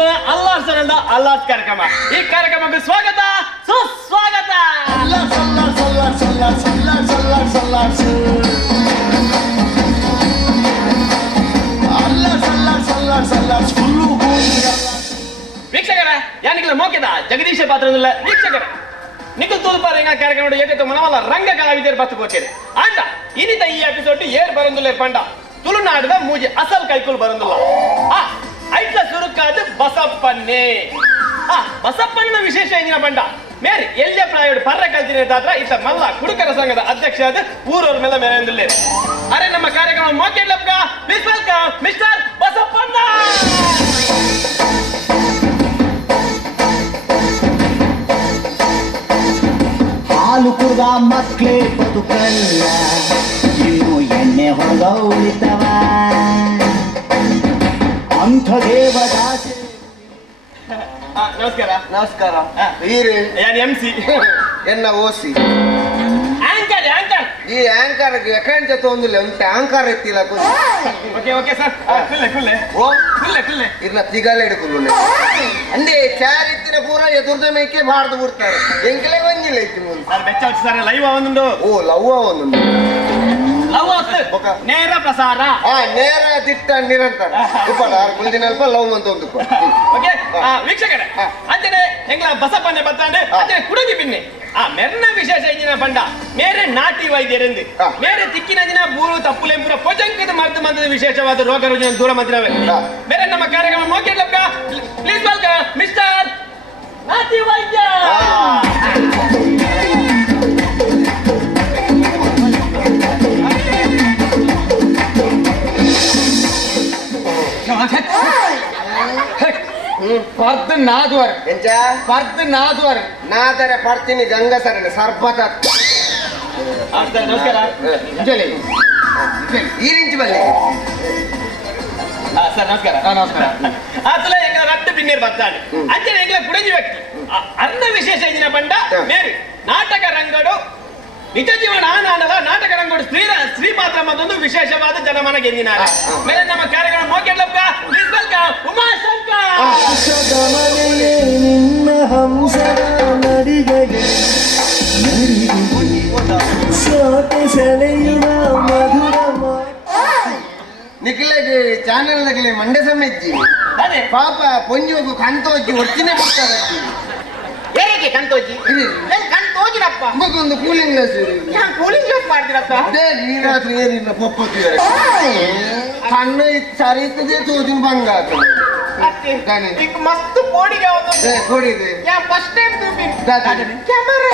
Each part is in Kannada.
ಬರೋದಿಲ್ಲ ಅಲ್ಲಾಸ್ ಕಾರ್ಯಕ್ರಮ. ಈ ಕಾರ್ಯಕ್ರಮಕ್ಕೆ ಸ್ವಾಗತ ಸುಸ್ವಾಗತ. ವೀಕ್ಷಕರ ಯಾನಿಗಳ ಮೋಕೆದ ಜಗದೀಶ ಪಾತ್ರ ವೀಕ್ಷಕರ ನಿಖಿಲ್ ತೂಲ್ಪಾರಿಂಗ ಕಾರ್ಯಕ್ರಮ ಏಕೈತೆ ಮನವಲ್ಲ ರಂಗ ಕಲಾವಿದರು ಬತ್ತು ಹೋಗ್ತೇನೆ ಅಂಡ ಇನ್ನಿತ ಈ ಎಪಿಸೋಡ್ ಏರ್ ಬರಂದಿಲ್ಲ ಪಂಡ ತುಳುನಾಡದ ಮೂಜಿ ಅಸಲ್ ಕೈಕುಲ್ ಬರಂದಿಲ್ಲ ಐಟ್ಲ ಸುರುಕಾದ ಬಸಪ್ಪನ್ನೇ ಬಸಪ್ಪನ ವಿಶೇಷ ಎಂಜಿನ ಬಂಡ ಮೇರಿ ಎಲ್ಲೇ ಪ್ರಾಯೋಡ್ ಪರ್ರ ಕಲ್ತಿನ ತಾತ್ರ ಇತ್ತ ಮಲ್ಲ ಕುಡುಕರ ಸಂಘದ ಅಧ್ಯಕ್ಷ ಆದ ಊರವ್ರ ಮೇಲೆ ಮೇಲೆಂದಿಲ್ಲ. ಅರೆ ನಮ್ಮ ಕಾರ್ಯಕ್ರಮ ಮೋಕೆಡ್ಲಪ್ಪ ಪ್ಲೀಸ್ ವೆಲ್ಕಮ್ ಮಿಸ್ಟರ್ ಬಸಪ್ಪಣ್ಣ. ಹಾಲು ಕುಡ್ದ ಮಕ್ಕಳೇ ಬದುಕಲ್ಲ ಇನ್ನು ಎಣ್ಣೆ ಹೊಡೆದ ಉಳಿತವ ಅಂಥ ದೇವದಾಸೆ. ನಮಸ್ಕಾರ. ನಮಸ್ಕಾರ. ಯಾರು MC ಎನ್ನ ಓಸಿ ಆಂಕರ್ ಆಂಕರ್ ಈ ಆಂಕರ್ ಎಕಂಚ ತೊಂದಿಲ್ಲ ಉಂಟು ಆಂಕರ್ ಎತ್ತಿಲ್ಲ ಓಕೆ ಓಕೆ ಸರ್ ಕುಲ್ಲೆ ಕುಲ್ಲೆ ಓ ಕುಲ್ಲೆ ಕುಲ್ಲೆ ಇರ್ನ ತಿಗಾಲ ಹಿಡ್ಕೊಂಡು ಅಂದೆ ಚಾರಿತ್ತಿನ ಪೂರ ಎದುರ್ದ ಮೇಕೆ ಬಾರ್ದು ಬಿಡ್ತಾರೆ ಎಂಕಲೇ ಬಂದಿಲ್ಲ ಇತ್ತು ಮುಂದೆ ಸರ್ ಬೆಚ್ಚ ಸರ್ ಲೈವ್ ಒಂದು ಓ ಲವ್ ಒಂದು ಲವ್ ನೇರ ಪ್ರಸಾರ ನೇರ ದಿಟ್ಟ ನಿರಂತರ ಉಪ್ಪಲ್ಲ ಕುಲ್ದಿನ ಅಲ್ಪ ಲವ್ ಅಂತ ಒಂದು ಓಕೆ ವೀಕ್ಷಕರೇ ಅಂಜನೆ ಎಂಗ್ಲ ಬಸಪ್ಪನೆ ಬತ್ತಾಂಡೆ ಅಂಜನೆ ಕುಡುಗಿ ಬಿನ್ನೆ ಮೆರ್ನ ವಿಶೇಷ ಇಂಜಿನ ಬಂಡ ಮೇರೆ ನಾಟಿ ವೈದ್ಯರೆಂದು ಮೇರೆ ತಿಕ್ಕಿನ ದಿನ ಬೂರು ತಪ್ಪುಲೆಂಪುರ ಪೊಜಂಕದ ಮರ್ದು ಮಂದದ ವಿಶೇಷವಾದ ರೋಗ ರುಜಿನ ದೂರ ಮಂದಿರವೆ ಮೇರೆ ನಮ್ಮ ಕಾರ್ಯಕ್ರಮ ಮೋಕೆಡ್ಲಪ್ಪ ಪ್ಲೀಸ್ ವೆಲ್ಕಮ್ ಮಿಸ್ಟರ್ ನಾಟಿ ವೈದ್ಯ. ಪರ್ದು ನಾದ್ವರ್ ಎಂಚ ಪರ್ದು ನಾದ್ವರ್ ನಾದರೆ ಪಡ್ತೀನಿ ಗಂಗಸರನೆ ಸರ್ಬತ ನಮಸ್ಕಾರ ಈ ರಿಂಚಿ ಬಲ್ಲಿ ಸರ್ ನಮಸ್ಕಾರ. ನಮಸ್ಕಾರ ಅಸಲ ಎಂಗ ರಟ್ಟು ಪಿನ್ನೇರ್ ಬರ್ತಾನೆ ಅಂಜನೆ ಎಂಗ್ಲ ಕುಡಜಿ ವ್ಯಕ್ತಿ ಅನ್ನ ವಿಶೇಷ ಇಂಜಿನ ಬಂಡ ಮೇರಿ ನಾಟಕ ರಂಗಡು ನಿಜ ಜೀವನ ಆನಂದದ ನಾಟಕ ರಂಗೋಡು ಸ್ತ್ರೀ ಪಾತ್ರ ಮತ್ತೊಂದು ವಿಶೇಷವಾದ ಜನಮನ ಗೆಂದಿನಾರೆ ಮೇಲೆ ನಮ್ಮ ಕಾರ್ಯಕ್ರಮ ಮೋಕೆಡ್ಲಪ್ಪ ಪ್ಲೀಸ್ ವೆಲ್ಕಮ್ ಉಮಾಶಂಕರ್. ನಿನ್ನ ಹಂಸದ ನಡಿಗೆಗೆ ಸೋತೆ ಸೆಳೆಯುವ ಮಧುರ ನಿಖಿಲೆಗೆ ಚಾನೆಲ್ ನಗಲಿ ಮಂಡ್ಯ ಸಮೆಜ್ಜಿ ಅದೇ ಪಾಪ ಪೊಂಜಿ ಹೋಗು ಕಂತೋಜ್ಜಿ ಒಟ್ಟಿನೇ ಬಿಡ್ತಾರೆ ಏಕೆ ಕಂತೋಜಿ ಕಂತೋಜಿರಪ್ಪ ಒಂದು ಕೂಲಿಂಗ್ ಗ್ಲಾಸ್ ಕೂಲಿಂಗ್ ಗ್ಲಾಸ್ ಮಾಡ್ತಿರಪ್ಪ ಅದೇ ಈ ರಾತ್ರಿ ಏನಿಲ್ಲ ಪೊಪ್ಪತ್ತಿದ್ದಾರೆ ಕಣ್ಣು ಸರಿತದೆ ತೋಜಿನ ಭಂಗ ಈಗ ಮಸ್ತ್ ಬೋಡಿಗೆ ಕೊಡಿದೆ ಫಸ್ಟ್ ಟೈಮ್ ಕ್ಯಾಮರಾ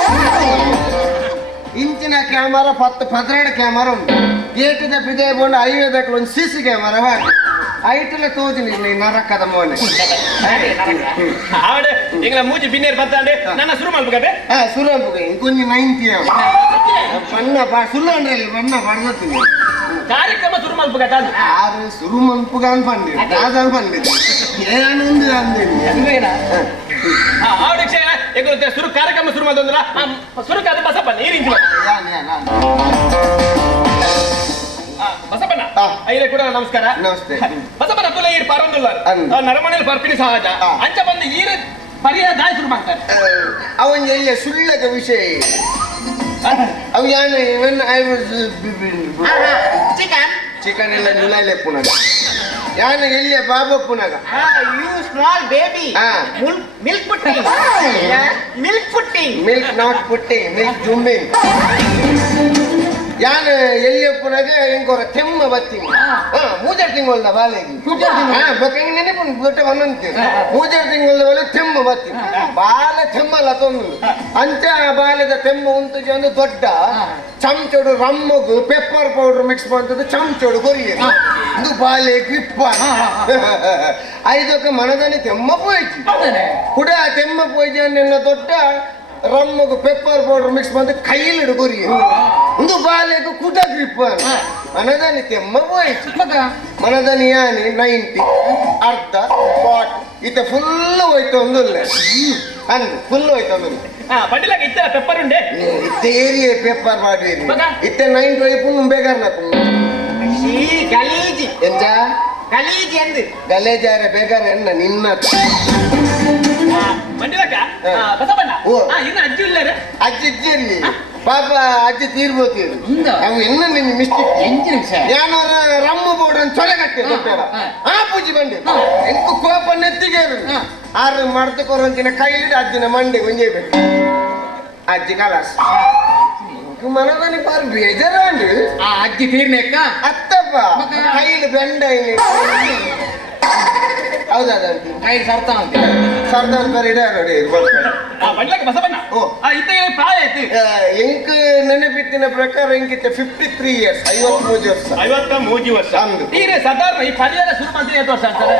ಇಂಚಿನ ಕ್ಯಾಮರಾ 12 ಕ್ಯಾಮರಾ ಉಂಟು ಗೇಟಿದ ಬಿದೆ ಬೋಂಡು ಹೈವೇದಕ್ಕೆ ಒಂದು CC ಕ್ಯಾಮರಾ ಮಾಡಿ ಐಟಲ್ಲ ತೋಜಿನಿಲ್ಲ ಈ ನರಕದ ಮೋನೆ ಆವಡೆ ಎಂಗ್ಲ ಮೂಜಿ ಬಿನ್ನೇರ್ ಬತ್ತಾಂಡೆ ನನ್ನ ಶುರು ಮಾಡ್ಬೇಕಂತೆ ಶುರು ಆಗ್ಬೇಕು ಇಂಕೊಂಜಿ 90 ಬಣ್ಣ ಸುಳ್ಳು ಅಂದ್ರೆ ಬಣ್ಣ ಬಡ್ದತ್ತೀನಿ ಕಾರ್ಯಕ್ರಮ ಶುರು ಮಾಡ್ಬೇಕಂತ ಯಾರು ಶುರು ಮಲ್ಪುಗ ಅಂತ ಬಂದಿದೆ ನಾನು ಬಂದಿದ್ದೆ ಏನೊಂದು ಅಂದೇನಿ ಆವಡೆ ಕ್ಷಣ ಎಗುರುತ್ತೆ ಶುರು ಕಾರ್ಯಕ್ರಮ ಶುರು ಮಾಡಿದ್ರಲ್ಲ ಶುರುಕಾದ ಬಸಪ್ಪನ ಈ ರೀತಿ ಬಸಪ್ಪನ ಐರೆ ಕೂಡ ನಮಸ್ಕಾರ. ನಮಸ್ತೆ. ಬಸಪ್ಪನ ತುಲ ಈರ್ ಪಾರೊಂದುಲ್ಲ ನರಮನೆಯಲ್ಲಿ ಬರ್ಪಿನಿ ಸಹಜ ಅಂಚ ಬಂದು ಈರ ಪರಿಹಾರ ದಾಯ ಶುರು ಮಾಡ್ತಾರೆ ಅವನ್ ಎಲ್ಲ ಸುಳ್ಳಗ ವಿಷಯ ಅವು ಯಾನು ಚಿಕನ್ ಎಲ್ಲ ನುಲಾಲೆ ಪುನಗ ಯಾನು ಎಲ್ಲಿಯ ಬಾಬಾ ಪುನಗ you small baby milk putting milk putting milk not putting milk ಜುಮ್ಮಿಂಗ್ ಯಾನು ಎಲ್ಲಿಯ ಪುನಗ ಇಂಕೊರ ತೆಮ್ಮ ಬತ್ತೀನಿ ಮೂಜರ್ ತಿಂಗಳ ಬಾಲೆಗಿ ಬೇಕಂಗೆ ನೆನಪು ಬಿಟ್ಟ ಒಂದೊಂದು ಮೂಜರ್ ತಿಂಗಳ ಬಾಲೆ ತೆಮ್ಮ ಬತ್ತೀನಿ ಬಾಲ ತೆಮ್ಮಲ್ಲ ತೊಂದು ಅಂಚ ಬಾಲೆದ ತೆಮ್ಮ ಉಂಟು ಒಂದು ದೊಡ್ಡ ಚಮಚೋಡು ರಮ್ಮಗು ಪೆಪ್ಪರ್ ಪೌಡರ್ ಮಿಕ್ಸ್ ಮಾಡ್ತದ್ದು ಚಮಚೋಡು ಕೊರಿಯ ಇದು ಬಾಲೆ ಕ್ಲಿಪ್ಪ ಐದಕ್ಕೆ ಮನದನಿ ತೆಮ್ಮ ಪೋಯ್ತು ಕೂಡ ತೆಮ್ಮ ಪೋಯ್ತು ಅನ್ನೆಲ್ಲ ದೊಡ್ಡ ರಮ್ಮಗು ಪೆಪ್ಪರ್ ಪೌಡರ್ ಮಿಕ್ಸ್ ಮಾಡಿ ಕೈಯಲ್ಲಿ ಕೊರಿಯ ಒಂದು ಬಾಲೆಗೂ ಕುಟ ಗ್ರಿಪ್ ಮನದನಿ ತೆಮ್ಮ ಪೋಯ್ತು ಮನದನಿ ಯಾನಿ 90 ಅರ್ಧ 40 ಇತ್ತ ಫುಲ್ ಹೋಯ್ತು ಒಂದಲ್ಲ ಅಂದು ಫುಲ್ ಹೋಯ್ತು ಒಂದಲ್ಲ ಬಂಡಿಲಾಗ ಇತ್ತ ಪೆಪ್ಪರ್ ಉಂಡೆ ಇತ್ತ ಏರಿಯೇ ಪೆಪ್ಪರ್ ಮಾಡಿ ಇತ್ತ 90 ವೈಪು ಬೇಕಾರ್ ಗಲೀಜಿ ಎಂಜ ಗಲೀಜ್ ಎಂದು ಗಲೇಜಾರ ಬೇಗಾರ ಎನ್ನ ನಿನ್ನ ಮಂಡಿಲಕ್ಕ ಬಸವಣ್ಣ ಓ. ಇನ್ನು ಅಜ್ಜಿ ಇಲ್ಲರೆ ಅಜ್ಜಿ ಇರ್ಲಿ ಪಾಪ ಅಜ್ಜಿ ತೀರ್ಬೋತೀರು ಹಿಂಗ? ಅವು ಎನ್ನ ನಿನ್ನ ಮಿಸ್ಟೇಕ್ ಎಂಚಿನ ವಿಷಯ ಯಾನು ರಮ್ಮು ಬೋರ್ಡ್ ಅಂತ ಚೊಲೆ ಕಟ್ಟೆ ಆ ಪೂಜಿ ಬಂಡಿ ಎಂಕು ಕೋಪ ನೆತ್ತಿಗೆ ಆರು ಮಾಡ್ತು ಕೊರಂತಿನ ಕೈಲಿಟ್ಟು ಅಜ್ಜಿನ ಮಂಡೆ ಗುಂಜೇಬೇಕು ಅಜ್ಜಿ ಕಲಾಸ್ ಮನದಲ್ಲಿ ಬಾರಿ ಬೇಜಾರು ಆ ಅಜ್ಜಿ ತೀರ್ನೆಕ್ಕ ಅತ್ತಪ್ಪ ಕೈಲಿ ಬೆಂಡ ಇಲ್ಲಿ ಹೌದಾದಂತ ಕೈ ಸರ್ತ ಅಂತ ಸರ್ದಾರ್ ಬೇರೆ ಇಡಾರಿ ಮಂಡಿಲಕ್ಕ ಬಸವಣ್ಣ ಓ. ಇತ್ತ ಪ್ರಾಯ ಐತಿ ಎಂಕ್ ನೆನಪಿತ್ತಿನ ಪ್ರಕಾರ ಎಂಕಿತ್ತ 53 ಇಯರ್ಸ್ 53 ವರ್ಷ 53 ವರ್ಷ ಅಂದು. ತೀರೆ ಸಾಧಾರಣ ಈ ಪರಿಹಾರ ಶುರು ಮಾಡ್ತೀನಿ ಎಷ್ಟು ವರ್ಷ ಅಂತಾರೆ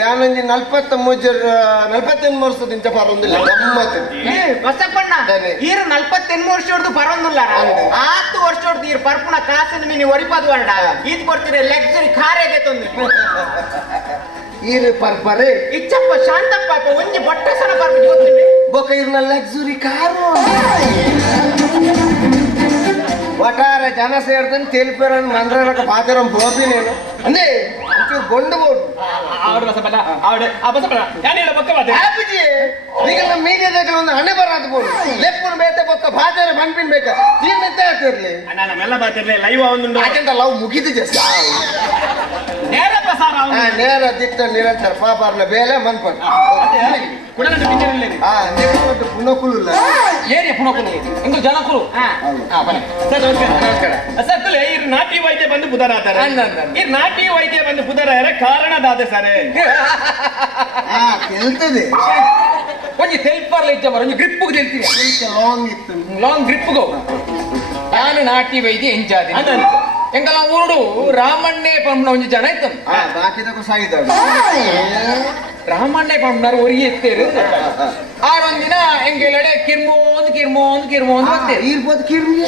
ಯಾನೊಂಜಿ 41 ವರ್ಷದಿಂದ ಬರೋದಿಲ್ಲ ಗಮ್ಮತ್ತು ಬಸಪ್ಪಣ್ಣ ಅದೇ. ಈರು 48 ವರ್ಷ ಹೊಡೆದು ಬರೋದಿಲ್ಲಾರ ಹೌದು. 10 ವರ್ಷ ಹೊಡೆದು ಈರು ಪರ್ಪುನ ಕಾಸಿನ ಮೀನಿ ಒರಿಪದು ವರ್ಡ ಇದು ಕೊಡ್ತೀರಿ ಲಕ್ಸುರಿ ಕಾರೇಗೆ ತಂದು ಈರು ಪರ್ಪರೆ ಇಚ್ಚಪ್ಪ ಶಾಂತಪ್ಪ ಒಂಜಿ ಬಟ್ಟಸನ ಪರ್ಪು ಗೊತ್ತಿಲ್ಲ ಬೊಕ ಇರ್ನ ಲಕ್ಸುರಿ ಕಾರು ಒಟ್ಟಾರೆ ಜನ ಸೇರ್ದನ್ ತೆಲ್ಪೇರನ್ ಮಂದ್ರಕ ಪಾತಿರಂ ಬೋಪಿ నేను ಅಂದೆ ಒಂಚೂರು ಗೊಂಡು ಬೋಡು ಆವಿಡ ಬಸವಣ್ಣ ಆವಿಡ ಬಸವಣ್ಣ ಯಾರು ಹೇಳ ಬೊಕ್ಕ ಮಾತೆ ಆಪಿಜಿ ಈಗೆಲ್ಲ ಮೀಡಿಯಾದಾಗ ಒಂದು ಹಣೆ ಬರಾದ ಬೋಡು ಲೆಪ್ಪುನ್ ಬೇತೆ ಬೊಕ್ಕ ಪಾತಿರ ಬನ್ಪಿನ್ ಬೇಕ ತೀರ್ನೆತ್ತೆ ಆಗ್ತಿರ್ಲಿ ಅಣ್ಣ ನಮ್ಮೆಲ್ಲ ಮಾತಿರ್ಲಿ ಲೈವ್ ಒಂದುಂಡು ಯಾಕೆಂತ ಲವ್ ಮುಗಿದು ಜಸ್ಟ್ ನೇರ ಪ್ರಸಾರ ನೇರ ದಿಟ್ಟ ನಿರಂತರ ಪಾಪಾರ್ನ ಬೇಲೆ ಮನ್ಪನ್ ಕೂಡ ನನ್ನ ಪಿಕ್ಚರ್ ಇಲ್ಲ ನೆಕ್ಸ್ಟ್ ಪುನಕುಲ್ಲ ಏರಿಯ ಪುಣಕುಲು ಇಂದು ಜನಕುಲು ಬನ್ನಿ ಸರ್ ನಮಸ್ಕಾರ ಸರ್ ತುಲೆ ಈ ನಾಟಿ ವೈದ್ಯ ಬಂದು ಬುಧರ ಆತಾರೆ ಈ ನಾಟಿ ವೈದ್ಯ ಬಂದು ಬುಧರ ಕಾರಣದಾದ ಸರ್ ಕೆಲ್ತದೆ ಒಂಜಿ ತೆಲ್ಪರ್ಲ ಇಜ್ಜ ಬರ ಒಂಜಿ ಗ್ರಿಪ್ಪುಗೆ ತೆಲ್ತೀವಿ ಲಾಂಗ್ ಇತ್ತು ಲಾಂಗ್ ಗ್ರಿಪ್ಗೋ ನಾನು ನಾಟಿ ವೈದ್ಯ ಎಂಜಾದಿ ಅದಂತ ಎಂಗಲ ಊರುಡು ರಾಮಣ್ಣೆ ಪಂಪನ ಒಂಜಿ ಜನ ಇತ್ತು ಬಾಕಿದಕ್ಕೂ ಸಾಗಿದ್ದಾವೆ ರಾಮಣ್ಣೆ ಪಂಪನರು ಒರಿಗೆ ಎತ್ತೇರು ಆರೊಂದಿನ ಎಂಗೆಲ್ಲಡೆ ಕಿರ್ಮೋಂದ್ ಬರ್ತೇರು ಇರ್ಬೋದು ಕಿರ್ಮಿ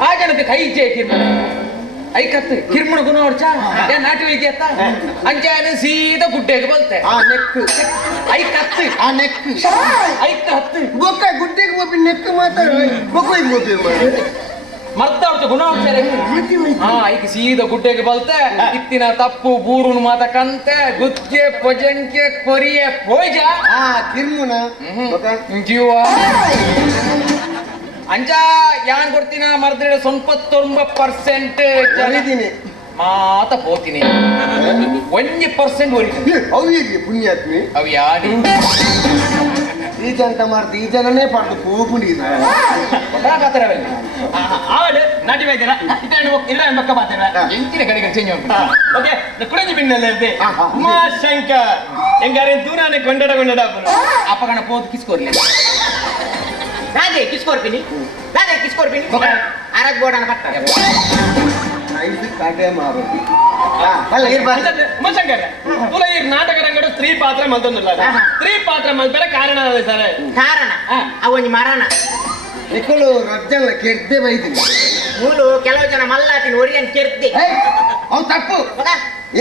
ಆ ಜನಕ್ಕೆ ಕೈ ಇಜ್ಜೆ ಕಿರ್ಮಣ ಐ ಕತ್ತು ಕಿರ್ಮಣ ಗುಣ ಹೊಡ್ಚ ಯಾ ನಾಟಿ ವೈದ್ಯ ಅತ್ತ ಅಂಚಾನ ಸೀದಾ ಗುಡ್ಡೆಗೆ ಬಲ್ತೆ ಆ ನೆಕ್ ಐ ಕತ್ತು ಆ ನೆಕ್ ಐಕ್ ಹತ್ತು ಬೊಕ್ಕ ಗುಡ್ಡೆಗೆ ಹೋಗಿ ನೆಕ್ ಮಾತಾಡ ಬೊಕ್ಕ ಹೋಗಿ ಮರ್ತಾಡ್ತು ಗುಣ ಹೊಡ್ತಾರೆ ಐಕ್ ಸೀದಾ ಗುಡ್ಡೆಗೆ ಬಲ್ತೆ ಇತ್ತಿನ ತಪ್ಪು ಬೂರುನು ಮಾತ ಕಂತೆ ಗುಜ್ಜೆ ಪೊಜಂಕೆ ಕೊರಿಯೆ ಪೋಜ ಆ ಕಿರ್ಮುನ ಬೊಕ್ಕ ಜೀವ ಅಂಚ ಯಾನ್ ಕೊಡ್ತೀನ ಮರ್ದ್ರೆ 99% ಜರಿದೀನಿ ಮಾತ ಪೋತೀನಿ 1% ಒರಿತೀನಿ ಅವು ಹೇಗೆ ಪುಣ್ಯಾತ್ಮಿ ಅವು ಯಾಡಿ ಈ ಜಂತ ಮಾಡ್ತಿ ಈ ಜನನೇ ಪಡ್ದು ಪೋಪುಂಡಿ ಕಾತರವಲ್ಲಿ ಆವಿಡ ನಾಟಿ ವೈದ್ಯರ ಇಲ್ಲ ಬೊಕ್ಕ ಮಾತಾಡ ಎಂಚಿನ ಕಡೆಗೆ ಚೇಂಜ್ ಮಾಡ್ಬಿಟ್ಟು ಓಕೆ ಕುಳಂಜಿ ಬಿಣ್ಣಲ್ಲ ಇರ್ತಿ ಹಾ, ಹಾ. ಉಮಾಶಂಕರ್ ಎಂಗಾರೆ ದೂರಾನೆ ಗೊಂಡಡ ಅಪಗಣ ಪೋದು ಕಿಸ್ಕೋರ್ಲಿ ರಾಜೆ ಕಿಸ್ಕೋರ್ಪಿನಿ ಅರಗ್ ಬೋಡನ ಪಟ್ಟ ಐದು ಕಾಟೆ ಮಾರೋದು ಅಲ್ಲ ಇರ್ಬಾರ್ದು ಉಮಾಶಂಕರ್ ತುಲ ಈ ನಾಟಕ ರಂಗಡು ಸ್ತ್ರೀ ಪಾತ್ರ ಮಲ್ತೊಂದಿಲ್ಲ ಸ್ತ್ರೀ ಪಾತ್ರ ಮಲ್ಪರೆ ಕಾರಣ ಅದ ಸರ್ ಕಾರಣ ಅವನಿ ಮರಣ ನಿಕ್ಕಳು ರಜ್ಜಲ್ಲ ಕೆಡ್ದೆ ಬೈತೀನಿ ಮೂಲು ಕೆಲವು ಜನ ಮಲ್ಲಾತಿನ ಒರಿಯನ್ ಕೆರ್ತಿ ಅವು ತಪ್ಪು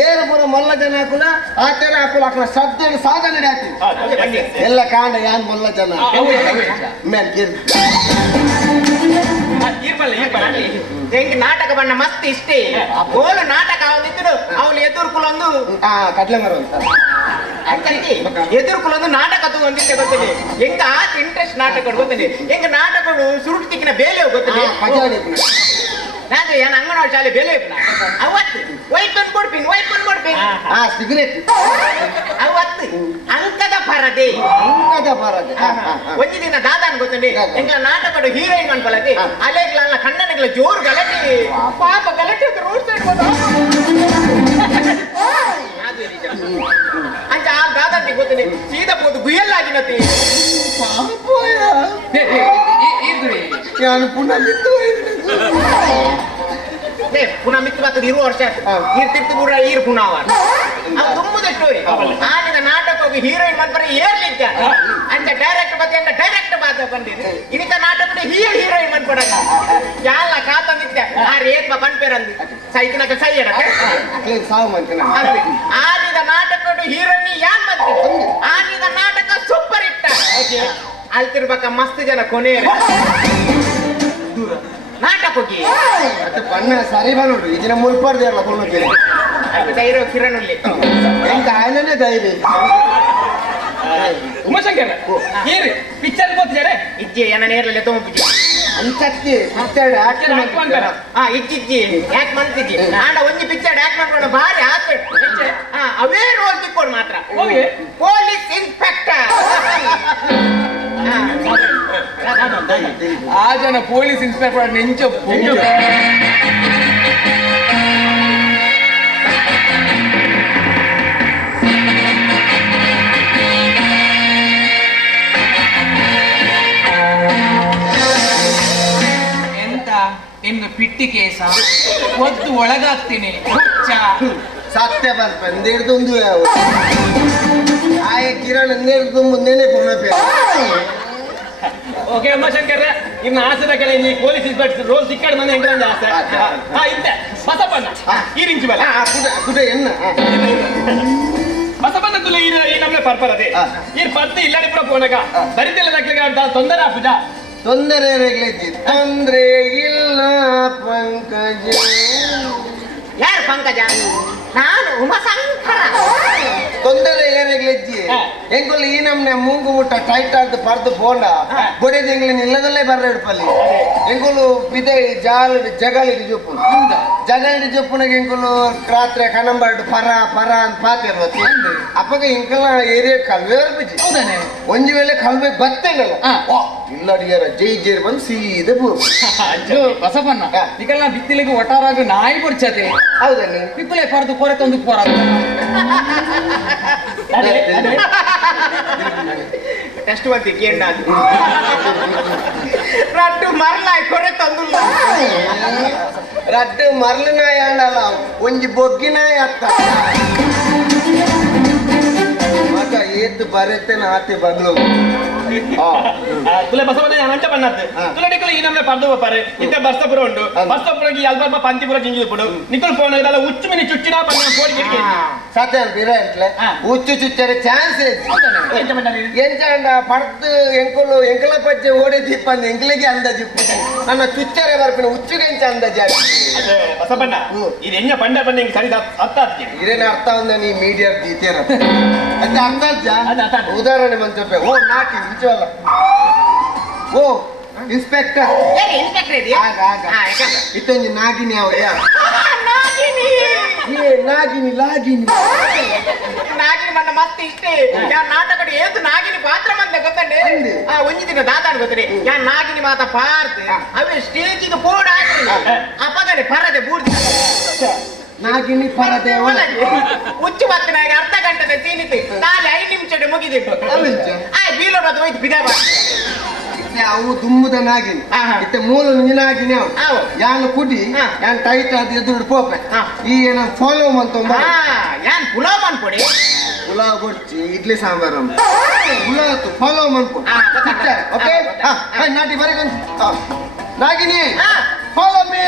ಏರು ಪುರ ಮಲ್ಲ ಜನ ಹಾಕುಲ ಆತರ ಹಾಕುಲ ಹಾಕುಲ ಶಬ್ದ ಸಾಧನೆ ಹಾಕಿ ಎಲ್ಲ ಕಾಂಡ ಯಾನ್ ಮಲ್ಲ ಜನ ಮೇಲ್ ಗಿರ್ ಹೆಂಗ್ ನಾಟಕ ಬಣ್ಣ ಮಸ್ತ್ ಇಷ್ಟೇ ಗೋಲು ನಾಟಕ ಅವನಿದ್ರು ಅವಳು ಎದುರ್ಕುಲೊಂದು ಕಡ್ಲೆ ಮರ ಅಂತ ಎದುರ್ಕುಲೊಂದು ನಾಟಕ ತಗೊಂಡಿದ್ದೆ ಗೊತ್ತಿದೆ ಹೆಂಗ ಆತ ಇಂಟ್ರೆಸ್ಟ್ ನಾಟಕ ಗೊತ್ತಿದೆ ಹೆಂಗ ನಾಟಕಗಳು ಸುರುಟು ತಿಕ್ಕಿನ ಬೇಲೆ ಗೊತ್ತಿದೆ ಪಜಾಡಿ ನಾನು ಏನ್ ಅಂಗನವಾಡಿ ಶಾಲೆ ಬೇಲೆ ಅವತ್ತು ವೈಪನ್ ಕೊಡ್ತೀನಿ ಸಿಗರೇಟ್ ಅವತ್ತು ಅಂಕದ ಪರದೆ ಅಂಕದ ಬರದೆ ಒಂದು ದಿನ ದಾದಾನ್ ಗೊತ್ತಂడి ಎಂಗ್ಲ ನಾಟಕಡು ಹೀರೋಯಿನ್ ಅನ್ಕೊಳತಿ ಅಲೆಗ್ಲ ಕಣ್ಣನಿಗ್ಲ ಜೋರು ಗಲಾಟೆ ಪಾಪ ಗಲಾಟೆ ರೋಡ್ ಸೈಡ್ ಅಂಚ ಆ ದಾದಾನ್ ಗೊತ್ತಂడి ಸೀದಾ ಪೋದು ಗುಯ್ಯಲ್ಲಾಗಿನತಿ ನಾನು ಪುನಃ ಬಿತ್ತು ಪುನಃ ಮಿತ್ತು ಬರ್ತದೆ 20 ವರ್ಷ ತಿರ್ತು ಕೂಡ ಈರ್ ಪುನಃ ಅದು ತುಂಬದ ಸ್ಟೋರಿ ಆಡಿದ ನಾಟಕ ಹೋಗಿ ಹೀರೋಯಿನ್ ಮನ್ಪರೆ ಏರ್ಲಿಕ್ಕ ಅಂತ ಡೈರೆಕ್ಟ್ ಬತ್ತೆ ಅಂತ ಡೈರೆಕ್ಟ್ ಬಾತ ಬಂದಿದೆ ಇನಿತ ನಾಟಕ ಹೀರೋಯಿನ್ ಮನ್ಪಡಂಗ ಯಾಲ ಕಾತ ನಿತ್ಯ ಆ ರೇತ್ ಬನ್ಪೇರಂದು ಸೈತಿನಕ ಸೈಯಡ ಸಾವು ಮಂತನ ಆಡಿದ ನಾಟಕ ಹೀರೋಯಿನ್ ಯಾನ್ ಮತ್ತೆ ಆಡಿದ ನಾಟಕ ಸೂಪರ್ ಹಿಟ್ ಅಲ್ತಿರ್ಬೇಕ ಮಸ್ತ್ ಜನ ಕೊನೆ ನಾಟಕ ಹೋಗಿ ಮತ್ತೆ ಬಣ್ಣ ಸರಿ ಬಾ ನೋಡ್ರಿ ಇದನ್ನ ಮುಲ್ಪಾರ್ದೆ ಅಲ್ಲ ಕೊಂಡು ಧೈರ್ಯ ಕಿರಣ್ ಉಳ್ಳಿ ಎಂತ ఆయననే ಧೈರ್ಯ ಉಮಾಶಂಕರ್ ಏರಿ ಪಿಕ್ಚರ್ ಗೊತ್ತಿದ್ದಾರೆ ಇಜ್ಜಿ ಏನ ನೇರ್ಲೆ ತಗೊಂಡ್ಬಿಟ್ಟಿ ಅಂತಕ್ಕೆ ಪಿಕ್ಚರ್ ಆಕ್ಟರ್ ಅಂತಾರ ಇಜ್ಜಿ ಯಾಕೆ ಮಾಡ್ತಿದ್ದಿ ಆಂಡ ಒಂಜಿ ಪಿಕ್ಚರ್ ಯಾಕೆ ಮಾಡ್ಕೊಂಡು ಭಾರಿ ಆಸೆ ಅವೇ ರೋಲ್ ತಿಕ್ಕೊಂಡು ಮಾತ್ರ ಹೋಗಿ ಪೊಲೀಸ್ ಇನ್ಸ್ಪೆಕ್ಟರ್ ಆ ಜನ ಪೊಲೀಸ್ ಇನ್ಸ್ಪೆಕ್ಟರ್ ನೆಂಚ ಎಂತ ನಿಮ್ದು ಪಿಟ್ಟಿ ಕೇಸ ಒದ್ದು ಒಳಗಾಗ್ತೀನಿ ಸತ್ಯ ಬರ್ಪ ಎಂದೇಡ್ದೊಂದು ಆಯ ಕಿರಣ್ ಎಂದೇಡ್ದು ಮುಂದೆನೆ ಕೊಮ್ಮೆ ಓಕೆ ಉಮಾಶಂಕರ್ ಇನ್ನು ಆಸದ ಕೆಲ ಈ ಪೊಲೀಸ್ ಇನ್ಸ್ಪೆಕ್ಟರ್ ರೋಲ್ ಸಿಕ್ಕಾಡ್ ಮಂದಿ ಹೆಂಗ್ ಆಸೆ ಹಾ ಇದ್ದೆ ಬಸಪ್ಪಣ್ಣ ಈ ರಿಂಚು ಬಲ ಕುಡ ಎನ್ನ ಬಸಪ್ಪಣ್ಣ ತುಳು ಈ ನಮ್ನೆ ಪರ್ಪರ್ ಅದೇ ಈ ಪರ್ತಿ ಇಲ್ಲಾಡಿ ಪುರ ಪೋನಗ ಬರಿತೆಲ್ಲ ನಕ್ಲಿಗೆ ಅಂತ ತೊಂದರೆ ಆಪುಜ ತೊಂದರೆ ತೊಂದ್ರೆ ಇಲ್ಲ ಪಂಕಜ ಯಾರು ಪಂಕಜ ನಾನು ಉಮಾಶಂಕರ ತೊಂದರೆ ಏನಾಗ್ಲಿಜ್ಜಿ ಎಂಗುಲ್ ಈ ನಮ್ನೆ ಮೂಗು ಮುಟ್ಟ ಟೈಟ್ ಆದ ಪರ್ದು ಪೋಂಡ ಬೊಡೆದ ಎಂಗ್ಲಿನ ಇಲ್ಲದಲ್ಲೇ ಬರ್ರ ಇಡ್ಪಲ್ಲಿ ಎಂಗುಲು ಬಿದೆ ಜಗಳಿಡಿ ಜೊಪ್ಪು ಜಗಳಿಡಿ ಜೊಪ್ಪುನಾಗ ಎಂಗುಲು ರಾತ್ರಿ ಕಣಂಬಾರ್ಡು ಪರ ಪರ ಅಂತ ಪಾತಿರ್ವತ್ತಿ ಅಪ್ಪಗ ಇಂಕಲ್ಲ ಏರಿಯಾ ಕಲ್ವೆ ಬರ್ಬಿಜಿ ಒಂಜಿ ವೇಳೆ ಕಲ್ವೆ ಬತ್ತೇನಲ್ಲ ಇಲ್ಲಡಿಯರ ಜೈ ಜೇರ್ ಬಂದು ಸೀದೆ ಬಸಪ್ಪಣ್ಣ ಈಗೆಲ್ಲ ಬಿತ್ತಿಲಿಗೆ ಒಟ್ಟಾರಾಗ ನಾಯಿ ಬರ್ಚತೆ ಹೌದಲ್ಲ ಬಿತ್ತಲೆ ಪರದು ಕೊರೆ ತಂದು ಪೋರ ಟೆಸ್ಟ್ ಬಂತಿ ಕೇಂಡ ರಟ್ಟು ಮರಲಾಯ್ ಕೊರೆ ತಂದುಲ್ಲ ರಟ್ಟು ಮರ್ಲನಾಯ ಅಂಡಲ್ಲ ಒಂಜಿ ಬೊಗ್ಗಿನಾಯ ಅತ್ತ ಮಗ ಏತ್ ಬರತ್ತೆ ನಾತೆ ಬದಲು ತುಲೆ ಬಸವಣ್ಣ ನಾನು ಅಂಚ ಬಣ್ಣದ್ದು ತುಲೆ ನಿಕ್ಕಲು ಈ ನಮ್ನೆ ಪರ್ದು ಬಪ್ಪಾರೆ ಇತ್ತೆ ಬರ್ಸಪುರ ಉಂಡು ಬರ್ಸಪುರಕ್ಕೆ ಅಲ್ಪ ಪಂತಿಪುರ ಗಿಂಜಿ ಪುಡು ನಿಕ್ಕಲು ಫೋನ್ ಇದಲ್ಲ ಉಚ್ಚು ಮಿನಿ ಚುಚ್ಚಿನ ಪನ್ನ ಕೋಡಿ ಗಿಟ್ಟಿ ಸತ್ಯ ಬಿರ ಅಂಟ್ಲೆ ಉಚ್ಚು ಚುಚ್ಚರೆ ಚಾನ್ಸ್ ಎಂಚ ಅಂಡ ಪಡ್ದು ಎಂಕುಲು ಎಂಕಲ ಪಜ್ಜೆ ಓಡಿ ದಿಪ್ಪಂದು ಎಂಕಲಿಗೆ ಅಂದಾಜು ನನ್ನ ಚುಚ್ಚರೆ ಬರ್ಪಿನ ಉಚ್ಚುಗೆ ಎಂಚ ಅಂದಾಜು ಬಸವಣ್ಣ ಇದು ಹೆಂಗ ಪಂಡ ಪಂಡ ಹಿಂಗೆ ಸರಿ ಅರ್ಥ ಆಗ್ತದೆ ಇದೇನ ಅರ್ಥ ಒಂದ ನೀ ಮೀಡಿಯಾ ದೀತೇನ ಅಂತ ಅಂದಾಜ ಉದಾಹರಣೆ ಮಂಚಪ್ಪೆ ಓ ನಾಟಿ ನಿಜವಲ್ಲ ಓ ಇನ್ಸ್ಪೆಕ್ಟರ್ ಇನ್ಸ್ಪೆಕ್ಟರ್ ಆಗ ಇತ್ತೊಂದು ನಾಗಿನಿ ಅವ ನಾಗಿನಿ ಲಾಗಿನಿ ನಾಗಿನಿ ಮನ್ನ ಮತ್ತೆ ಇಷ್ಟೇ ಯಾನ್ ನಾಟಕ ಏತು ನಾಗಿನಿ ಪಾತ್ರ ಮಂದ ಗೊತ್ತಂಡೆ ಒಂಜಿ ದಿನ ದಾತಾಡ್ ಗೊತ್ತಡೆ ಯಾನ್ ನಾಗಿನಿ ಮಾತ ಪಾರ್ದು ಅವೇ ಸ್ಟೇಜಿಗೆ ಬೋರ್ಡ್ ಹಾಕಿ ಅಪಗಡೆ ಪರದೆ ಬೂರ್ದಿ ನಾಗಿನಿ ಪರದೆ ಉಚ್ಚು ಮಕ್ಕನಾಗ ಅರ್ಧ ಗಂಟೆ ಸೀನಿತ್ತು ನಾಳೆ 5 ನಿಮಿಷ ಮುಗಿದಿತ್ತು ಬೀಲೋ ಬದ್ದು ಹೋಯ್ತು ಬಿದ ಅವು ದುಮ್ಮದ ನಾಗಿನಿ ಇತ್ತೆ ಮೂಲ ನೀನಾಗಿನಿ ಅವು ಯಾನು ಕುಡಿ ಯಾನ್ ಟೈಟ್ ಅದು ಎದುರು ಪೋಪೆ ಈ ಏನ ಫಾಲೋ ಮಂತ ಯಾನ್ ಪುಲಾವ್ ಮನ್ಪೊಡಿ ಪುಲಾವ್ ಕೊಡ್ಚಿ ಇಡ್ಲಿ ಸಾಂಬಾರು ಪುಲಾವ್ ಫಾಲೋ ಮನ್ಪೊಡಿ ಓಕೆ ನಾಟಿ ಬರೀ ನಾಗಿನಿ ಫಾಲೋ ಮೀ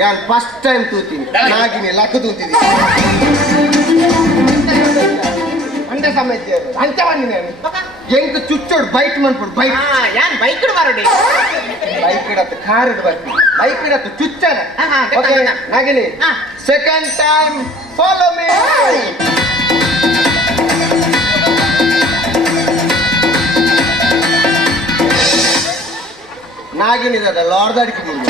ಯಾನ್ ಫಸ್ಟ್ ಟೈಮ್ ತೂತೀನಿ ನಾಗಿನಿ ಲಕ್ಕ ತೂತಿದ್ದೀನಿ ಅಂದೆ ಸಮಸ್ಯೆ ಅಂಚ ಬಂದಿನಿ ಎಂಕ ಚುಚ್ಚೋಡು ಬೈಕ್ ಮನ್ಪುಡು ಬೈಕ್ ಯಾನ್ ಬೈಕ್ ಬರೋಡಿ ಬೈಕ್ ಇಡತ್ತು ಕಾರ್ ಇಡ್ ಬರ್ತೀನಿ ಬೈಕ್ ಇಡತ್ತು ಚುಚ್ಚನ ನಾಗಿನಿ ಸೆಕೆಂಡ್ ಟೈಮ್ ಫಾಲೋ ಮೀ ನಾಗಿನಿದ ಲಾರ್ದಾಡಿಕಿದ್ದೀನಿ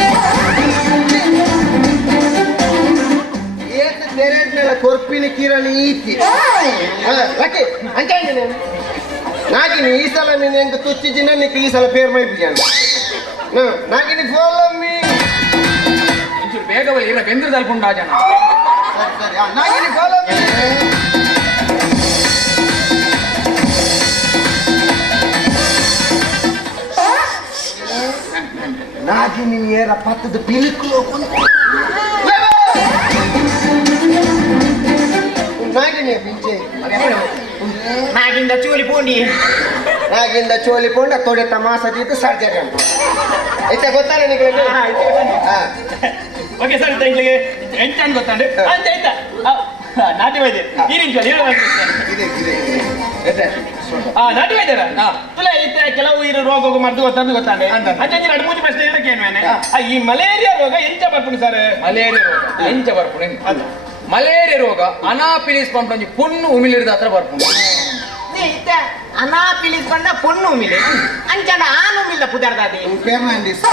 ಏತ್ ನೆರೆಡ್ ಮೇಲೆ ಕೊರ್ಪಿನ ಕಿರಣಿ ಈತಿ ಲಕ್ಕಿ ಅಂಚ ನಾಗಿನಿ ಈ ಸಲ ನೀನು ಹೆಂಗ ತುಚ್ಚಿಜಿನ ನಿಕ್ಲಿ ಈ ಸಲ ಪೇರ್ ಮೈ ಬಿಜಾನ ನಾಗಿನಿ ಫಾಲೋ ಮೀ ಒಂಚೂರು ಬೇಗ ಬಲ್ಲಿ ಇಲ್ಲ ಬೆಂದ್ರ ತಲ್ಪುಂಡ ಆ ಜನ ನಾಗಿನಿ ಫಾಲೋ ಮೀ ನಾಗಿನಿ ಏರ ಪತ್ತದ ಪಿಲಿಕ್ಲು ನಾಗಿನಿ ಪಿಂಚೆ ನಾಗಿಂದ ಚೂಲಿ ಪೂಂಡಿ ನಾಗಿಂದ ಚೋಲಿ ಪೋಂಡ ತೊಡೆ ತಮಾಸ ಜೀತು ಸರ್ಜರಿ ಅಂತ ಐತೆ ಗೊತ್ತಾನೆ ನಿಮಗೆ ಓಕೆ ಸರ್ ತಂಗ್ಲಿಗೆ ಎಂತ ಅಂತ ಗೊತ್ತಾಂಡೆ ಅಂತ ಆಯ್ತಾ ನಾಟಿ ವೈದ್ಯ ಈ ನಿಮಿಷ ಇದೆ ನಟಿವೇದರ ಹಾ. ತುಲೆ ಇತ್ತೆ ಕೆಲವು ಇರೋ ರೋಗ ಮದ್ದು ಗೊತ್ತಂದು ಗೊತ್ತಾನೆ ಅಂಚೆ ಎರಡು ಮೂರು ಪ್ರಶ್ನೆ ಹೇಳಕ್ಕೇನು ಈ ಮಲೇರಿಯಾ ರೋಗ ಎಂತ ಬರ್ಪುಣಿ ಸರ್ ಮಲೇರಿಯಾ ರೋಗ ಎಂಚ ಬರ್ಪುಣಿ ಮಲೇರಿಯಾ ರೋಗ ಅನಾಫಿಲಿಸ್ ಪಂಪ್ ಪುಣ್ಣು ಉಮಿಲಿರಿದ ಹತ್ರ ಬರ್ಪುಣಿ ಇತ್ತ ಅನಾಪಿಲಿಸ್ ಬಂದ ಪೊಣ್ಣು ಉಮಿಲೆ ಅಂಚಂಡ ಆನು ಉಮಿಲ್ಲ ಪುದರ್ದಾದಿ ಫೆರ್ನಾಂಡಿಸ್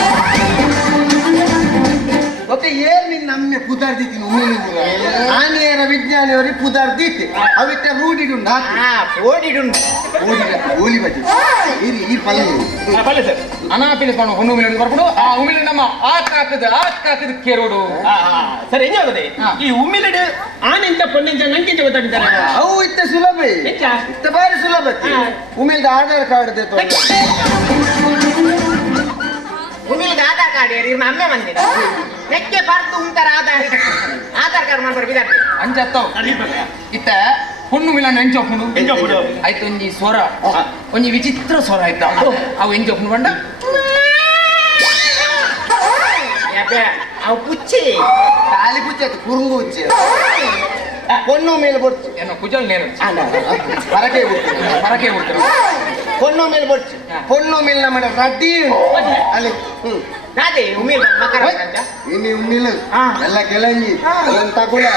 ಓಕೆ ಏನ್ ನಿನ್ನ ಅಮ್ಮೆ ಪುದಾರ್ದಿತ್ತೀನಿ ಉಮ್ಮಿಲಿ ಆನೆಯರ ವಿಜ್ಞಾನಿಯವರಿಗೆ ಪುದಾರ್ದಿತ್ತೆ ಅವಿಟ್ಟ ರೂಢಿಡುಂಡು ಓಡಿಡುಂಡು ಓಲಿ ಬಜ್ಜಿ ಈ ಫಲ ಬಲ್ಲ ಸರ್ ಅನಾಫಿಲಿಸ್ ಪಂಪ್ ಪುಣ್ಣು ಉಮಿಲಿರಿದ ಬರ್ಪುಡು ಆ ಉಮಿಲಿ ನಮ್ಮ ಆಕಾಕದ ಕೇರೋಡು ಸರ್ ಹೆಂಗೆ ಹೋಗದೆ ಹಾ. ಈ ಉಮ್ಮಿಲಿಡು ಆನೆಂತ ಪೊಣ್ಣಿಂತ ನಂಗೆಂತ ಗೊತ್ತಾಗಿದ್ದಾರೆ ಅವು ಇತ್ತ ಸುಲಭ ಎಂಚ? ಇತ್ತ ಬಾರಿ ಸುಲಭ ಉಮಿಲ್ದ ಆಧಾರ್ ಕಾರ್ಡ್ ದೇतो ಉಮಿಲ್ಗೆ ಆಧಾರ್ ಕಾರ್ಡ್ ಏರಿ ಇವ್ನ ಅಮ್ಮೆ ಮಂದಿರ ನೆಕ್ಕೆ ಬರ್ದು ಉಂಟಾರ ಆಧಾರ್ ಕಾರ್ಡ್ ಮಾಡ್ಬಾರ್ದು ಬಿದಾರ್ತಿ ಅಂಚತ್ತವ್ ಇತ್ತ ಪುಣ್ಣು ಮಿಲನ್ ಎಂಚೊಪ್ಪುಂಡು ಎಂಚೊಪ್ಪುಂಡು. ಆಯ್ತು ಒಂಜಿ ಸ್ವರ ಒಂಜಿ ವಿಚಿತ್ರ ಸ್ವರ ಆಯ್ತ ಅವು ಎಂಚೊಪ್ಪುಂಡು ಬಂಡ ಯಾಕೆ ಅವು ಪುಚ್ಚಿ ಖಾಲಿ ಪುಚ್ಚೆ ಕುರುಂಗು ಉಚ್ಚಿ பொண்ணு மேல போச்சு ಏನೋ ಕುಜಲ್ ನೇರು பறக்கை ಮರಕ್ಕೆ ಬಿಡ್ತಾರೆ பொண்ணு மேல போச்சு பொண்ணு மேல நம்ம ரட்டி ಅಲ್ಲಿ ನಾದೇ ಉಮಿಲ್ ಮಕರ ಅಂತ ಇನ್ನು ಉಮ್ಮಿಲು ಎಲ್ಲ ಕೆಳಂಗಿ ತಗುಲ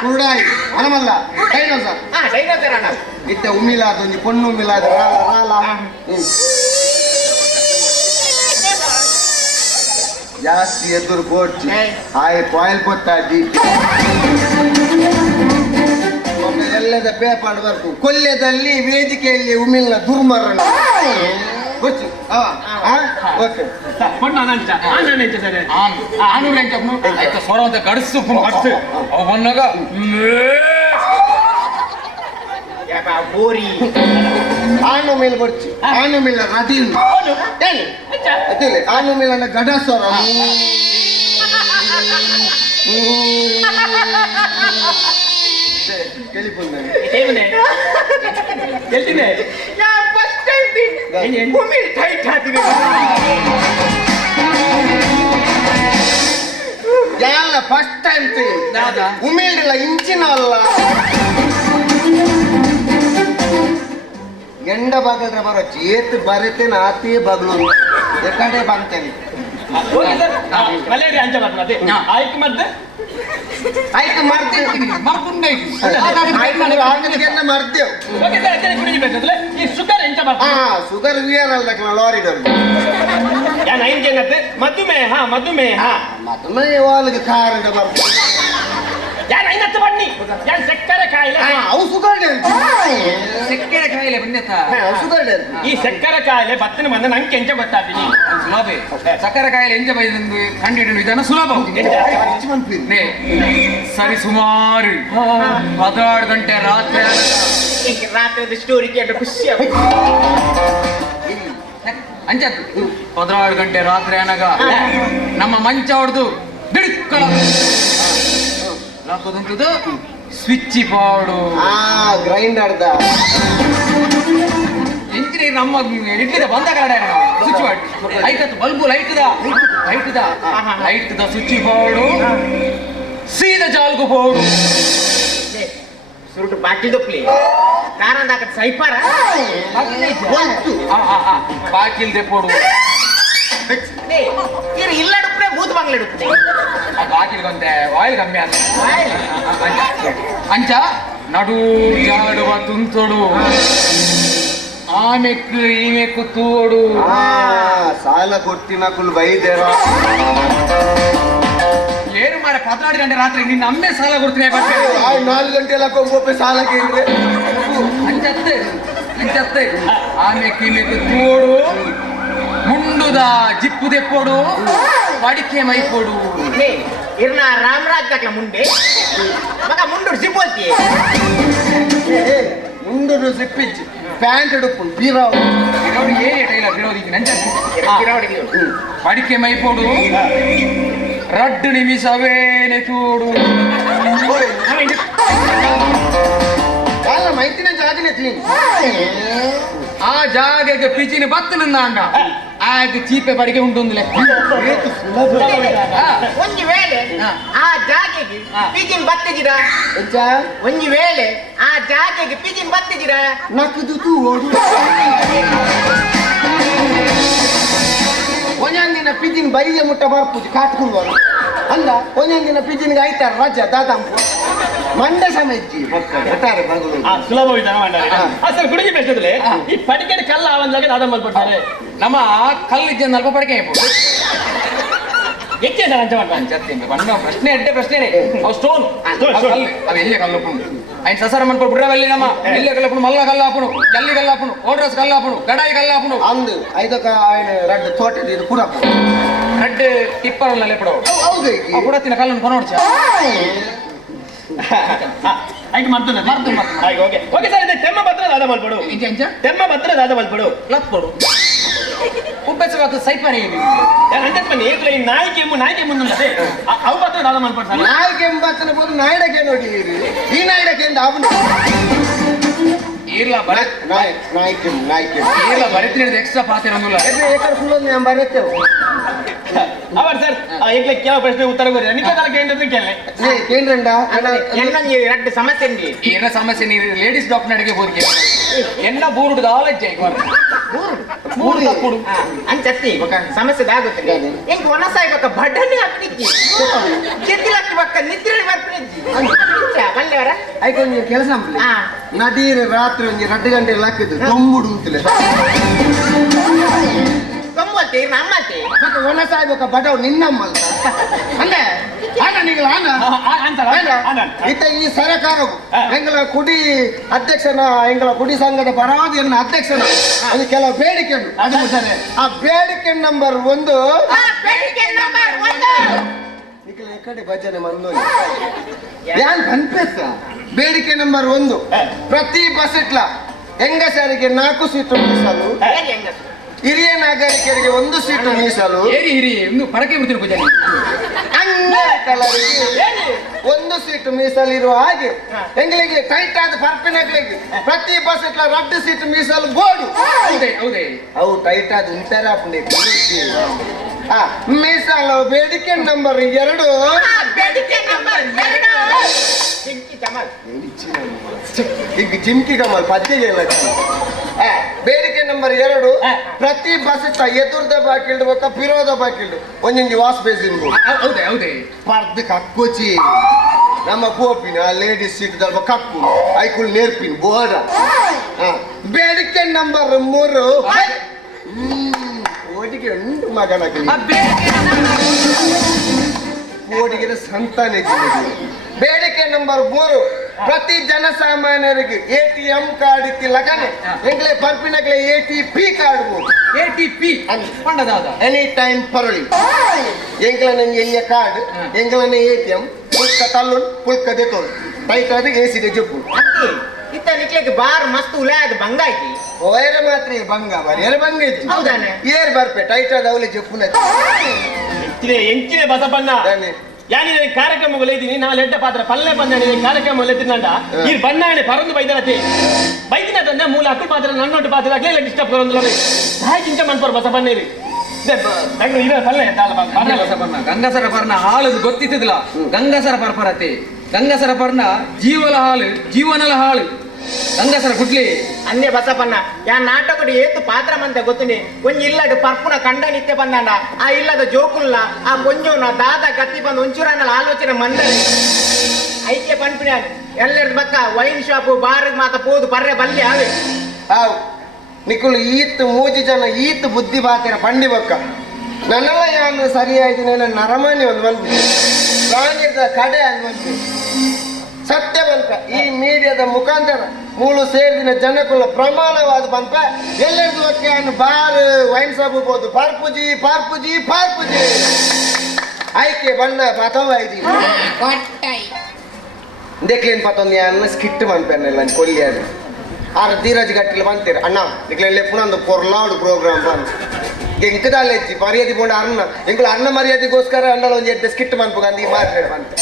ಕುರುಡಾಯಿ ಹನಮಲ್ಲ ಡೈನೋಸರ್ ಡೈನೋಸರ್ ಅಣ್ಣ ಇತ್ತ ಉಮ್ಮಿಲಾದ ಒಂದು பொண்ணு ಉಮ್ಮಿಲಾದ ರಾಲ ಜಾಸ್ತಿ ಎದುರು ಕೋಡ್ಚಿ ಹಾಯ್ ಕಾಯಿಲ್ ಕೊತ್ತಾಡಿ ಎಲ್ಲದ ಪೇಪರ್ ಬರ್ತು ಕೊಲ್ಯದಲ್ಲಿ ವೇದಿಕೆಯಲ್ಲಿ ಉಮಿಲ್ನ ದುರ್ಮರಣ ಗೊತ್ತು ಓಕೆ ಪೊಣ್ಣ ನಂಚ ನಂಚ ಸರ್ ಆನೂರು ಎಂಚಪ್ಪು ಆಯ್ತು ಸ್ವರ ಅಂತ ಗಡಿಸು ಗಡಿಸು ಅವು ಬಂದಾಗ ಬೋರಿ ಆನು ಮೇಲೆ ಬರ್ಚಿ ಆನು ಮೇಲೆ ನದಿಲ್ ಹೇಳಿ ಅದಿಲ್ಲ ಆನು ಮೇಲೆ ಗಡ ಸ್ವರ ಏಮನೆ ಹೇಳ್ತೀನಿ ಫಸ್ಟ್ ಟೈಮ್ ಉಮಿಲ್ ಟೈಟ್ ಹಾಕಿದೆ ಯಾಲ್ಲ ಫಸ್ಟ್ ಟೈಮ್ ಉಮಿಳಿಲ್ಲ ಇಂಚಿನ ಅಲ್ಲ ಎಂಡ ಬಾಗಲ್ರ ಬರೋ ಚೇತ್ ಬರತೇನೆ ಆತೇ ಬಗ್ಲು ಎಕಡೆ ಬಂತೇನೆ ಮಲೇರಿಯಾ ಅಂಚ ಬರ್ತದೆ ಆಯ್ತು ಮತ್ತೆ ಆಯ್ತು ಮಾಡ್ತೇನೆ ಮಾಡ್ತೇವೆ ಓಕೆ ಸರ್ ಅದೇ ಕುಡಿಬೇಕಾದ್ರೆ ಈ ಶುಗರ್ ಎಂಚ ಬರ್ತದೆ ಶುಗರ್ ವಿಯರ್ ಅಲ್ಲ ಲಾರಿ ಯಾ ನೈನ್ ಏನತ್ತೆ ಮಧುಮೇಹ ಮಧುಮೇಹ ಮತ್ತೊಮ್ಮೆ ವಾಲ್ಗೆ ಕಾರಣ ಬರ್ತದೆ ಯಾ ನೈನತ್ತು ಬನ್ನಿ ಯಾ ಸಕ್ಕರೆ ಕಾಯಿಲೆ ಅವು ಶುಗರ್ ಸಕ್ಕರೆ ಕಾಯಿಲೆ ಬಂದೆತ್ತ ಶುಗರ್ ಈ ಸಕ್ಕರೆ ಕಾಯಿಲೆ ಬತ್ತನ ಬಂದ ನಂಗೆ ಎಂಚ ಗೊತ್ತಾಗ್ತೀನಿ ಸುಲಭ ಸಕ್ಕರೆ ಕಾಯಿಲೆ ಎಂಜ ಬೈದಂದು ಕಂಡಿಡಿದ ವಿಧಾನ ಸುಲಭ ನೇ ಸರಿ ಸುಮಾರು 16 ಗಂಟೆ ರಾತ್ರಿ ರಾತ್ರಿ ಸ್ಟೋರಿ ಕೇಳಿ ಖುಷಿ ಅಂಚತ್ತು 16 ಗಂಟೆ ರಾತ್ರಿ ಅನಗ ನಮ್ಮ ಮಂಚ ಹೊಡೆದು ದಿಡುಕ್ಕಳ ಲಾಕೋದಂತದ್ದು ಸ್ವಿಚ್ ಪಾಡು ಗ್ರೈಂಡರ್ ಎಂಚಿನ ನಮ್ಮ ಇಡ್ಲಿದ ಬಂದ ಕಾಡ ಸ್ವಿಚ್ ಪಾಡು ಲೈಟ್ ಬಲ್ಬು ಲೈಟ್ ಸ್ವಿಚ್ ಪಾಡು ಸೀದಾ ಜಾಲ್ಗು ಪಾಡು ಸುರುಟು ಬಾಕಿಲ್ ದೊಪ್ಲಿ ಕಾರಣ ಸೈಪಾರ ಬಾಕಿಲ್ ದೆಪ್ಪೋಡು ಇಲ್ಲಡುಪ್ರೆ ಬೂತ್ ಬಂಗ್ಲೆಡುಪ್ರೆ ಆ ಬಾಕಿಲ್ಗಂತೆ ಆಯಿಲ್ ಕಮ್ಮಿ ಆತ ಅಂಚ ನಡು ಜಾಡುವ ತುಂತೊಡು ಆಮೆಕ್ಕು ಈಮೆಕ್ಕು ತೂಡು ಸಾಲ ಕೊಡ್ತೀನ ಕುಲ್ ಬೈದೇರ ಏನು ಮಾಡ 16 ಗಂಟೆ ರಾತ್ರಿ ನಿನ್ನ ಅಮ್ಮೆ ಸಾಲ ಕೊಡ್ತೀನಿ 4 ಗಂಟೆ ಎಲ್ಲ ಕೊಂಗೊಪ್ಪೆ ಸಾಲ ಕೇಳಿದ್ರೆ ಅಂಚತ್ತೆ ಆಮೆಕ್ಕು ಈಮೆಕ್ಕು ತೂಡು ಮುಂಡುದ ಜಿಪ್ಪು ದೆಪ್ಪೋಡು ಪಡಿಕೆ ಮೈಪೋಡು ಇರ್ನ ರಾಮರಾಜ್ ತಕ್ಲ ಮುಂಡೆ ಮಗ ಮುಂಡು ಸಿಪ್ಪೋಲ್ತಿ ಮುಂಡು ಸಿಪ್ಪಿಚ್ಚಿ ಪ್ಯಾಂಟ್ ಹಿಡುಪು ಬೀರಾವ್ ನೋಡಿ ಏನೇ ಟೈಲರ್ ಬಿಡೋದಿಕ್ಕೆ ನಂಚ ಪಡಿಕೆ ಮೈಪೋಡು ರಡ್ಡು ನಿಮಿಷವೇನೆ ತೂಡು ಅಲ್ಲ ಮೈತಿನ ಜಾಗನೆ ತೀನಿ ಆ ಜಾಗಕ್ಕೆ ಪಿಚಿನ ಬತ್ತಲಿಂದ ಅಂಡ ಆಯ್ತು ಚೀಪೆ ಪಡಿಕೆ ಉಂಟು ಒಂದು ಲೆಕ್ಕ ಒಂದು ವೇಳೆ ಆ ಜಾಗೆಗೆ ಪಿಜಿನ್ ಬತ್ತಿಜಿರ ಎಂಚ ಒಂಜಿ ವೇಳೆ ಆ ಜಾಗೆಗೆ ಪಿಜಿನ್ ಬತ್ತಿಜಿರ ನಕ್ಕದು ತೂ ಓಡು ಒಂದೊಂದಿನ ಪಿಜಿನ್ ಬೈಯ ಮುಟ್ಟ ಬರ್ಪುಜಿ ಕಾಟ್ಕೊಳ್ಬಾರು ಅಂದ ಒಂದೊಂದಿನ ಪಿಜಿನ್ಗೆ ಆಯ್ತಾರ ರಜಾ ದಾದಂಪು ಮಂಡ ಸಮಜ್ಜಿ ಒಟ್ಟಾರೆ ಮಗಳು ಸುಲಭ ವಿಧಾನ ಮಾಡ್ತಾರೆ ಸರ್ ಕುಡಿಜಿ ಬೆಷ್ಟದಲ್ಲಿ ಈ ಪಡಿಕೆಟ್ ಕಲ್ಲ ಆವಂದಾಗ ದಾದ ಮಲ್ಪಡ್ತಾರೆ ನಮ್ಮ ಕಲ್ಲಿದ್ದ ಅಲ್ಪ ಪಡಕೆ ಹೆಚ್ಚೆ ಸರ್ ಅಂಚ ಮಾಡ್ತಾರೆ ಅಂಚತ್ತೀನಿ ಬಣ್ಣ ಪ್ರಶ್ನೆ ಅಡ್ಡೆ ಪ್ರಶ್ನೆ ಅವು ಸ್ಟೋನ್ Stone. ಕಲ್ಲು ಅವು ಎಲ್ಲೇ ಕಲ್ಲಪ್ಪುಂಡು ఆయన ససర మనకు బుర్రవెల్లి నమ్మ ఇల్లే కల్లపును మల్ల కల్లాపును జల్లి కల్లాపును ఓడ్రస్ కల్లాపును గడాయి కల్లాపును ಅಂದು ಐದಕ್ಕ ఆయన ರಡ್ಡು ತೋಟದ ಇದು ಪುರಪ್ಪು రెడ్ టిప్పర్ల లేపడు ಹೌದು అప్పుడు తిన కళ్ళను కొనొచ్చా ಆಯ್ತು ಮಾಡ್ತಾನೆ ಆಯ್ತು ಓಕೆ ಓಕೆ ಸರ್ ಇದು ತೆಮ್ಮ ಪತ್ರ ದಾದ ಮಲ್ಪಡು ఇంచ ఇంచ ತೆಮ್ಮ ಪತ್ರ ದಾದ ಮಲ್ಪಡು లత్పడు ఉబ్బెసవాకు సైపని అంటే పని ఏట్ల ఈ నాయకి ముందు ఉన్నది అవు పత్ర ದಾದ మల్పడు సార్ ನಾಯಿಗೆ ಎಂಬತ್ತನ ಬೋದು ನಾಯಿಡಕ್ಕೆ ನೋಡಿ ಈ ನಾಯಿಡಕ್ಕೆ ಎಂದ ಅವನು ఈర్లా బర ನಾಯ್ಕೆ ఈర్లా బరిత్రిది ఎక్స్ట్రా పాతిరందుల ಏಕರ್ ಫುಲ್ ಒಂದು ನಾನು ಬರೆತ್ತೇವೆ ಅವರ್ ಸರ್ ಏಟ್ಲ ಕೇಳ ಪ್ರಶ್ನೆ ಉತ್ತರ ಕೊಡಿ ನಿಕ್ಕೆ ತನಕ ఏంటంటే ಕೇಳಲೆ ಏನ್ರಂಡ ఎన్నంజి రెడ్డి సమస్య అండి ఈయన సమస్య నీ లేడీస్ డాక్టర్ అడిగే పోరికి ఎన్న బూరుడు కావాలి బూరు తప్పుడు అని చెప్పి ఒక సమస్య దాగుతుంది ఇంక వనసాయి ఒక బడ్డని అప్పించి చేతులకి ఒక నిద్రని వర్పించి మళ్ళీవరా అయితే కొంచెం ಕೆಲಸ ನಡೀರಿ ರಾತ್ರಿ ಒಂದು 2 ಗಂಟೆ ಲಾಕಿದ್ದು ತೊಂಬುಡು ಅಂತಲೇ ತೊಂಬತ್ತಿ ನಮ್ಮತ್ತಿ ಮತ್ತೆ ಒನ ಸಾಹೇಬ್ ఒక ಬಡವ ನಿನ್ನಮ್ಮಲ್ಲ ಅಂದ್ರೆ ಆಗ ನೀವು ಇತ್ತ ಈ ಸರ್ಕಾರವು ಎಂಗಳ ಕುಡಿ ಅಧ್ಯಕ್ಷನ ಎಂಗಳ ಕುಡಿ ಸಂಘದ ಪರವಾದ ಎನ್ನ ಅಧ್ಯಕ್ಷನ ಅದು ಕೆಲವು ಬೇಡಿಕೆ ಉಂಟು ಅದು ಸರಿ ಆ ಬೇಡಿಕೆ ನಂಬರ್ 1 ನಿಖಿಲ ಈ ಕಡೆ ಭಜನೆ ಮಂದೋಲಿ ಯಾನ್ ಕನ್ಫೆಸ್ ಬೇಡಿಕೆ ನಂಬರ್ 1 ಪ್ರತಿ ಬಸ್ ಇಟ್ಲ ಹೆಂಗಸರಿಗೆ 4 ಸೀಟು ಮೀಸಲು ಹಿರಿಯ ನಾಗರಿಕರಿಗೆ 1 ಸೀಟು ಮೀಸಲು ಏರಿ ಹಿರಿ ಇನ್ನು ಪಡಕೆ ಬಿಡ್ತೀನಿ ಪೂಜಾರಿ ಅಂಗವಿಕಲರಿಗೆ 1 ಸೀಟು ಮೀಸಲಿರುವ ಹಾಗೆ ಎಂಗಳಿಗೆ ಟೈಟ್ ಆದ ಪರ್ಪಿನಗಳಿಗೆ ಪ್ರತಿ ಬಸ್ ಇಟ್ಲ 2 ಸೀಟು ಮೀಸಲು ಬೋರ್ಡು ಹೌದೇ ಅವು ಟೈಟ್ ಆದ ಉಂಟಾರ ಮೀಸಲು ಬೇಡಿಕೆ ನಂಬರ್ 2 ಈಗ ಜಿಮ್ಕಿ ಕಮಲ್ ಪದ್ಯಗೆ ಬೇಡಿಕೆ ನಂಬರ್ 2 ಪ್ರತಿ ಬಸ್ ಇಟ್ಟ ಎದುರ್ದ ಬಾಕಿಲ್ಡು ఒక ವಿರೋಧ ಬಾಕಿಲ್ಡು ಒಂದೊಂದು ವಾಶ್ ಬೇಸಿನ್ ಹೌದೇ ಪರ್ದ ಕಕ್ಕೋಚಿ ನಮ್ಮ ಪೋಪಿನ ಲೇಡೀಸ್ ಸೀಟ್ ದಲ್ಪ ಕಕ್ಕು ಐಕುಲ್ ನೇರ್ಪಿನ್ ಬೋಡ ಬೇಡಿಕೆ ನಂಬರ್ 3 ಓಡಿಗೆ ಉಂಟು ಮಗನಾಗಿ ಓಡಿಗೆ ಸಂತಾನ ಬೇಡಿಕೆ ನಂಬರ್ 3 ಪ್ರತಿ ಜನಸಾಮಾನ್ಯರಿಗೆ ATM ಕಾರ್ಡ್ ಇತ್ತಿಲ್ಲಕನೆ ಎಂಗ್ಲೆ ಪರ್ಪಿನಗ್ಲೆ ATP ಕಾರ್ಡ್ ATP ಪಂಡದಾದ ಎನಿ ಟೈಮ್ ಪರಳಿ ಎಂಗ್ಲನ ಎಲ್ಲಿಯ ಕಾರ್ಡ್ ಎಂಗ್ಲನ ATM ಪುಲ್ಕ ತಲ್ಲುನ್ ಪುಲ್ಕ ದೆತೋಲ್ ಟೈಟ್ ಆದ AC ದೆ ಜಪ್ಪು ಇತ್ತ ನಿಕ್ಲೆಗೆ ಬಾರ್ ಮಸ್ತ್ ಉಲಾದ ಬಂಗಾಯ್ತಿ ಓಯರ ಮಾತ್ರ ಬಂಗ ಬರಿಯರ ಬಂಗ ಇತ್ತು ಹೌದಾನೆ ಏರ್ ಬರ್ಪೆ ಟೈಟ್ ಆದ ಅವಲೆ ಜಪ್ಪುನ ಎಂಚಿನೆ ಬಸಪನ್ನ ಯಾನಿ ಕಾರ್ಯಕ್ರಮಗಳು ಇದ್ದೀನಿ ನಾಳೆ ಎಡ್ಡ ಪಾತ್ರ ಪಲ್ಲೆ ಬಂದ ಕಾರ್ಯಕ್ರಮ ಎತ್ತಿನಂಡ ಈ ಬಣ್ಣಾಣೆ ಪರಂದು ಬೈದನತಿ ಬೈದಿನ ತಂದೆ ಮೂಲ ಅಕ್ಕಿ ಪಾತ್ರ ನನ್ನೊಟ್ಟು ಪಾತ್ರ ಆಗ್ಲೇ ಡಿಸ್ಟರ್ಬ್ ಕೊರೊಂದು ಹಾಕಿಂಚ ಮನ್ಪರ್ ಬಸಪನ್ನೇರಿ ಗಂಗಸರ ಪರ್ನ ಹಾಲು ಗೊತ್ತಿತ್ತದಿಲ್ಲ ಗಂಗಸರ ಪರ್ಪರತೆ ಗಂಗಸರ ಪರ್ನ ಜೀವಲ ಹಾಲು ಜೀವನಲ ಹಾಳು ಗಂಗಸರ ಗುಡ್ಲಿ अन्य बसपन्न या नाटक ಏತು ಪಾತ್ರ ಮಂತೆ ಗೊತ್ತುನಿ ಒಂಜಿ ಇಲ್ಲದ ಪರ್ಪುನ ಕಂಡ ನಿತ್ಯ ಬಂದಾಂಡ ಆ ಇಲ್ಲದ ಜೋಕುಲ್ನ ಆ ಕೊಂಜೋನ ದಾದ ಗತ್ತಿ ಬಂದು ಒಂಚೂರನ್ನ ಆಲೋಚನೆ ಮಂಡನೆ ಐಕ್ಯ ಪನ್ಪಿನ ಎಲ್ಲರದ ಬಕ್ಕ ವೈನ್ ಶಾಪ್ ಬಾರ್ ಮಾತ ಪೋದು ಪರ್ರೆ ಬಲ್ಲೆ ಆವೆ ಆವ್ ನಿಕುಲು ಈತ್ ಮೂಜಿ ಜನ ಈತ್ ಬುದ್ಧಿ ಬಾತಿರ ಪಂಡಿ ಬಕ್ಕ ನನ್ನೆಲ್ಲ ಯಾನು ಸರಿ ಆಯ್ತು ನನ್ನ ನರಮನಿ ಒಂದು ಬಂತು ಪ್ರಾಣಿದ ಕಡೆ ಅನ್ವಂತು ಸತ್ಯ ಬಂತ ಈ ಮೀಡಿಯಾದ ಮುಖಾಂತರ ಮೂಳು ಸೇರಿದ ಜನಕ್ಕುള്ള ಪ್ರಮಾಣವಾದ ಬಂತ ಎಲ್ಲರಿಗೂ ಅನ್ನು ಬಾರ್ ವೈನ್ ಶಾಪ್ ಹೋಗ್ಬೋದು ಪಾರ್ಪುಜಿ ಪಾರ್ಪುಜಿ ಪಾರ್ಪುಜಿ ಆಯ್ಕೆ ಬಣ್ಣ ಪತವ ಇದೀನಿ ದೇಖ್ಲೇನ್ ಪತೊಂದು ಅನ್ನ ಸ್ಕಿಟ್ ಬಂಪೆನ್ನೆಲ್ಲ ಕೊಲ್ಲಿಯಾದ ಆರು ಧೀರಜ್ ಗಟ್ಟಿಲು ಬಂತೀರ ಅಣ್ಣ ನಿಕ್ಲೆಲ್ಲೇ ಪುನಃ ಒಂದು ಪೊರ್ಲಾಡು ಪ್ರೋಗ್ರಾಮ್ ಬಂತು ಎಂಕದಾಲೆಜ್ಜಿ ಮರ್ಯಾದೆ ಕೊಂಡು ಅನ್ನ ಎಂಕುಲು ಅನ್ನ ಮರ್ಯಾದೆಗೋಸ್ಕರ ಅಣ್ಣಳ ಒಂದು ಎಡ್ಡೆ ಸ್ಕಿಟ್ ಬಂತು ಅಂದು ಈ ಮಾತಾಡಿ ಬಂತು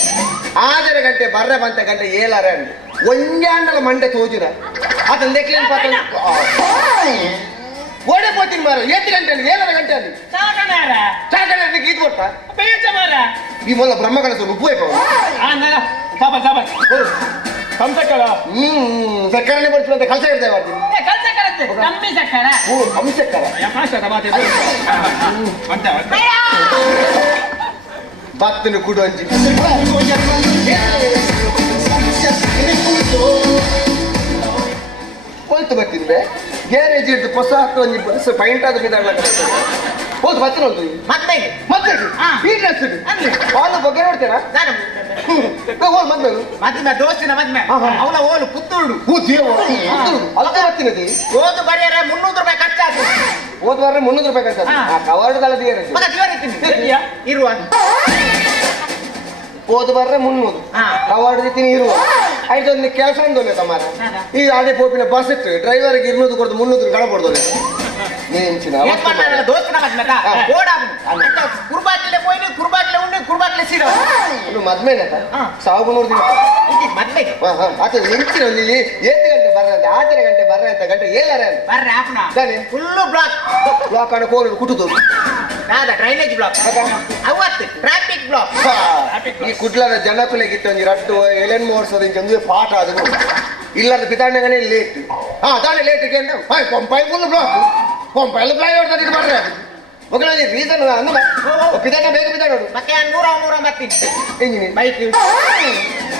6 ಗಂಟೆ ಬರ್ರೆ ಬಂತ ಗಂಟೆ 7 ಒಂಜಾಂಡಲ ಮಂಡೆ ತೋಜಿರ ಅದನ್ನ ದೇಖ್ಲೇನ್ ಪತೊಂದು ಓಡೆ ಪೋತೀನಿ ಮಾರ 8 ಗಂಟೆ 7 ಗಂಟೆ ಅಲ್ಲಿ ಸಾಕನಾರ ಚಾಕಡೆ ಇದು ಕೊಟ್ಟ ಬೇಚ ಮಾರ ಈ ಮೊದಲ ಬ್ರಹ್ಮಕಲಸ ಉಪಯೋಗ ಕಂಸಕ್ಕಳ ಸಕ್ಕರೆ ಬರ್ತೀವಿ ಅಂತ ಕಲ್ಸ ಇರ್ತೇವೆ ಮಾಡ್ತೀನಿ ಕಲ್ಸ ಕಲತ್ತೆ ಕಮ್ಮಿ ಸಕ್ಕರ ಕಮ್ಮಿ ಸಕ್ಕರೆ ಭಕ್ತನು ಕುಡು ಅಂಜಿ ಹೋಯ್ತು ಬರ್ತೀನಿ ಬೇ ಗ್ಯಾರೇಜ್ ಇದ್ದು ಹೊಸ ಹಾಕಿ ಒಂದು ಬಸ್ ಪೈಂಟ್ ಆದ ಬಿದ್ದಾಡ್ಲ ಹೋದ್ ಬರ್ತೀನಿ ಹೋಗ್ತು ಮತ್ತೆ ಮತ್ತೆ ಈ ಡ್ರೆಸ್ ಹಾಲು ಬಗ್ಗೆ ನೋಡ್ತೇನಾ ನಾನು ಹೋದ್ ಮದ್ವೆ ಮದ್ಮೆ ದೋಸ್ತಿನ ಮದ್ಮೆ ಅವನ ಓಲು ಪುತ್ತೂರು ಹೂ ದೇವ ಅಲ್ಲದೆ ಬರ್ತೀನಿ ಓದು ಬರೆಯರೆ 300 ರೂಪಾಯಿ ಖರ್ಚಾಯ್ತು ಹೋದ್ ವಾರ 300 ರೂಪಾಯಿ ಖರ್ಚು ಆ ಕವರ್ಡ್ ಅಲ್ಲ ಗ್ಯಾರೇಜ್ ಮಗ ಜೀವನ ಇರುವ ಹೋದ್ ಬರ್ರೆ 300 ಕವರ್ಡ್ ರೀತಿ ಇರುವ ಐದೊಂದು ಕೆಲಸ ಅಂದೋಲೆ ತಮಾರ ಈ ಆಡೆ ಪೋಪಿನ ಬಸ್ ಇಟ್ಟು ಡ್ರೈವರ್ಗೆ 200 ಕೊಡ್ದು 300 ಕಳಪಡ್ದೋಲೆ ನೇಂಚಿನ ದೋಸ್ತಿನ ಮದ್ಮೆ ಓಡಾಬು ಕುರ್ಬಾಕ್ಲೆ ಹೋಯ್ನಿ ಕುರ್ಬಾಕ್ಲೆ ಉಣ್ಣಿ ಕುರ್ಬಾಕ್ಲೆ ಸೀರ ಇನ್ನು ಮದ್ಮೇನೆ ಸಾವು ನೋಡ್ತೀನಿ ಮದ್ಮೆ ಆತ ಎಂಚಿನ ಒಂದು 7 ಗಂಟೆ ಬರ್ರೆ ಅಂತ 8 ಗಂಟೆ ಬರ್ರೆ ಅಂತ ಗಂಟೆ ಏಳರೆ ಅಂತ ಬರ್ರೆ ಆಪನ ತಾನೆ ಫುಲ್ಲು ಬ್ಲಾಕ್ ಬ್ಲಾಕ್ ಆಡ ಕೋಲು ಕುಟುದು ನಾದ ಡ್ರೈನೇಜ್ ಬ್ಲಾಕ್ ಅವತ್ತು ಟ್ರಾಫಿಕ್ ಬ್ಲಾಕ್ ಈ ಕುಡ್ಲದ ಜನಕುಲೆಗಿತ್ತು ಒಂದು ರಡ್ಡು ಎಲೆನ್ ಮೋರ್ಸೋದು ಇಂಚ ಪಾಠ ಅದು ಇಲ್ಲದ ಪಿತಾಂಡಗನೇ ಲೇಟ್ ತಾನೆ ಲೇಟ್ಗೆ ಅಂತ ಪಂಪಾಯಿ ಫುಲ್ ಬ್ಲಾಕ್ ಪಂಪಾಯಿ ಫ್ಲೈ ಓಡ್ತಾರೆ ಇದು ಮಾಡ್ರೆ ಮಕ್ಕಳ ರೀಸನ್ ಅಂದ ಪಿತಾಂಡ ಬೇಗ ಪಿತಾಡೋಡು ಮತ್ತೆ 100 ಬರ್ತೀನಿ ಎಂಜಿನಿ ಬೈಕ್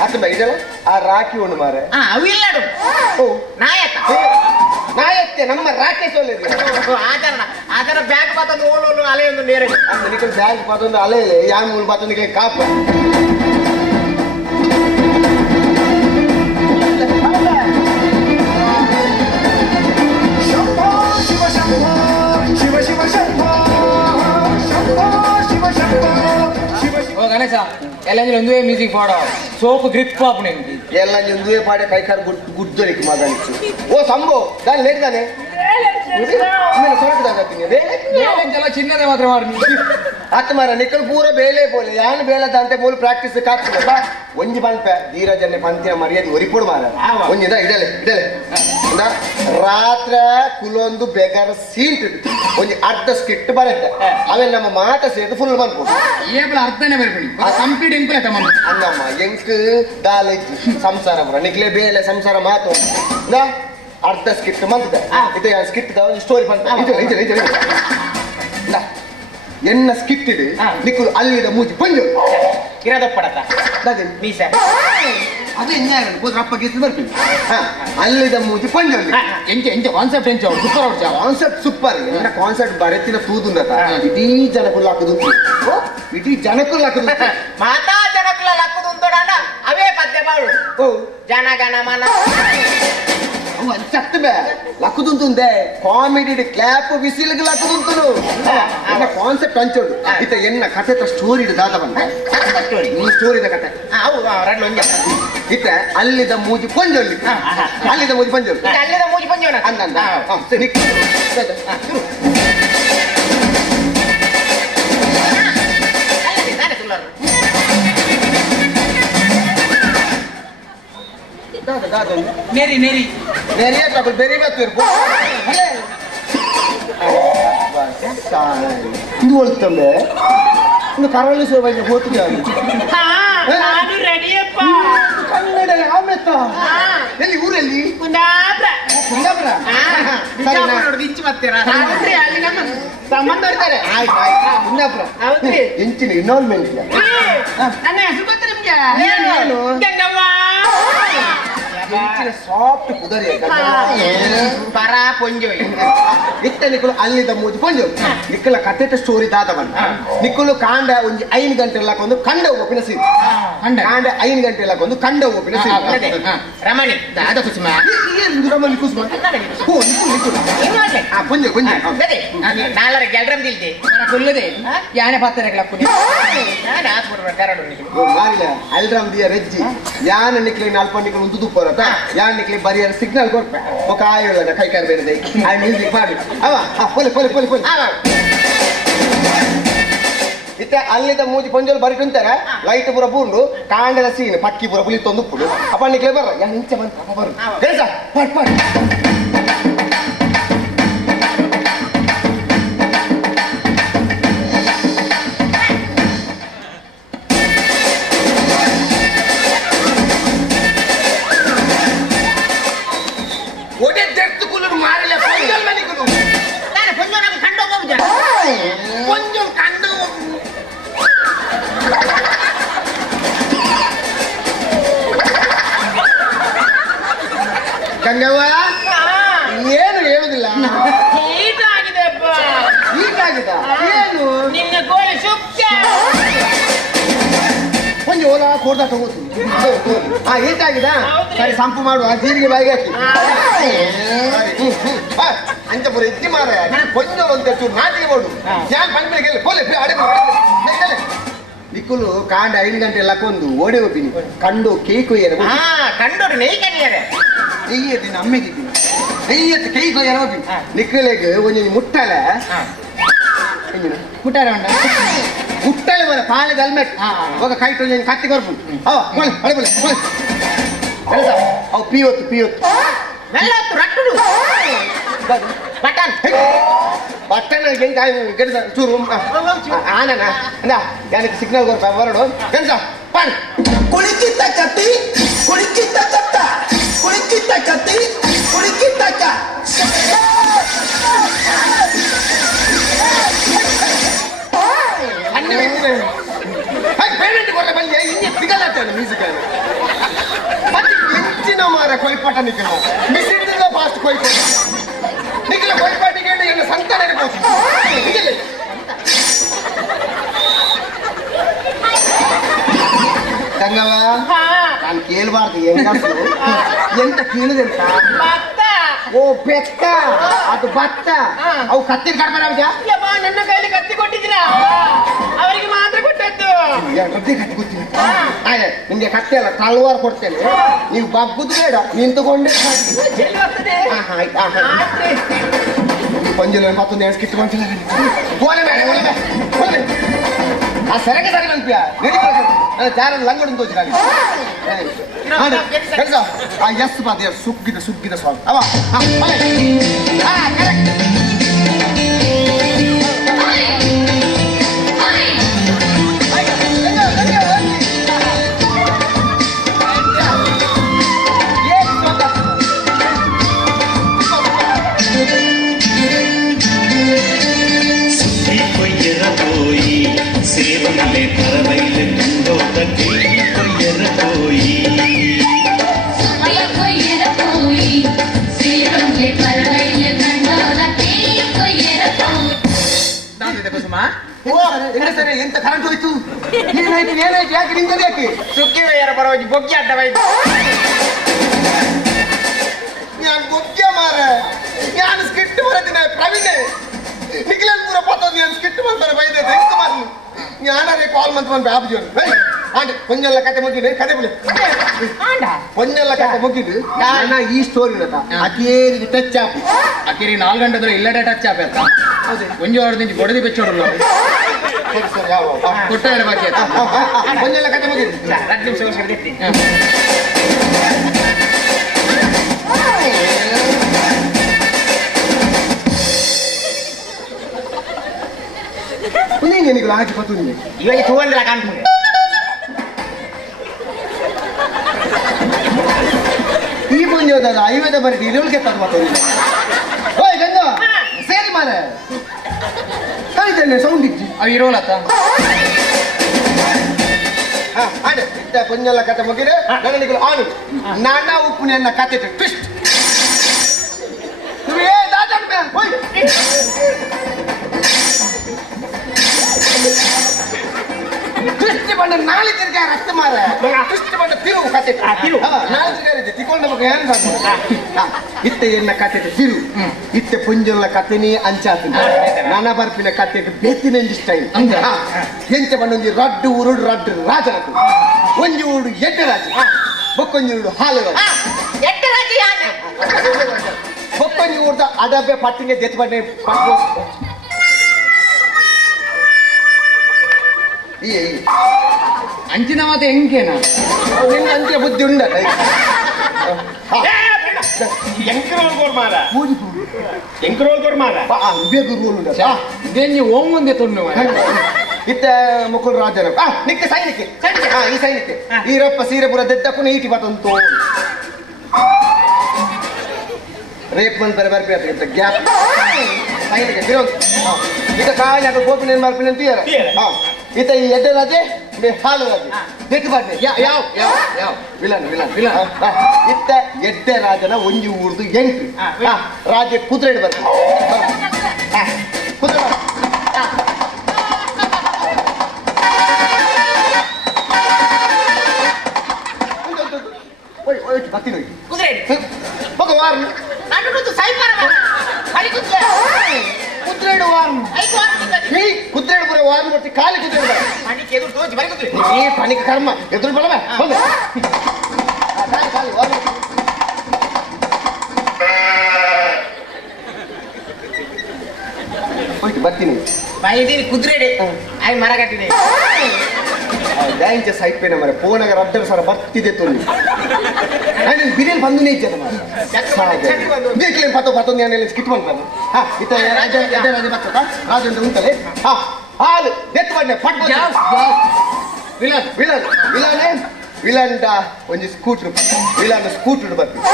ಅತ್ತ ಬೈದಲ್ಲ ಆ ರಾಕಿ ಉಂಡು ಮಾರೆ ಅವು ಇಲ್ಲಡು ಓ ನಾಯಕ ನಾಯಕ್ಕೆ ನಮ್ಮ ರಾಕೇಶ್ ಒಳ್ಳೆದು ಅದರ ಬ್ಯಾಗ್ ಪಾತೊಂದು ಓಲೋಲು ಅಲೆಯೊಂದು ನೇರ ಅಂದ್ರೆ ನಿಖಲ್ ಬ್ಯಾಗ್ ಪಾತೊಂದು ಅಲೆ ಇಲ್ಲ ಯಾನ್ ಮೂಲ ಪಾತೊಂದು ಕಾಪ ಓ ಗಣೇಶ ಎಲ್ಲ ಒಂದೇ ಮ್ಯೂಸಿಕ್ ಪಾಡೋ ಸೋಪು ಗ್ರಿಪ್ ಪಾಪು ನಿಮ್ಗೆ ಎಲ್ಲ ಒಂದೇ ಪಾಡೆ ಕೈಕಾರು ಗುದ್ದಲಿಕ್ಕೆ ಮಗನಿಚ್ಚು ಓ ಸಂಭೋ ದಾನಿ ಲೇಟ್ದಾನೆ ಎಲ್ಲ ಚಿನ್ನದ ಮಾತ್ರ ಮಾಡಿ ಆತ ಮಾರ ನಿಖಲ್ ಪೂರ ಬೇಲೆ ಬೋಲೆ ಯಾನ್ ಬೇಲದ ಅಂತ ಬೋಲ್ ಪ್ರಾಕ್ಟೀಸ್ ಕಾಗ್ತದೆ ಒಂಜಿ ಬಂಪೆ ಧೀರಜನ್ನೆ ಪಂತಿನ ಮರ್ಯಾದೆ ಒರಿಪುಡು ಮಾರ ಒಂಜಿದ ಇಡಲೆ ಇಡಲೆ ರಾತ್ರ ಕುಲೊಂದು ಬೆಗರ ಸೀಂಟ್ ಒಂಜಿ ಅರ್ಧ ಸ್ಕಿಟ್ ಬರುತ್ತೆ ಆಮೇಲೆ ನಮ್ಮ ಮಾಟ ಸೇರಿದು ಫುಲ್ ಬಂದ್ಬೋದು ಏಪಲ ಅರ್ಥನೇ ಬರ್ಬೇಡಿ ಕಂಪ್ಲೀಟ್ ಎಂಪ್ಲೆ ತಮ್ಮ ಅನ್ನಮ್ಮ ಎಂಕ್ ದಾಲೆಜ್ಜಿ ಸಂಸಾರ ಬರ ನಿಕ್ಲೆ ಬೇಲೆ ಸಂಸಾರ ಮಾತು ಅರ್ಧ ಸ್ಕಿಟ್ ಬಂದಿದೆ ಇದು ಸ್ಕಿಟ್ ಒಂದು ಸ್ಟೋರಿ ಬಂದ ಎನ್ನ ಸ್ಕಿಟ್ ಇದೆ ನಿಕ್ಕುಲು ಅಲ್ಲಿದ ಮೂಜಿ ಪಂಜು ಇರೋದಪ್ಪಡತ್ತ ಮೀಸ ಅದು ಅಪ್ಪ ಗೀತ ಬರ್ತೀನಿ ಅಲ್ಲಿದ ಮೂಜಿ ಪಂಜು ಎಂಚ ಕಾನ್ಸೆಪ್ಟ್ ಎಂಚ ಸೂಪರ್ ಔಟ್ ಕಾನ್ಸೆಪ್ಟ್ ಸೂಪರ್ ಎನ್ನ ಕಾನ್ಸೆಪ್ಟ್ ಬರೆತಿನ ತೂದುಂದತ ಇಡೀ ಜನಕ್ಕೂ ಹಾಕುದು ಇಡೀ ಜನಕ್ಕೂ ಹಾಕುದು ಮಾತಾ ಜನಕ್ಕಲ್ಲ ಲಕ್ಕದು ಉಂಟೋಡಣ್ಣ ಅವೇ ಪದ್ಯ ಬಾಳು ಜನ ಗಣ ಮನ ಸತ್ತು ಬೇ ಲಕ್ಕುದುಂತುಂದೆ ಕಾಮಿಡಿ ಕ್ಲಾಪ್ ಬಿಸಿಲಿಗೆ ಲಕ್ಕುದುಂತುನು ಕಾನ್ಸೆಪ್ಟ್ ಹಂಚೋಡು ಇತ್ತ ಎನ್ನ ಕಥೆ ಸ್ಟೋರಿ ದಾದ ಬಂದ ಸ್ಟೋರಿದ ಕಥೆ ಇತ್ತ ಅಲ್ಲಿದ ಮೂಜಿ ಪಂಜೊಲ್ಲಿ ಅಲ್ಲಿದ ಮೂಜಿ ಪಂಜೊಲ್ಲಿ ಅಲ್ಲಿದ ಮೂಜಿ ಪಂಜೋಣ ಅಂದ ಸರಿ ನೆರಿ ನೆರಿ ನೆರಿಯ ತಗೊಳ್ ಬೇರೆ ಮಾತು ಇದು ಒಳ್ತಂಬೆ ಒಂದು ಕರಾಳಿ ಸೋಬಾಗಿ ಹೋಗ್ತಿದ್ದೆ ನಾನು ರೆಡಿಯಪ್ಪ ಕನ್ನಡ ಆಮೆತ್ತ ಎಲ್ಲಿ ಊರಲ್ಲಿ ಕುಂದಾಪುರ ಕುಂದಾಪುರ ಇಚ್ಚಿ ಬರ್ತೀರಾ ಅಲ್ಲಿ ನಮ್ಮ ಸಂಬಂಧ ಇರ್ತಾರೆ ಆಯ್ತು ಆಯ್ತು ಕುಂದಾಪುರ ಹೌದ್ರಿ ಎಂಚಿನ ಇನ್ವಾಲ್ವ್ಮೆಂಟ್ ನನ್ನ ಹೆಸರು ಗೊತ್ತ ನಿಮ್ಗೆ ಏನು? ಗಂಗವ್ವ ಸಾಫ್ಟ್ ಕುದರಿ ಪರ ಪೊಂಜೋಯ್ ಇತ್ತ ನಿಕ್ಕಲು ಅಲ್ಲಿದ್ದ ಮೂಜಿ ಪಂಜು ನಿಕ್ಕಲ ಕಥೆಟ ಸ್ಟೋರಿ ದಾದ ಬಂದ ನಿಕ್ಕಲು ಕಾಂಡ ಒಂಜಿ 5 ಗಂಟೆ ಒಂದು ಕಂಡ ಒಪ್ಪಿನ ಸೀನ್ ಕಾಂಡ 5 ಗಂಟೆ ಒಂದು ಕಂಡ ಒಪ್ಪಿನ ಸೀನ್ ರಮಣಿ ದಾದ ಕುಸುಮ ರಮಣಿ ಕುಸುಮ ಹೋ ಪಂಜು ಪಂಜು ನಾಲ್ವರ ಗೆಲ್ರಮ್ ದಿಲ್ದೆ ಕೊಲ್ಲದೆ ಯಾನೆ ಪಾತ್ರೆಗಳಪ್ಪು ನಾನು ಹಾಕ್ಬಿಡ್ಬೇಕು ಕರಡು ಮಾರಿಲ ಅಲ್ರಾಮ್ ದಿಯ ರೆಜ್ಜಿ ಯಾನ ನಿಕ್ಲೆ ಅಲ್ಪ ನಿಕ್ಲೆ ಒಂದು ತುಪ್ಪರತ ಯಾನ್ ನಿಕ್ಲೆ ಬರಿಯರ ಸಿಗ್ನಲ್ ಕೊಡ್ಪೆ ಒಕ್ಕ ಆಯೋಳ ಕೈ ಕಾರ್ ಬೇರೆ ಆ ಮ್ಯೂಸಿಕ್ ಮಾಡಿ ಅವ ಪೊಲೆ ಪೊಲೆ ಪೊಲೆ ಪೊಲೆ ಇತ್ತೆ ಅಲ್ಲಿದ್ದ ಮೂಜಿ ಪಂಜೋಲ್ ಬರಿಟುಂತಾರೆ ಲೈಟ್ ಪೂರ ಪೂಂಡು ಕಾಂಡದ ಸೀನ್ ಪಕ್ಕಿ ಪೂರ ಪುಲಿ ತೊಂದು ಪುಡು ಅಪ್ಪ ನಿಕ್ಲೆ ಬರ್ರ ಯಾನ್ ಇಂಚೆ ಬಂತ ಅಪ್ಪ ಬರು ಹೇಳ್ಸ ಪಟ್ ಪಟ್ ಗಂಗವ್ವ ಏನು ಹೇಳುದಿಲ್ಲ ಹೀಗಾಗಿದೆಪ್ಪ. ಹೀಗಾಗಿದ ಏನು ನಿನ್ನ ಕೋಳಿ ಸುಕ್ಕ. ಒಂದು ಓಲಾ ಕೋರ್ದ ತಗೋತೀನಿ ಹೀಗಾಗಿದ ಹೌದ್ರಿ. ಸರಿ ಸಂಪು ಮಾಡು ಆ ಜೀರಿಗೆ ಬಾಯಿಗೆ ಹಾಕಿ ಅಂತ ಪುರ ಇದ್ದಿ ಮಾರ ಕೊಂಚ ಒಂದು ಚೂರು ನಾಟಿಗೆ ಮಾಡು ಯಾನ್ ಬಂದ್ಮೇಲೆ ಪೋಲೆ ಅಡೆ ನಿಕ್ಕುಲು ಕಾಂಡ 5 ಗಂಟೆ ಲಕ್ಕೊಂದು ಓಡಿ ಹೋಗ್ತೀನಿ ಕಂಡು ಕೇಕ್ ಕೊಯ್ಯರ ಕಂಡೋರು ನೈಕನಿಯರೆ ನೆಯ್ಯತ್ತೀನಿ ಅಮ್ಮೆಗಿದ್ದೀನಿ ನೆಯ್ಯತ್ತು ಕೇಕ್ ಕೊಯ್ಯರ ಹೋಗ್ತೀನಿ ನಿಕ್ಕಲೆಗೆ ಒಂದು ಮುಟ್ಟಲ ಮುಟ್ಟಾರೆ ಉಂಟ ಮುಟ್ಟಲೆ ಬರ ಪಾಲೆ ಗಲ್ಮೆಟ್ ಹೋಗ ಕೈಟ್ ಒಂದು ಕತ್ತಿ ಕೊರ್ಪು ಹೊಳೆ ಬೋಲೆ ಅವು ಪಿಯೋತ್ತು ಮೆಲ್ಲತ್ತು ರಟ್ಟುಡು ಬಟನ್ ಬಟ್ಟನ ಹೆಂಗ ಗೆಡ್ದ ಚೂರು ಆನನ ಅಂದ ಯಾನಿಗೆ ಸಿಗ್ನಲ್ ಕೊರ್ಪ ಹೊರಡು ಕೆಲ್ಸ ಪಾಣ್ ಕುಳಿಕಿತ್ತ ಕತ್ತಿ ಕುಳಿಕಿತ್ತ ಕತ್ತ ಕುಳಿಕಿತ್ತ ಕತ್ತಿ ಕುಳಿಕಿತ್ತ ಪೇಮೆಂಟ್ ಕೊಟ್ಟ ಬಲ್ಲಿ ಇನ್ನೇ ಸಿಗಲ್ಲ ಮ್ಯೂಸಿಕ್ ಮತ್ತೆ ಹೆಚ್ಚಿನ ಮಾರ ಕೊಯ್ಪಾಟ ನಿಖಿಲ ಮಿಸಿಡಿದ ಫಾಸ್ಟ್ ಕೊಯ್ಪಾಟ ನಿಖಿಲ ಕೊಯ್ಪಾಟಿಗೆ ಏನು ಸಂತಾನ ಇರ್ಬೋದು ನಿಖಿಲ ಗಂಗವ್ವ ನಾನು ಕೇಳಬಾರ್ದು ಹೆಂಗಸು ಎಂತ ಕೇಳುದೆಂತ ಓ ಬೆಕ್ಕ ಅದು ಭತ್ತ ಅವು ಕತ್ತಿ ಕಡ್ಬಾರ ನನ್ನ ಕೈಲಿ ಕತ್ತಿ ಕೊಟ್ಟಿದ್ದೀರಾ ಅವರಿಗೆ ಮಾತ್ರ ಕೊಟ್ಟದ್ದು. ಕತ್ತಿ ಗೊತ್ತಿಲ್ಲ ನಿಮ್ಗೆ ಕತ್ತಿ ಅಲ್ಲ ತಳವಾರ ಕೊಡ್ತೇನೆ ನೀವು ಬಗ್ಗುದು ಬೇಡ ನಿಂತುಕೊಂಡೆ ಎಲ್ಲಿ ಬರ್ತದೆ? ಪಂಜಲ ಮತ್ತೊಂದು ಎರಡು ಸ್ಕಿಟ್ ಮಾಡ್ತಿಲ್ಲ ಓಲೆ ಬೇಡ ಓಲೆ ಆ ಸರಗೆ ಸರಿ ಬಂದ್ಯ ಜಾರ ಲಂಗಡು ತೋಚಿ ಕೆಲಸ ಆ ಎಸ್ ಬಾದ ಸುಗ್ಗಿದ ಸಾಂಗ್ ಅವ சேவலே பறவையில கண்டோட்ட கேள்வி கொய்யற போய் ಸರಿ ಎಂತ ಕರೆಂಟ್ ಹೋಯ್ತು ಏನಾಯ್ತು ಯಾಕೆ ನಿಂತದ ಯಾಕೆ ಸುಕ್ಕಿ ಯಾರ ಪರವಾಗಿ ಬೊಕ್ಕಿ ಅಡ್ಡವಾಯ್ತು. ഞാൻ ബൊക്ക മാറ ഞാൻ സ്കിറ്റ് പറഞ്ഞ പ്രവീണേ നിഖിലൻ പൂര പത്തോ ഞാൻ സ്കിറ്റ് പറഞ്ഞ ബൈദേ തെക്ക് മാറു ഞാനരെ ಕಾಲ್ ಮಂತ್ ಬಂದು ಆಪ್ ಜೋರು ಆಂಡ್ ಕೊಂಜಲ್ಲ ಕತೆ ಮುಗಿದು ಕತೆ ಬಿಡು ಕೊಂಜಲ್ಲ ಕತೆ ಮುಗಿದು ನಾನು ಈ ಸ್ಟೋರಿ ಇರತ್ತ ಅಕೇರಿಗೆ ಟಚ್ ಆಪ್ ಅಕ್ಕಿರಿ 4 ಗಂಟೆ ಇಲ್ಲಡೆ ಟಚ್ ಆಪೇತ ಒಂಜು ವಾರದಿಂದ ಬೊಡದಿ ಬೆಚ್ಚೋಡಲ್ಲ ಸರಿ ಸರಿ ಯಾವ ಕೊಟ್ಟಾರೆ ಬಾಕಿ ಆಯ್ತು ಕೊಂಜಲ್ಲ ಕತೆ ಮುಗಿದು 2 ನಿಮಿಷ ದಿತ್ತಿ ಕುನಿಗೆ ನಿಗಲ ಹಾಕಿ ಪತ್ತು ನಿಮಗೆ ಇವಾಗ 200 ಕಾಣ್ತದೆ. ಈ ಮುಂಜೆ ಹೋದಾಗ 50 ಬರೀ ಇರುಳಿಗೆ ತಂದು ಮಾತಾಡಿ ಓಯ್ ಗಂಗ ಸೇರಿ ಮಾರ ಕಾಯ್ತೇನೆ ಸೌಂಡ್ ಇಜ್ಜಿ ಅವು ಇರೋಲತ್ತ ಅದೇ ಇದ್ದ ಕೊಂಜಲ್ಲ ಕತೆ ಮುಗಿದ್ರೆ ನನಗೆ ಆನು ನಾನಾ ಉಪ್ಪುನ ಕತೆ ಟ್ವಿಸ್ಟ್ ಏ ದಾಟ ಹೋಯ್ ಟ್ವಿಸ್ಟ್ ಬಂದ ನಾಳೆ ತಿರ್ಗ ರಸ್ತೆ ಮಾರ ಟ್ವಿಸ್ಟ್ ಬಂದ ತಿರುವು ಕತೆ ನಾಳೆ ತಿರ್ಗ ತಿಕೊಂಡು ನಮಗೆ ಏನು ಇತ್ತೆ ಎನ್ನ ಕತೆ ತಿರು ಇತ್ತೆ ಪುಂಜಲ್ಲ ಕತೆನೇ ಅಂಚಾತು ನಾನ ಬರ್ಪಿನ ಕತೆಗೆ ಬೇತಿನ ಸ್ಟೈಲ್ ಎಂಚ ಬಂದೊಂದು ರಡ್ಡು ಉರುಡು ರಡ್ಡು ರಾಜನದು ಒಂಜಿ ಉರುಡು ಎಡ್ಡ ರಾಜ ಬೊಕ್ಕೊಂಜಿ ಉರುಡು ಹಾಲು ಎಟ್ಟ ರಾಜಿ ಯಾನೆ ಬೊಕ್ಕೊಂಜಿ ಉರುದ ಅಡಬ್ಬೆ ಪಟ್ಟಿಗೆ ದೆತ್ ಬಂಡೆ ಅಂಚಿನ ಮಾತೆ ಹೆಂಗೇನಾ ನಿನ್ನ ಅಂತ್ಯ ಬುದ್ಧಿ ಉಂಡ ಎಂಕ್ರೋಲ್ ಕೋರ್ಮಾರ ಎಂಕ್ರೋಲ್ ಕೋರ್ಮಾರ ಬೇಗ ರೂಲ್ ಉಂಡ ಇದೇನು ಓಂ ಒಂದೇ ತೊಣ್ಣು ಇತ್ತ ಮುಕುಲ್ ರಾಜನ ನಿಕ್ಕೆ ಸೈನಿಕೆ ಈ ಸೈನಿಕೆ ಈರಪ್ಪ ಸೀರೆಪುರ ದೆದ್ದಕ್ಕೂ ಈಟಿ ಬತ್ತಂತು ರೇಪ್ ಬಂದರೆ ಬರ್ಬೇಕು ಗ್ಯಾಪ್ ಸೈನಿಕೆ ಬಿರೋದು ಇತ ಕಾಯಿ ಅದು ಗೋಪಿನ ಬರ್ಪಿನ ಅಂತೀರ ಇತ ಈ ಎಡ್ಡೆ ರಾಜೆ ಹಾಲು ರಾಜ ನೆಟ್ಬಾರ್ದು ಯಾವ ವಿಲನ್ ಇತ್ತ ಎಡ್ಡೆ ರಾಜನ ಒಂಜಿ ಊರ್ದು ಎಂಟು ರಾಜ ಕುದುರೆ ಬರ್ತದೆ ಕುದುರೆ ಬರ್ತೀನಿ ಕುದುರೆ ಹೋಗ ವಾರ್ನು ಅಡುಗದು ಸೈಪರ್ ಖಾಲಿ ಕುದುರೆ ಕುದುರೆ ವಾರ್ನು ಐದು ವಾರ ಕುದುರೆ ಬರೋ ವಾರ್ನು ಬರ್ತಿ ಖಾಲಿ ಕುದುರೆ ಬರ ಪಣಿಕೆ ಎದುರು ತೋಚಿ ಬರಿ ಕುದುರೆ ಈ ಪಣಿಕ ಕರ್ಮ ಎದುರು ಬರವ ಹೋಗ ಖಾಲಿ ವಾರ್ನು ಹೋಯ್ತು ಬರ್ತೀನಿ ಬೈದಿನಿ ಕುದುರೆ ಆಯ್ ಮರ ಕಟ್ಟಿದೆ ಡ್ಯಾಂಚ ಸೈಪೇನ ಮರ ಫೋನಾಗ ರಡ್ಡರ ಸರ ಬರ್ತಿದೆ ತೊಂದು ನಾನು ಬಿರಿಯಲ್ಲಿ ಬಂದು ಇದ್ದೇನೆ ಬೇಕಲೇ ಪತ್ತೊಂದು ನಾನು ಸ್ಕಿಟ್ ಮಾಡ್ತಾನೆ ಹಾ ಇತ್ತ ರಾಜ ರಾಜ ಅಂತ ಉಂಟಲೆ ಹಾ ಹಾಲು ಎತ್ತು ಬಣ್ಣೆ ಪಟ್ ವಿಲನ್ ವಿಲನ್ ವಿಲನೇ ವಿಲಂಡ ಒಂಜಿ ಸ್ಕೂಟ್ರ್ ವಿಲನ್ ಸ್ಕೂಟ್ರ್ ಬರ್ತೀವಿ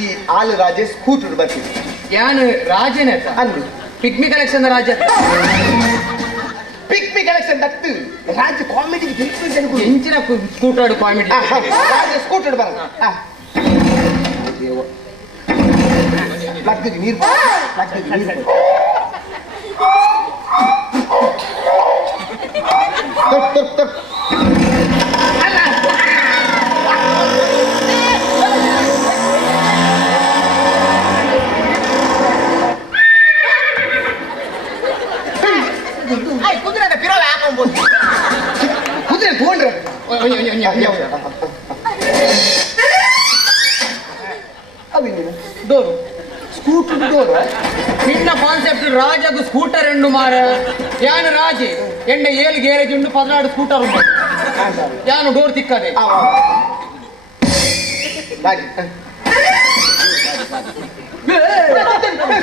ಈ ಹಾಲು ರಾಜ ಸ್ಕೂಟ್ರ್ ಬರ್ತೀವಿ ಯಾನು ರಾಜನೇ ಅಂದು ಪಿಗ್ಮಿ ಕಲೆಕ್ಷನ್ ರಾಜ ಪಿಕ್ ಮಿ ಕಲೆಕ್ಷನ್ ದತ್ತು ರಾಜ ಕಾಮಿಡಿ ಹೆಂಚಿನ ಸ್ಕೂಟರ್ ಕಾಮಿಡಿ ರಾಜ ಸ್ಕೂಟರ್ ಬರ ಪ್ಲಗ್ಗಿಗೆ ನೀರು ಆಯ್ ಕುದುರೆ ಅಂತ ಪಿರೋಲ ಹಾಕೊಂಬೋದು ಕುದುರೆ ತಗೊಂಡ್ರೆ ಅವಿನ ಡೋರು ಸ್ಕೂಟರ್ ಡೋರ್ ನಿನ್ನ ಕಾನ್ಸೆಪ್ಟ್ ರಾಜದು ಸ್ಕೂಟರ್ ಎಂಡು ಮಾರ ಯಾನು ರಾಜಿ ಎಂಡ ಏಳು ಗ್ಯಾರೇಜ್ ಉಂಡು 16 ಸ್ಕೂಟರ್ ಉಂಟು ಯಾನು ಡೋರ್ ತಿಕ್ಕದೆ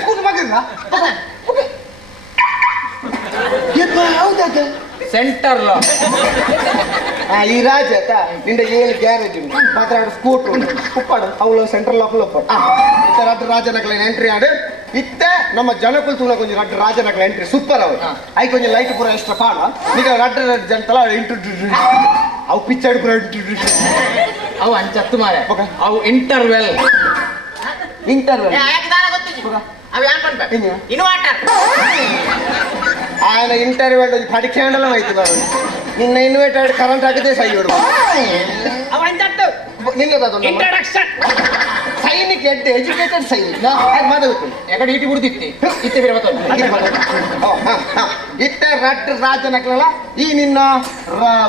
ಸ್ಕೂಟರ್ ಮಗಿಲ್ಲ ಹೌದಾ ಸೆಂಟರ್ ಈ ರಾಜ ನಿಂದ 7 ಗ್ಯಾರೇಜ್ ಉಂಟು 16 ಸ್ಕೂಟರ್ ಉಂಟು ಉಪ್ಪಾಡು ಅವಳು ಸೆಂಟ್ರಲ್ ಲಾಪಲ್ ಇತ್ತ ರಡ್ಡು ರಾಜನಕಲ ಎಂಟ್ರಿ ಆಡು ಇತ್ತ ನಮ್ಮ ಜನಕುಲ್ ತೂನ ಕೊಂಚ ರಡ್ಡು ರಾಜನಕಲ ಎಂಟ್ರಿ ಸೂಪರ್ ಅವು ಐ ಕೊಂಚ ಲೈಟ್ ಪೂರ ಎಕ್ಸ್ಟ್ರಾ ಪಾಡ ಈಗ ರಡ್ಡು ಜನತಲ ಇಂಟ್ರೊಡ್ಯೂಸ್ ಅವು ಪಿಕ್ಚರ್ ಪೂರ ಇಂಟ್ರೊಡ್ಯೂಸ್ ಅವು ಅಂಚತ್ತು ಮಾರೆ ಅವು ಇಂಟರ್ವೆಲ್ ಇಂಟರ್ವಲ್ ಯಾಕೆ ದಾರ ಗೊತ್ತಿಲ್ಲ ಅವು ಯಾನ್ ಮಾಡ್ಬೇಕು ಇನ್ವರ್ಟರ್ ఆయన ఇంటర్వ్యూ పడికేండలం అవుతున్నారు నిన్న ఇన్వర్టర్ కరెంట్ ఆగితే సయ్యోడు ಅವ ಅಂಜಟ್ಟು నిన్న ಇಂಟ್ರಡಕ್ಷನ್ సైనిక్ ఎడ్యుకేటెడ్ సైనిక్ అది మాదవుతుంది ఎక్కడ ఇటు గుర్తిత్తి ఇత్తే పెరగతాను ಇತ್ತ ರಡ್ ರಾಜನಕಲ ಈ ನಿನ್ನ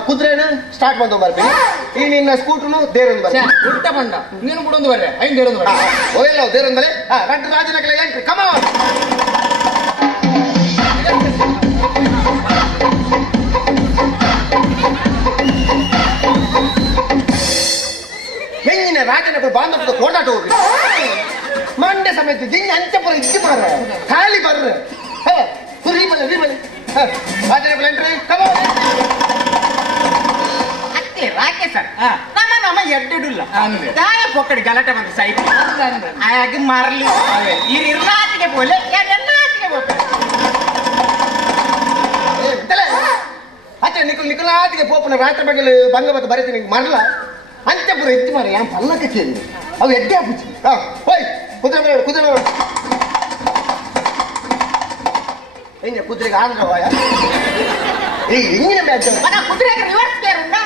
ಕುದುರೆನು ಸ್ಟಾರ್ಟ್ ಮಾಡ್ದು ಬರ್ತೀನಿ ಈ ನಿನ್ನ ಸ್ಕೂಟರ್ನು ದೇರೊಂದು ಬರ್ತೀನಿ ಉಲ್ಟ ಬಂಡ ನೀನು ಕೂಡ ಒಂದು ಬರ್ರೆ ಐದು ದೇರೊಂದು ಬರ್ರೆ ಹೋಗಿಲ್ಲ ದೇರೊಂದಲೇ ರಡ್ ರಾಜನಕಲ ಎಂಟ್ರಿ ಕಮಾನ್ ಹೆಂಗಿನ ರಾಜನಕಲ ಬಾಂಧವದ ಕೋಟಾಟ ಹೋಗಿ ಮಂಡ್ಯ ಸಮೇತ ಹೆಂಗೆ ಅಂಚಪುರ ಇದ್ದು ಮಾರ ಖಾಲಿ ಬರ್ರೆ ರೀಬಲೆ ರಾಜನಕಲ ಎಂಟ್ರಿ ಕಮಾನ್ ಅತ್ತೆ ರಾಕೆ ಸರ್ ನಮ್ಮ ಎಡ್ಡಿಡುಲ್ಲ ದಾಯ ಪೊಕ್ಕಡಿ ಗಲಾಟೆ ಬಂದು ಸೈಟ್ ಆಗ ಮರಲಿ ಈ ನಿರ್ಲಾತಿಗೆ ಬೋಲೆ ಎಲ್ಲಾತಿಗೆ ಬೋಲೆ ಅಚ್ಚ ನಿಕುಲಾತಿಗೆ ಪೋಪನ ರಾತ್ರಿ ಬಗ್ಗೆ ಬಂಗಬತ್ತ ಬರೀತೀನಿ ಮರಲ ಅಂಚಪುರ ಎದ್ದು ಮಾರ ಯಾನ್ ಪಲ್ಲಕ್ಕೆ ಕೇಳಿ ಅವು ಎಡ್ಡೆ ಹಾಕುಚ್ಚಿ ಹೋಯ್ ಕುದುರೆ ಹೆಂಗೆ ಕುದುರೆಗೆ ಆದ್ರೆ ಹೋಯ ಈಗ ಹೆಂಗಿನ ಬ್ಯಾಚ್ ಮನ ಕುದುರೆಗೆ ರಿವರ್ಸ್ ಗೇರ್ ಉಂಟಾ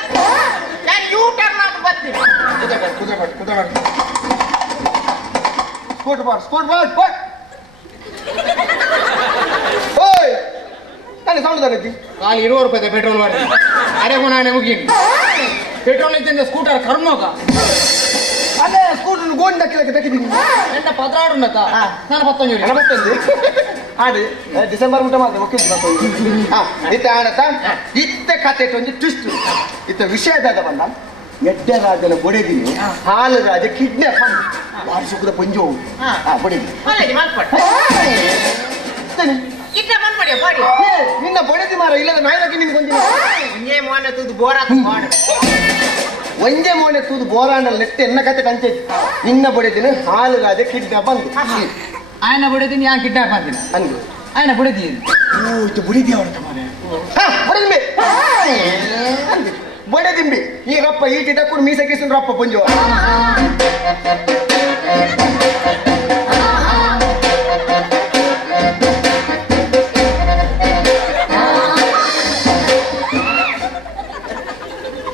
ನಾನು ಯೂ ಟರ್ನ್ ಆಗಿ ಬರ್ತೀನಿ ಕುದುರೆ ಮಾಡಿ ಸ್ಪೋರ್ಟ್ ಬಾರ್ ಓಯ್ ನಾನು ಸೌಂಡ್ ತಂದಿದ್ದಿ ಕಾಲು 20 ರೂಪಾಯಿ ಪೆಟ್ರೋಲ್ ಮಾಡಿ ಅರೆ ನಾನೇ ಮುಗಿನಿ ಪೆಟ್ರೋಲ್ ಇದ್ದಂಗೆ ಸ್ಕೂಟರ್ ಕರ್ಮೋಗ ಅದೇ ಸ್ಕೂಟರ್ ಗೋಲ್ಡ್ ಹಾಕಿಲಕ್ಕೆ ತೆಗಿದ್ದೀನಿ ಎಂತ 16 ಉಂಟಾ ನಾನು 15 ನಮಸ್ತಂದು ಆಡಿ ಡಿಸೆಂಬರ್ ಮುಟ್ಟ ಮಾತ್ರ ಓಕೆ ಇತ್ತ ಆಡತ್ತ ಇತ್ತ ಕತೆ ಒಂದು ಟ್ವಿಸ್ಟ್ ಇತ್ತ ವಿಷಯದಾದ ಬಂದ ಎಡ್ಡೆ ರಾಜನ ಬೊಡೆದಿನಿ ಹಾಲು ರಾಜ ಕಿಡ್ನಾಪ್ ವಾರ್ಷಿಕದ ಪಂಜು ಬೊಡೆದಿ ನಿನ್ನ ಬೊಡೆದಿ ಮಾರ ಇಲ್ಲದ ನಾಯಿಗೆ ನಿಮ್ಗೆ ಒಂದೇ ಮೋನೆ ತೂದು ಬೋರ ಒಂದೇ ಮೋನೆ ತೂದು ಬೋರಾಂಡಲ್ ನೆಟ್ಟು ಎನ್ನ ಕತೆ ಕಂಚೆ ನಿನ್ನ ಬೊಡೆದಿನ ಹಾಲು ರಾಜ ಕಿಡ್ನಾಪ್ ಬಂದು ఆయన బుడేది నేను కిడ్నాప్ అంది ಅಂದು ఆయన బుడేది ಇದು ಬುಡಿದಿ ಅವಳ ಬಡದಿಂಬಿ ಬಡದಿಂಬಿ ಈ ರಪ್ಪ ಈಟಿದ ಕೂಡ ಮೀಸೆ ಕಿಸಿನ ರಪ್ಪ ಪುಂಜು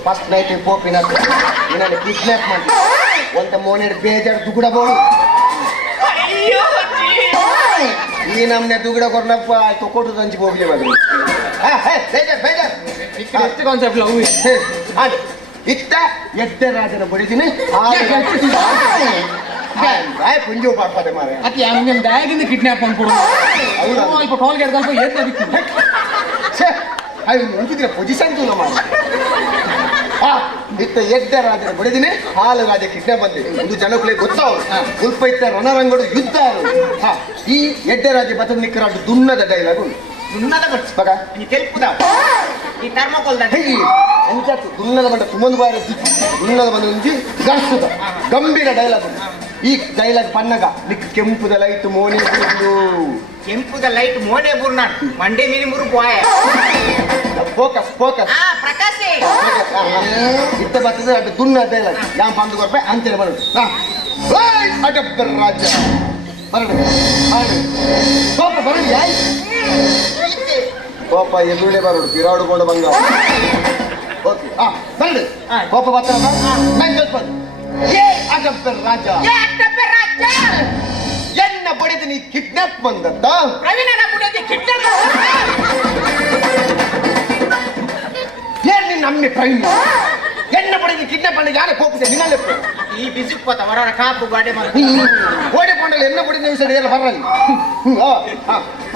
ಫಸ್ಟ್ ನೈಟ್ ಪೋಪಿನ ಇನ್ನೊಂದು ಕಿಡ್ನಾಪ್ ಮಾಡಿ ಒಂದು ಮೋನೆಡ್ ಬೇಜಾರು ದುಗುಡ ಬೋದು ಅಯ್ಯೋ ಅಜ್ಜಿ. ಈ ನಮ್ನೆ ದುಗುಡ ಕೊರ್ನಪ್ಪ ಆಯ್ತು ಕೊಟ್ಟು ತಂಚಿ ಹೋಗ್ಲಿ ಬನ್ನಿ ಬೇಜಾರ್ ಬೇಜಾರ್ ಎಷ್ಟು ಕಾನ್ಸೆಪ್ಟ್ ಲವ್ ಹಾಗೆ ಇತ್ತ ಎಡ್ಡೆ ರಾಜನ ಬಡಿದಿನಿ ಪುಂಜು ಪಾಡ್ಪದೆ ಮಾರೆ ಅತಿ ಹಂಗೆ ಬ್ಯಾಗಿಂದ ಕಿಡ್ನಾಪ್ ಅನ್ಕೊಡು ಹೌದಾ? ಸ್ವಲ್ಪ ಟೋಲ್ ಗೆಟ್ ಸ್ವಲ್ಪ ಎದ್ದು ಅದಕ್ಕೆ ಅಂತಿದ್ರೆ ಪೊಸಿಷನ್ ತೂಲ ಮಾರ ಇತ್ತ ಎಡ್ಡೆ ರಾಜನ ಬಡಿದಿನಿ ಹಾಲು ರಾಜ ಕಿಡ್ನಾಪ್ ಬಂದಿದೆ ಒಂದು ಜನಕ್ಕೂ ಗೊತ್ತವ್ರು ಸ್ವಲ್ಪ ಇತ್ತ ರಣರಂಗಡು ಯುದ್ಧ ಈ ಎಡ್ಡೆ ರಾಜ ಬತ್ತ ನಿಕ್ಕರಾಡು ದುನ್ನದ ಡೈಲಾಗ್ ಉಂಟು ದುನ್ನದ ಬಡ್ಸ್ ಬಗ ಈ ತೆಲ್ಪುದ ಈ ಥರ್ಮಕೋಲ್ದ ಹೇಗೆ ಅಂಚಾತು ದುನ್ನದ ಬಂಡ ತುಮಂದು ಬಾರಿ ದುನ್ನದ ಬಂದ ಒಂಜಿ ಗರ್ಸುದ ಗಂಭೀರ ಡೈಲಾಗ್ ಉಂಟು ಈ ಡೈಲಾಗ್ ಪನ್ನಗ ನಿಕ್ ಕೆಂಪುದ ಲೈಟ್ ಮೋನಿ ಕೆಂಪುದ ಲೈಟ್ ಮೋನೆ ಬುರ್ನಾಡ್ ಮಂಡೆ ಮೀನಿ ಮುರು ಪೋಯ ಫೋಕಸ್ ಫೋಕಸ್ ಪ್ರಕಾಶೆ ಇತ್ತ ಬರ್ತದೆ ಅದು ದುನ್ನ ಡೈಲಾಗ್ ಯಾನ್ ಪಂದು ಕೊರ್ಪೆ ಅಂತೇಳಿ ಬರೋದು ಅಡಬ್ಬರ ರಾಜ ಬರಡು ಹಾಡು ಕೋಪ ಬರಡು ಯಾಯ್ ಕೋಪ ಎದುರುಡೆ ಬರೋಡು ಬಿರಾಡು ಬೋಡ ಬಂಗ ಓಕೆ ಬರಡು ಕೋಪ ಬರ್ತಾರ ನಂಗೆ ಬಂದು ಏ ಅಡಬ್ಬರ ರಾಜ ಎನ್ನ ಬಡಿದು ನೀ ಕಿಡ್ನಾಪ್ ಬಂದದ್ದ ಪ್ರವೀಣನ ಬುಡದಿ ಕಿಡ್ನಾಪ್ ಏನ್ ನೀನ್ ನಮ್ಮೆ ಪ್ರವೀಣ್ ಎನ್ನ ಬಡಿದು ಕಿಡ್ನಾಪ್ பண்ண ಯಾರೇ ಕೋಪಿಸೆ ನಿನ್ನಲ್ಲೇ ಈ ಬಿಸಿಕ್ ಪತ ವರರ ಕಾಪು ಗಾಡೆ ಬಂದ ಓಡೆ ಪೊಂಡಲ್ಲಿ ಎನ್ನ ಬಡಿದ ವಿಷಯ ಎಲ್ಲ ಬರಲಿ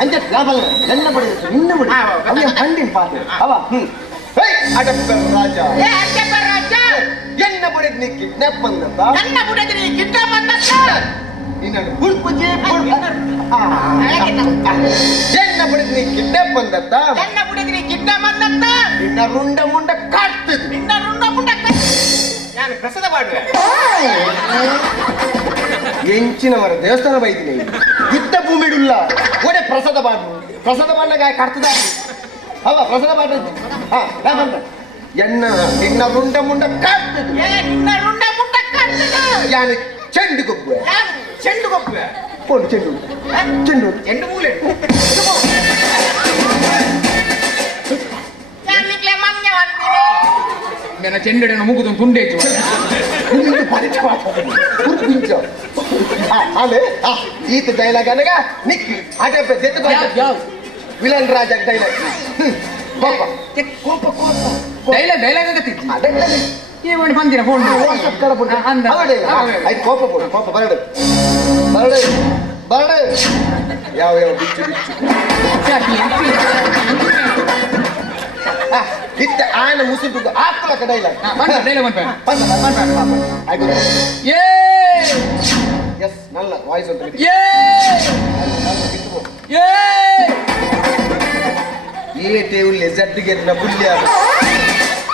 ಅಂಜೆ ಲಾಭಲ್ಲ ಎನ್ನ ಬಡಿದ ನಿನ್ನ ಬಡಿ ಅವನ ಕಂಡಿನ ಪಾತ್ರ ಅವ ಅಡಬ್ಬರ ರಾಜ ಏ ಅಡ್ಡಬ್ಬರ ರಾಜ ಎನ್ನ ಬಡಿದು ನೀ ಕಿಡ್ನಾಪ್ ಬಂದದ್ದ ನನ್ನ ಬುಡದಿ ಕಿಡ್ನಾಪ್ ಬಂದತ್ತ ನಿನ್ನನ್ನು ಬುಳ್ಪುಜಿ ಎನ್ನ ಬಡಿದು ನೀ ಕಿಡ್ನಾಪ್ ಬಂದದ್ದ ನನ್ನ ಬುಡದಿ ಕಿಡ್ನಾಪ್ ಬಂದತ್ತ ನಿನ್ನ ರುಂಡ ಮುಂಡ ಕಾಡ್ತದೆ ನಿನ್ನ ರುಂಡ ಮುಂಡ ನಾನು ಪ್ರಸಾದ ಮಾಡುವೆ ಎಂಚಿನ ಮರ ದೇವಸ್ಥಾನ ಬೈತೀನಿ ಯುದ್ಧ ಭೂಮಿಡುಲ್ಲ ಒಡೆ ಪ್ರಸಾದ ಬಾಡು ಪ್ರಸಾದ ಬಾಂಡಗ ಕರ್ತದ ಅಲ್ಲ ಪ್ರಸಾದ ಬಾಡ್ರ ಯಾಕಂತ ಎನ್ನ ನಿನ್ನ ರುಂಡ ಮುಂಡ ಕಾಡ್ತದೆ ಏ ನಿನ್ನ ರುಂಡ ಮುಂಡ ಕಾಡ್ತದ ಯಾನಿ ಚೆಂಡು ಗೊಬ್ಬೆ ಯಾನ್ ಚೆಂಡು ಗೊಬ್ಬೆ ಕೋಣು ಚೆಂಡು ಚೆಂಡು ಚೆಂಡು ಮೂಲೆ ಯಾನ್ ನಿಕ್ಲೆ ಮಂಗ್ಯ ಅಂತೀನಿ ನನ್ನ ಚೆಂಡೆನ ಮುಗುದೊಂದು ತುಂಡೇಜು ಆಮೇಲೆ ಈತ ಡೈಲಾಗ್ ಅನಗ ನಿಕ್ಕಿ ಅಡಬ್ಬ ಜೆತ್ ವಿಲನ್ ರಾಜ ಡೈಲಾಗ್ ಕೋಪ ಕೋಪ ಕೋಪ ಡೈಲಾಗ್ ಆಗತ್ತಿತ್ತು ಅದಕ್ಕೆ ಈ ಮಾಡಿ ಬಂದಿರ ಫೋನ್ ವಾಟ್ಸಪ್ ಕಡಪುಟ್ಟು ಅಂದ ಆಯ್ತು ಕೋಪ ಕೊಡು ಕೋಪ ಬರಡು ಬರಡು ಬರಡು ಯಾವ ಯಾವ ಬಿಚ್ಚು ಇತ್ತ ಆನ ಮುಸುಟು ಆತ್ಮಕ ಡೈಲಾಗ್ ಡೈಲಾಗ್ ಆಯ್ತು ಏ ಎಸ್ ನಲ್ಲ ವಾಯ್ಸ್ ಅಂತ ಏ ಏ ಏಟೆ ಉಳ್ಳೆ ಜಡ್ಡಿಗೆ ಎತ್ತಿನ ಪುಲ್ಯ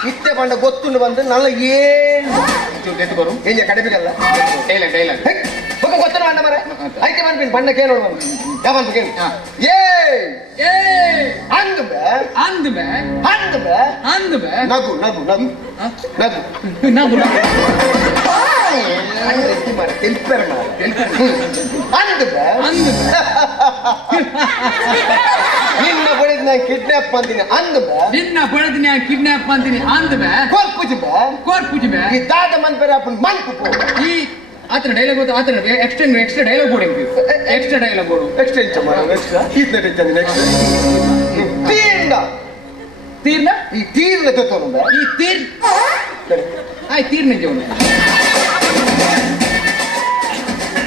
ಇತ್ತೆ ಬಂಡ ಗೊತ್ತುಂಡು ಬಂದು ನಲ್ಲ ಏನು ಎತ್ತು ಬರು ಏನ್ ಕಡಿಮೆಗಲ್ಲ ಡೈಲಾಗ್ ಗೊತ್ತನ ಬಂಡ ಮರ ಐತೆ ಬಂದ್ಬಿಟ್ಟು ಬಣ್ಣ ಕೇಳೋಣ ಯಾವಂತ ಕೇಳಿ ಏ ಏ ಅಂದು ಅಂದ ಬೇ ಅಂದು ನಗು ನಗು ನಗು ನಗು ನಾವು ತೆಲ್ಪರ ಅಂದು ಅಂದ ನಿನ್ನ ಬಡಿದ್ ನಾನು ಕಿಡ್ನಾಪ್ ಬಂದಿನಿ ಅಂದು ನಿನ್ನ ಬಡದ್ ನಾ ಕಿಡ್ನಾಪ್ ಅಂತೀನಿ ಅಂದ ಬೇ ಕೋರ್ಪುಜಿ ಕೋರ್ಟ್ ಪೂಜೆ ಬೇ ಈ ದಾದ ಮನ್ಪೇರ ಅಪ್ಪನ ಮನ್ಪು ಈ ಆತನ ಡೈಲಾಗ್ ಗೊತ್ತು ಆತನ extra dialogue board extra dialogue board extends ಮಾಡು ಎಕ್ಸ್ಟ್ರಾ ಈತ ಟೆನ್ಷನ್ ನೆಕ್ಸ್ಟ್ ತೀರ್ನ ತೀರ್ನ ಈ ತೀರ್ನ ತೆತ್ತೋನು ಈ ತೀರ್ ಆಯ್ ತೀರ್ನ ಜೀವನ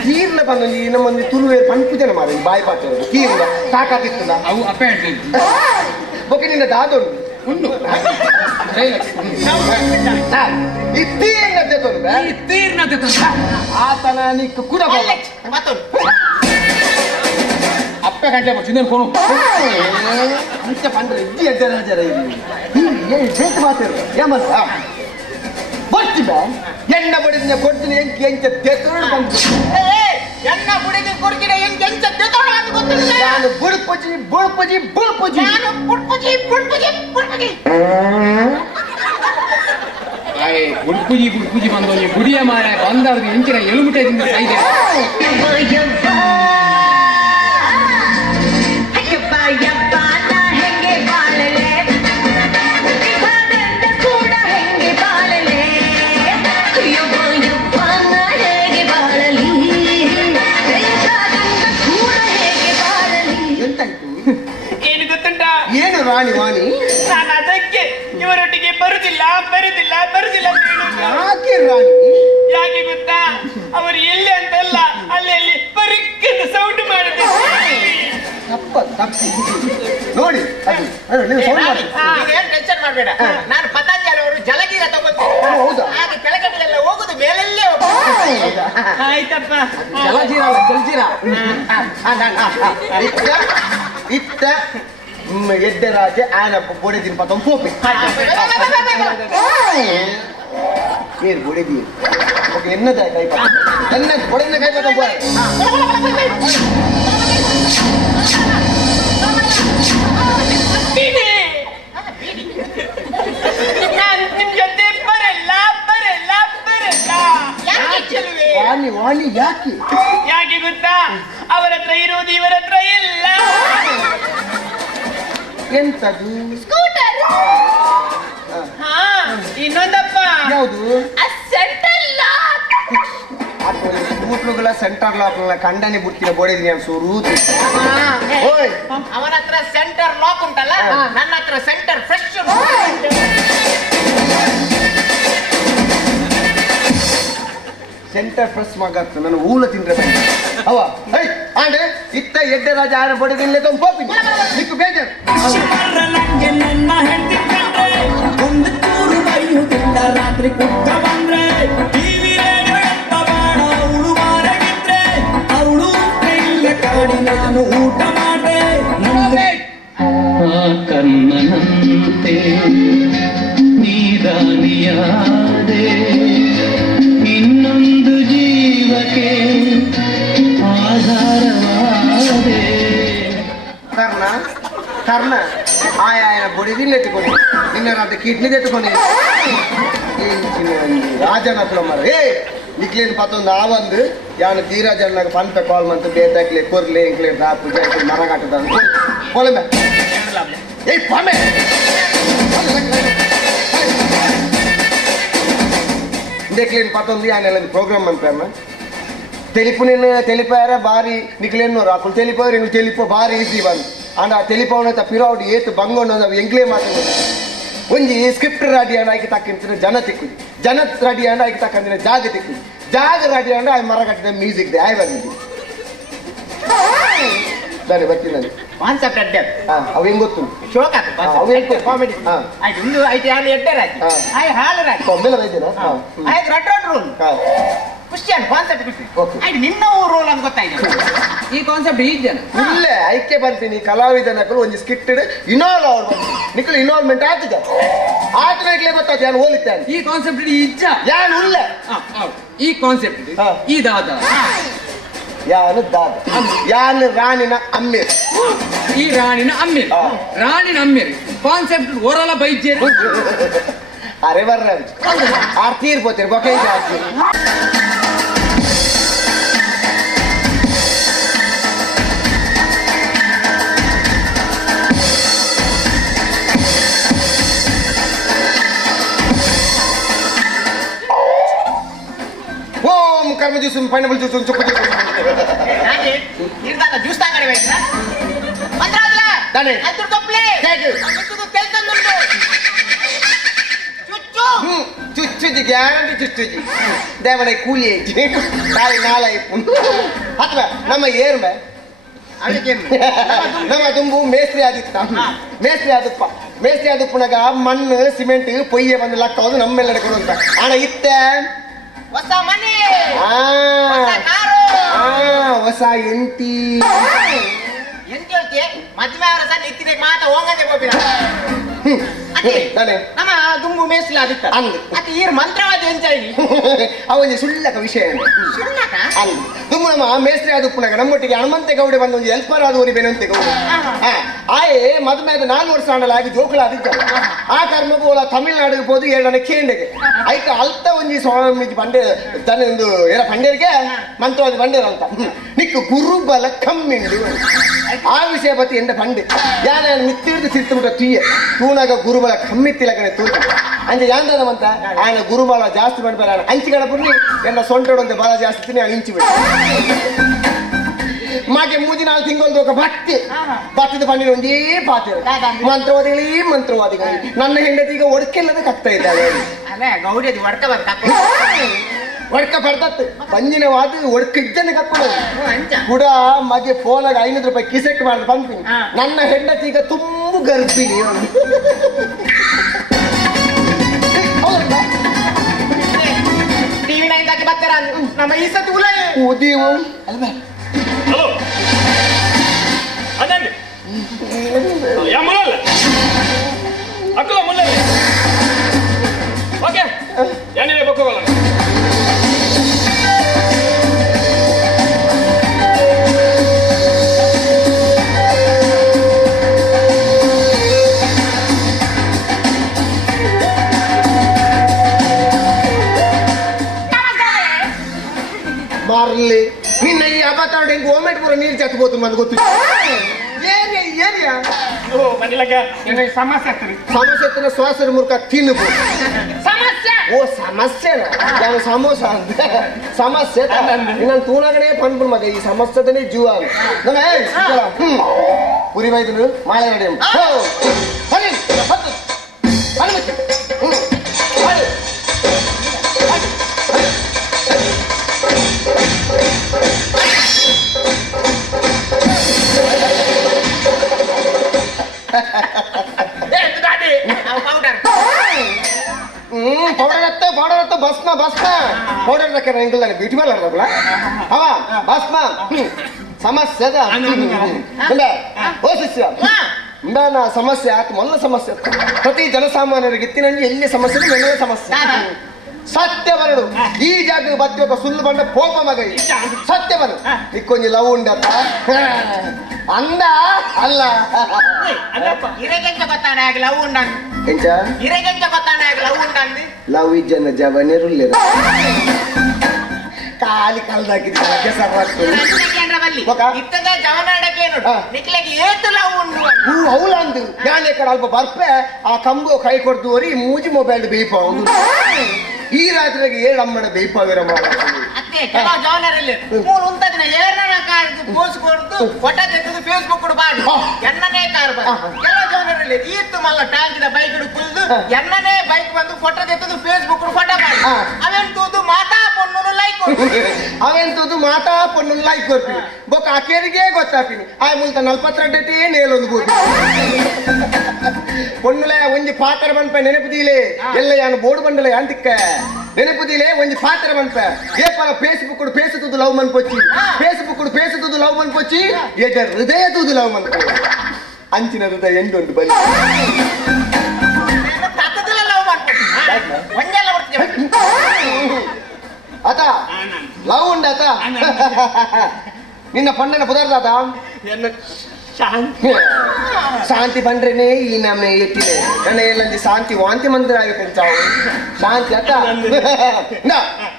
ತೀರ್ನ ಬಂದು ಈ ನಮ್ಮೊಂದು ತುಳುವೆ ಪಂಪು ಜನ ಮಾರ ಬಾಯಿ ಪಾತ್ರ ತೀರ್ನ ಸಾಕಾಗಿತ್ತದ ಅವು ಅಪ್ಯಾಂಟ್ಲಿ ಬೊಕ್ಕೆ ನಿನ್ನ ದಾದೋನು ಉಂಟು ಡೈಲಾಗ್ ಈ ತೀರ್ನ ತೆತ್ತೋನು ಈ ತೀರ್ನ ಆತನ ನಿಕ್ಕ ಕುದ ಮತ್ತೊಂದು ಅಪ್ಪ ಗಂಟೆ ಬರ್ತೀನಿ ಫೋನು ಅಂತ ಬಂದ್ರೆ ಇಜ್ಜಿ ಎಡ್ಡೆ ರಾಜರ ಇಲ್ಲಿ ಸೇತು ಮಾತಾಡ ಏಮಂತ ಬರ್ತೀವ ಎಣ್ಣ ಬಡಿದ ಕೊಡ್ತೀನಿ ಎಂಕಿ ಎಂಚ ತೆತ್ತೋಡು ಬಂದು ಎನ್ನ ಹುಡುಗಿ ಕುರ್ಕಿಡ ಹೆಂಗ್ ಎಂಚ ತೆತೋಣ ಅಂತ ಗೊತ್ತಿಲ್ಲ ನಾನು ಬುಡ್ಪುಜಿ ಬುಡ್ಪುಜಿ ಬುಡ್ಪುಜಿ ನಾನು ಪುಟ್ಪುಜಿ ಪುಟ್ಪುಜಿ ಪುಟ್ಪುಜಿ ಆಯ್ ಗುಡ್ಪುಜಿ ಬಂದವನಿ ಗುಡಿಯ ಮಾರ ಬಂದವ್ರಿಗೆ ಹೆಂಚಿನ ಎಲುಮುಟದಿಂದ ಸೈದೆ ಎಂತಾಯ್ತು ಏನು ಗೊತ್ತುಂಟಾ, ಏನು ರಾಣಿ ವಾಣಿ ನಾನು ಅದಕ್ಕೆ ಇವರೊಟ್ಟಿಗೆ ಬರುದಿಲ್ಲ ಅಂತ ಹೇಳುದು. ಯಾಕೆ ರಾಣಿ ಯಾಕೆ ಗೊತ್ತಾ, ಅವರು ಎಲ್ಲಿ ಅಂತಲ್ಲ ಅಲ್ಲಿ ಪರಿಕ್ಕನ್ನು ಸೌಂಡ್ ಮಾಡುತ್ತೆ. ತಪ್ಪು ನೋಡಿ ಅದು ನೀವು ಸೌಂಡ್ ಮಾಡಿ ನೀನೇನ್ ಟೆನ್ಷನ್ ಮಾಡ್ಬೇಡ. ನಾನು ಪತಂಜಲಿ ಅವರು ಜಲಗೀರ ತಗೋತೀನಿ. ಹೌದಾ? ಹಾಗೆ ಕೆಳಗಡೆಲ್ಲ ಹೋಗುದು ಮೇಲೆಲ್ಲೇ ಹೋಗುದು. ಆಯ್ತಪ್ಪ. ಜಲಜೀರ ಜಲಜೀರ ಇತ್ತ ಎಡ್ಡರಾಜ ಆನ ಬೊಡೆದಿನ ಪತಂ ಪೋಪೆ ಏನ್ ಬೊಡೆದಿ ಓಕೆ ಎನ್ನದ ಕೈ ಪತ ಎನ್ನ ಬೊಡೆನ ಕೈ ಪತಂ ಪೋಯ್ ನಾನು ನಿಮ್ ಜೊತೆ ಬರಲ್ಲ. ವಾಣಿ ವಾಣಿ ಯಾಕೆ ಗೊತ್ತಾ, ಅವರ ಹತ್ರ ಇರುವುದು ಇವರ ಹತ್ರ ಇಲ್ಲ. ಎಂತದು ಸ್ಕೂಟರ್. ಹಾ, ಇನ್ನೊಂದಪ್ಪ. ಯಾವುದು ಸೆಂಟ್ರಲ್ ಲಾಕ್. ಕೂಟ್ಲುಗಳ ಸೆಂಟರ್ ಲಾಕ್ಗಳ ಕಂಡನೆ ಬುಟ್ಟಿನ ಬೊಡೆದಿ ನಾನು ಸೂರೂತಿ ಓಯ್ ಅವನ ಹತ್ರ ಸೆಂಟರ್ ಲಾಕ್ ಉಂಟಲ್ಲ, ನನ್ನ ಹತ್ರ ಸೆಂಟರ್ ಫ್ರೆಶ್ ಸೆಂಟರ್ ಪ್ರೆಸ್ ಮಗತ್ತು ನನ್ನ ಊಲ ತಿಂದ್ರೆ ಅವ ಹೈ ಆಂಡೆ ಇತ್ತ ಎಡ್ಡೆ ರಾಜ ಆರ ಬೊಡೆದಿಲ್ಲ ತಮ್ಮ ಪೋಪಿ ನಿಕ್ಕು ಬೇಜಾರು ಬರ್ರಲಂಗೆ ನನ್ನ ಹೆಂಡತಿ ಕಂಡ್ರೆ ಒಂದು ಚೂರು ಬೈಯುವುದಿಲ್ಲ. ರಾತ್ರಿ ಕುಕ್ಕ ಬಂದ್ರೆ ಟಿವಿ ರೇಡಿಯೋ ಎತ್ತ ಬೇಡ. ಅವಳು ಮಾರಗಿದ್ರೆ ಅವಳು ಇಲ್ಲ ಕಾಡಿ ನಾನು ಊಟ ಮಾಡ್ದೆ. ಆ ಕರ್ಣನಂತೆ ನೀರಾನಿಯಾದೆ ಇನ್ನೊಂದು ಜೀವಕ್ಕೆ ಆಧಾರವಾದೆ. ಕರ್ಣ ಆಯ ಬೊಡೆದಿಲ್ಲ ಎತ್ತುಕೊಂಡು ನಿನ್ನ ರಾತ್ರಿ ಕಿಡ್ನಿ ಎತ್ತುಕೊಂಡು ರಾಜನ ಹತ್ರ ಮರ ಏ ಇಕ್ಲೇನ್ ಪತ್ತೊಂದು ಆವಂದು ಯಾನು ಧೀರಾಜನ್ನಾಗ ಪಂಪ ಕಾಲ್ ಮಂತು ಬೇತಾಕ್ಲೆ ಕೊರ್ಲೆ ಇಂಕ್ಲೆ ರಾಪು ಜಾಕಿ ಮರ ಕಾಟದ ಕೊಳಮೆ ಏಯ್ ಪಾಮೆ ఇంకెక్లేని పత్తుంది ఆయన ప్రోగ్రామ్ పంపారు తెలుపు నేను తెలిపారా భారీ నికులేను అప్పుడు తెలిపోయారు ఇంక తెలిపో భారీ ఈజీ ಬಂದು ಅಂಡ తెలిపోನ ಪಿರಾವುಡ್ ಏತು ಬಂಗೊಂಡು ಅವು ಎಂಗ್ಲೇ ಮಾತಾಡೋದು ಒಂಜಿ ಸ್ಕ್ರಿಪ್ಟ್ ರೆಡಿ ಆಂಡ ಆಯ್ಕೆ ತಕ್ಕಿಂತ ಜನ ತಿಕ್ಕುದು ಜನ ರೆಡಿ ಆಂಡ ಆಯ್ಕೆ ತಕ್ಕಂದ್ರೆ ಜಾಗ ತಿಕ್ಕುದು ಜಾಗ ರೆಡಿ ಆಂಡ ಆಯ್ ಮರ ಕಟ್ಟಿದ ಮ್ಯೂಸಿಕ್ ದೆ ಆಯ್ ಬಂದಿದ್ದು దాన్ని బట్టి ಕಾನ್ಸೆಪ್ಟ್ ಅಡ್ಡೆ ಅವು ಹೆಂಗ್ ಗೊತ್ತು ಶೋಕ ಅವು ಹೆಂಗ್ ಕಾಮಿಡಿ ಆಯ್ತು ಇಂದು ಆಯ್ತು ಯಾರು ಎಡ್ಡರಾಕಿ ಆಯ್ ಹಾಲರಾಕಿ ಒಮ್ಮೆಲೆ ಬೈದೇನಾ ಆಯ್ತು ರೆಡ್ ರೂಲ್ ಖುಷಿ ಅಂತ ಕಾನ್ಸೆಪ್ಟ್ ಖುಷಿ ಓಕೆ ಆಯ್ತು ನಿನ್ನ ರೋಲ್ ಅಂತ ಗೊತ್ತಾಯ್ತು ಈ ಕಾನ್ಸೆಪ್ಟ್ ಈಜನ ಇಲ್ಲೇ ಐಕ್ಯ ಬರ್ತೀನಿ ಕಲಾವಿದನಕಲು ಒಂದು ಸ್ಕಿಟ್ ಇನಾಲ್ ಅವ್ರು ಬಂದು ನಿಕ್ಕಲು ಇನ್ವಾಲ್ವ್ಮೆಂಟ್ ಆಗ್ತಿದ್ದ ಆಟನೇ ಗೊತ್ತಾಯ್ತು ಯಾರು ಹೋಲಿತ್ತಾನೆ ಈ ಕಾನ್ಸೆಪ್ಟ್ ಇಜ್ಜ ಯಾನು ಇಲ್ಲ ಈ ಕಾನ್ಸೆಪ್ಟ್ ಈ ದಾದ ಯಾನು ದಾದ ಯಾನು ರಾಣಿನ ಅಮ್ಮೇರ್ ಈ ರಾಣಿನ ಅಮ್ಮೇರ್ ರಾಣಿನ ಅಮ್ಮೇರ್ ಕಾನ್ಸೆಪ್ಟ್ ಓರಲ ಬೈಜೇರು ಅರೆ ಬರ್ರ ಆರ್ತಿ ಇರ್ಬೋತೀರಿ ಬೊಕೆ ಆರ್ತಿ ఓం కర్మ చూసు పైనబుల్ చూసు చుక్క చూసు ಇರ್ದಾಗ ಜ್ಯೂಸ್ ತಾಂಗಡೆ ಬೇಕ್ರಾ ಮಂತ್ರಾದ್ಲ ದಾನೆ ಅದ್ರ ಕೊಪ್ಲೆ ಹೇಗೆ ಚುಚ್ಚುದು ಕೆಲ್ತಂದುಂಟು ಚುಚ್ಚು ಚುಚ್ಚುಜಿ ಗ್ಯಾರಂಟಿ ಚುಚ್ಚುಜಿ ದೇವನ ಕೂಲಿ ಐತಿ ತಾಯಿ ನಾಲ ಅಥವಾ ನಮ್ಮ ಏರ್ಮೆ ನಮ್ಮ ತುಂಬು ಮೇಸ್ತ್ರಿ ಆದಿತ್ತ ಮೇಸ್ತ್ರಿ ಆದಪ್ಪನಾಗ ಮಣ್ಣು ಸಿಮೆಂಟ್ ಪೊಯ್ಯೆ ಬಂದು ಲಕ್ಕ ಹೋದು ನಮ್ಮೆಲ್ಲ ಕೊಡುವಂತ ಹಣ ಇತ್ತ ಹೊಸ ಮನೆ ಹೊಸ ಎಂಟಿ ಎಂತ ಹೇಳ್ತೀಯ ಮದ್ವೆ ಅವರ ಸಣ್ಣ ಇತ್ತಿಗೆ ಮಾತ ಹೋಗದೆ ಹೋಗ್ಬಿಡ ನಾನೇ ನಮ್ಮ ದುಂಬು ಮೇಸ್ಲ ಆದಿತ್ತ ಅಂದ್. ಅತಿ ಈರ್ ಮಂತ್ರವಾದ ಎಂಜಾಯಿ ಅವನಿಗೆ ಸುಳ್ಳಕ ವಿಷಯ ಸುಳ್ಳಕ ಅಲ್ಲ ತುಂಬ ನಮ್ಮ ಮೇಸ್ತ್ರಿ ಆದ ಉಪ್ಪುನಾಗ ನಮ್ಮೊಟ್ಟಿಗೆ ಹನುಮಂತೆ ಗೌಡೆ ಬಂದ ಒಂದು ಎಲ್ಪರ್ ಆದವರಿ ಬೆನಂತೆ ಗೌಡೆ ಆಯೆ ಮದುವೆ ಆದ 4 ವರ್ಷ ಆಗಿ ಜೋಕುಳ ಆದಿದ್ದ ಆ ಕರ್ಮಗೂ ತಮಿಳ್ನಾಡಿಗೆ ಹೋದು 7 ಕೇಂಡೆಗೆ ಐಕ ಅಲ್ತ ಒಂಜಿ ಸ್ವಾಮೀಜಿ ಬಂಡೆ ತನ್ನೊಂದು ಏನ ಪಂಡೇರಿಗೆ ಮಂತ್ರವಾದ ಬಂಡೇರ ಅಂತ ನಿಕ್ಕು ಗುರುಬಲ ಕಮ್ಮಿಂಡು ಆ ವಿಷಯ ಬತ್ತಿ ಎಂದ ಪಂಡೆ ಯಾನ ಮಿತ್ತಿಡ್ದು ತಿರ್ತು ತುಯ್ಯ ತೂನಾಗ ಗುರುಬಲ ಕಮ್ಮಿ ತಿಲಕನೆ ತೂತ ಅಂಚೆ ಯಾಂದನವಂತ ಆಯನ ಗುರುಬಲ ಜಾಸ್ತಿ ಮಾಡ್ಬೇಡ ಅಂಚಿಗಡ ಬುರ್ನಿ ಎನ್ನ ಸೊಂಟೊಡೊಂದು ಬಲ ಜಾಸ್ತಿ ತಿನ್ನಿ ಆಗ ಇಂಚಿ ಬಿಡ ಮಾಗೆ 3-4 ತಿಂಗಳು ఒక ಭಕ್ತಿ ಭಕ್ತಿದ ಪಂಡಿನ ಒಂದೇ ಪಾತ್ರ ಮಂತ್ರವಾದಿಗಳು ನನ್ನ ಹೆಂಡತಿ ಈಗ ಒಡಕೆಲ್ಲದ ಕಕ್ತಾ ಇದ್ದಾಳೆ ಅಲ್ಲ ಗೌರಿಯದು ಒಡ್ಕ ಬರ್ತ ಒಡ್ಕ ಪಡ್ದತ್ತು ಪಂಜಿನ ವಾದ ಒಡ್ಕ ಇದ್ದನೆ ಕಕ್ಕೊಳ್ಳೋದು ಅಂಚ ಕೂಡ ಮಗೆ ಫೋನಾಗ 500 ರೂಪಾಯಿ ಕಿಸೆಟ್ ಮಾಡಿ ಬಂತೀನಿ ನನ್ನ ಹೆಂಡತಿ ಈಗ ತುಂಬ ಗರ್ಭಿಣಿ ಟಿವಿ 9 ದಾಗಿ ಬರ್ತಾರ ನಮ್ಮ ಈ ಸತಿ ಉಲ ಉದೀವು ಅಲ್ವಾ ಹಲೋ ಅದಂడి ಯಾ ಮುಲ್ಲಲ್ಲ ಅಕ್ಕಲ ಮುಲ್ಲಲ್ಲ ಓಕೆ ಯಾನಿವೆ ಬಕ್ಕೋಗಲ್ಲ ಮಾರ್ಲಿ ನಿನ್ನ ಈ ಅಬತಾಡ ಹೆಂಗ್ ಓಮೆಟ್ ಪೂರ ನೀರು ಚತ್ಬೋದು ಮಂದ್ ಗೊತ್ತು ಏರಿಯಾ ಓ ಬಂದಿಲ್ಲಕ್ಕ ಏನು ಸಮಸ್ಯೆ ಆಗ್ತದೆ ಸಮಸ್ಯೆ ಶ್ವಾಸದ ಮೂಲಕ ತಿನ್ನುದು ಸಮಸ್ಯೆ ಓ ಸಮಸ್ಯೆನಾ ನಾನು ಸಮೋಸ ಅಂತ ಸಮಸ್ಯೆ ಇನ್ನೊಂದು ತೂನಾಗಣೆ ಪನ್ಪುಲ್ ಮಗ ಈ ಸಮಸ್ಯೆದನೇ ಜೀವ ಪುರಿ ಬೈದನು ಮಾಳೆ ನಡಿ ಪೌಡರ್ ಭಸ್ಮ ಪೌಡರ್ ಬ್ಯೂಟಿ ಪಾರ್ಲರ್ ಅವ ಭಸ್ಮ ಸಮಸ್ಯೆ ಓ ಶಿಷ್ಯ ಇಂದಾನ ಸಮಸ್ಯೆ ಆಯ್ತು ಮೊದಲ ಸಮಸ್ಯೆ ಆಯ್ತು ಪ್ರತಿ ಜನಸಾಮಾನ್ಯರಿಗೆ ಇತ್ತಿನಲ್ಲಿ ಎಲ್ಲಿ ಸಮಸ್ಯೆ ಮೆಲ್ಲದ ಸಮಸ್ಯೆ ಸತ್ಯ ಬರಡು ಈ ಜಾಗ ಬತ್ತಿ ఒక ಸುಳ್ಳು ಬಂಡ ಕೋಪ ಮಗ ಸತ್ಯ ಬರು ಇಕ್ಕೊಂಜಿ ಲವ್ ಉಂಡತ್ತ ಅಂದ ಅಲ್ಲ ಇರೆಗೆಂಚ ಗೊತ್ತಾಡ ಲವ್ ಉಂಡಂದು ಎಂಚ ಇರೆಗೆಂಚ ಗೊತ್ತಾಡ ಲವ್ ಉಂಡಂದು ಲವ್ ಇಜ್ಜನ ಜವನಿರುಳ್ಳಿರ ಕಾಲಿ ಕಲ್ದಾಕಿದ್ರೆ ಇತ್ತದ ಜವನಾಡಕ್ಕೆ ನಿಕ್ಲೆಗೆ ಏತು ಲವ್ ಉಂಡು ಅವಳ ಅಂದು ನಾನು ಕಡೆ ಅಲ್ಪ ಬರ್ಪೆ ಆ ಕಂಬು ಕೈ ಕೊಡ್ದುವರಿ ಮೂಜಿ ಮೊಬೈಲ್ ಬೇಯ್ಪ ಈ ರಾತ್ರಿಗೆ 7 ಅಮ್ಮನ ಬೇಯ್ಪವಿರ ಅತ್ತೆ ಕೆಲವು ಜವನರಲ್ಲಿ ಮೂರು ಉಂತದಿನ ಏರ್ನ ಕಾರ್ದು ಪೋಸ್ ಕೊಡ್ದು ಫೋಟೋ ತೆಗೆದು ಫೇಸ್ಬುಕ್ ಕೊಡು ಬಾಡಿ ಎನ್ನನೇ ಕಾರ್ ಬಂದು ಕೆಲವು ಜವನರಲ್ಲಿ ಈತ್ತು ಮಲ್ಲ ಟ್ಯಾಂಕಿದ ಬೈಕ್ ಕುಲ್ದು ಎನ್ನನೇ ಬೈಕ್ ಬಂದು ಫೋಟೋ ತೆಗೆದು ಫೇಸ್ಬುಕ್ ಕೊಡು ಫೋಟೋ ಮಾಡಿ ಅವೆಂತೂದು ಮಾತಾ ಪೊಣ್ಣು ಲೈಕ್ ಅವೆಂತದ್ದು ಮಾತಾ ಪೊಣ್ಣು ಲೈಕ್ ಕೊಡ್ತೀನಿ ಬೊಕ್ಕ ಆಕೆರಿಗೆ ಗೊತ್ತಾಗ್ತೀನಿ ಆ ಮೂಲಕ 42 ನೇಲೊಂದು ಬೋದು ಪೊಣ್ಣುಲೆ ಒಂಜಿ ಪಾತ್ರ ಬಂದ್ಪ ನೆನಪುದಿಲೆ ಎಲ್ಲ ಯಾನು ಬೋರ್ಡು ಬಂಡಲ ಯಾಂತಿಕ್ಕ ನೆನಪುದಿಲೆ ಒಂಜಿ ಪಾತ್ರ ಬಂದ್ಪ ಏಪಲ ಫೇಸ್ಬುಕ್ ಫೇಸುದು ಲವ್ ಮನ್ಪೊಚ್ಚಿ ಫೇಸ್ಬುಕ್ ಫೇಸುದು ಲವ್ ಮನ್ಪೊಚ್ಚಿ ಎದ ಹೃದಯ ತೂದು ಲವ್ ಮನ್ಪೊ ಅಂಚಿನ ಹೃದಯ ಎಂಡೊಂದು ಬನ್ನಿ ತತ್ತದಲ್ಲ ಲವ್ ಮಾಡ್ತೀನಿ ಒಂದೆಲ್ಲ ಬರ್ತೀನಿ ಆತ ಲವ್ ಉಂಡ ಆತ ನಿನ್ನ ಪಂಡನ ಪುದರ್ದಾತ ಶಾಂತಿ ಬಂದ್ರೇನೆ ಈ ನಮ್ಮ ಎತ್ತಿಲೆ ನನ್ನ ಎಲ್ಲಂದಿ ಶಾಂತಿ ವಾಂತಿ ಮಂದಿರ ಆಗತ್ತೆ ಶಾಂತಿ ಅತ್ತ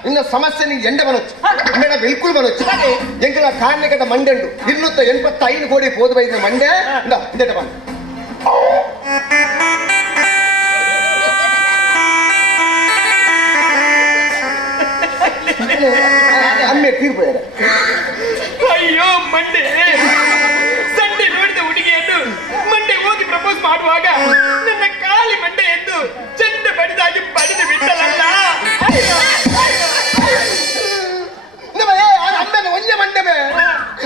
ಇನ್ನ ಸಮಸ್ಯೆ ನಿಂಗೆ ಎಂಡ ಬನೊಚ್ಚು ಇಂಡ ಬಿಲ್ಕುಲ್ ಬನೊಚ್ಚು ಎಂಕಲ ಕಾರ್ಣಿಕದ ಮಂಡೆಂಡು 285 ಕೋಟಿ ಪೋದು ಬೈದ ಮಂಡೆ ಇಂದ ಬನ್ ಅಮ್ಮೆ ತೀರ್ಪು ಅಯ್ಯೋ ಮಂಡೆ ಸಂಡೆ ನೋಡಿದ ಹುಡುಗಿಯನ್ನು ಮಂಡೆ ಹೋಗಿ ಪ್ರಪೋಸ್ ಮಾಡುವಾಗ ನನ್ನ ಕಾಲಿ ಮಂಡೆ ಎಂದು ಚೆಂಡ ಬಡಿದಾಗಿ ಬಡಿದು ಬಿಟ್ಟಲಲ್ಲ ಅಮ್ಮನ ಒಂದೇ ಮಂಡವೇ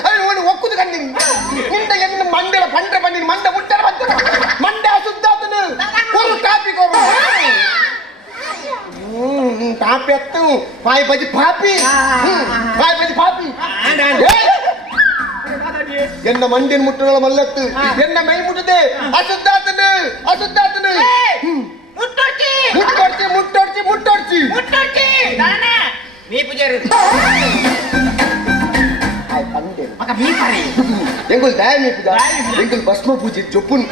ಅವನು ಒಕ್ಕುದು ಕಂಡಿನಿ ನಿಂದ ಎನ್ನ ಮಂಡೆಲ ಪಂಡ್ರೆ ಬಂದಿನಿ ಮಂಡ ಮುಟ್ಟರ ಬಂದ ಮಂಡೆ ಸುದ್ದಾತನು ಕೊರು ಕಾಪಿ ಕೊರು ಕಾಪಿ ಅತ್ತು ಪಾಯಿ ಬಜಿ ಪಾಪಿ ಪಾಯಿ ಬಜಿ ಪಾಪಿ ಎನ್ನ ಮಂಡಿನ ಮುಟ್ಟುಗಳ ಮಲ್ಲತ್ತು ಎನ್ನ ಮೈ ಮುಟ್ಟದೆ ಅಸುದ್ದಾತನು ಅಸುದ್ದಾತನು ಮುಟ್ಟೋಡ್ತಿ ಮುಟ್ಟೊಡ್ತಿ ಮುಟ್ಟೊಡ್ತಿ ಮುಟ್ಟೊಡ್ತಿ ಮುಟ್ಟೋಡ್ತಿ ನಾನೇ ನೀ ಪೂಜಾರಿ మగ మీ పరి ఎంగుల్ దయ మీపుదా ఎంగుల్ భస్మ పూజ జొప్పున్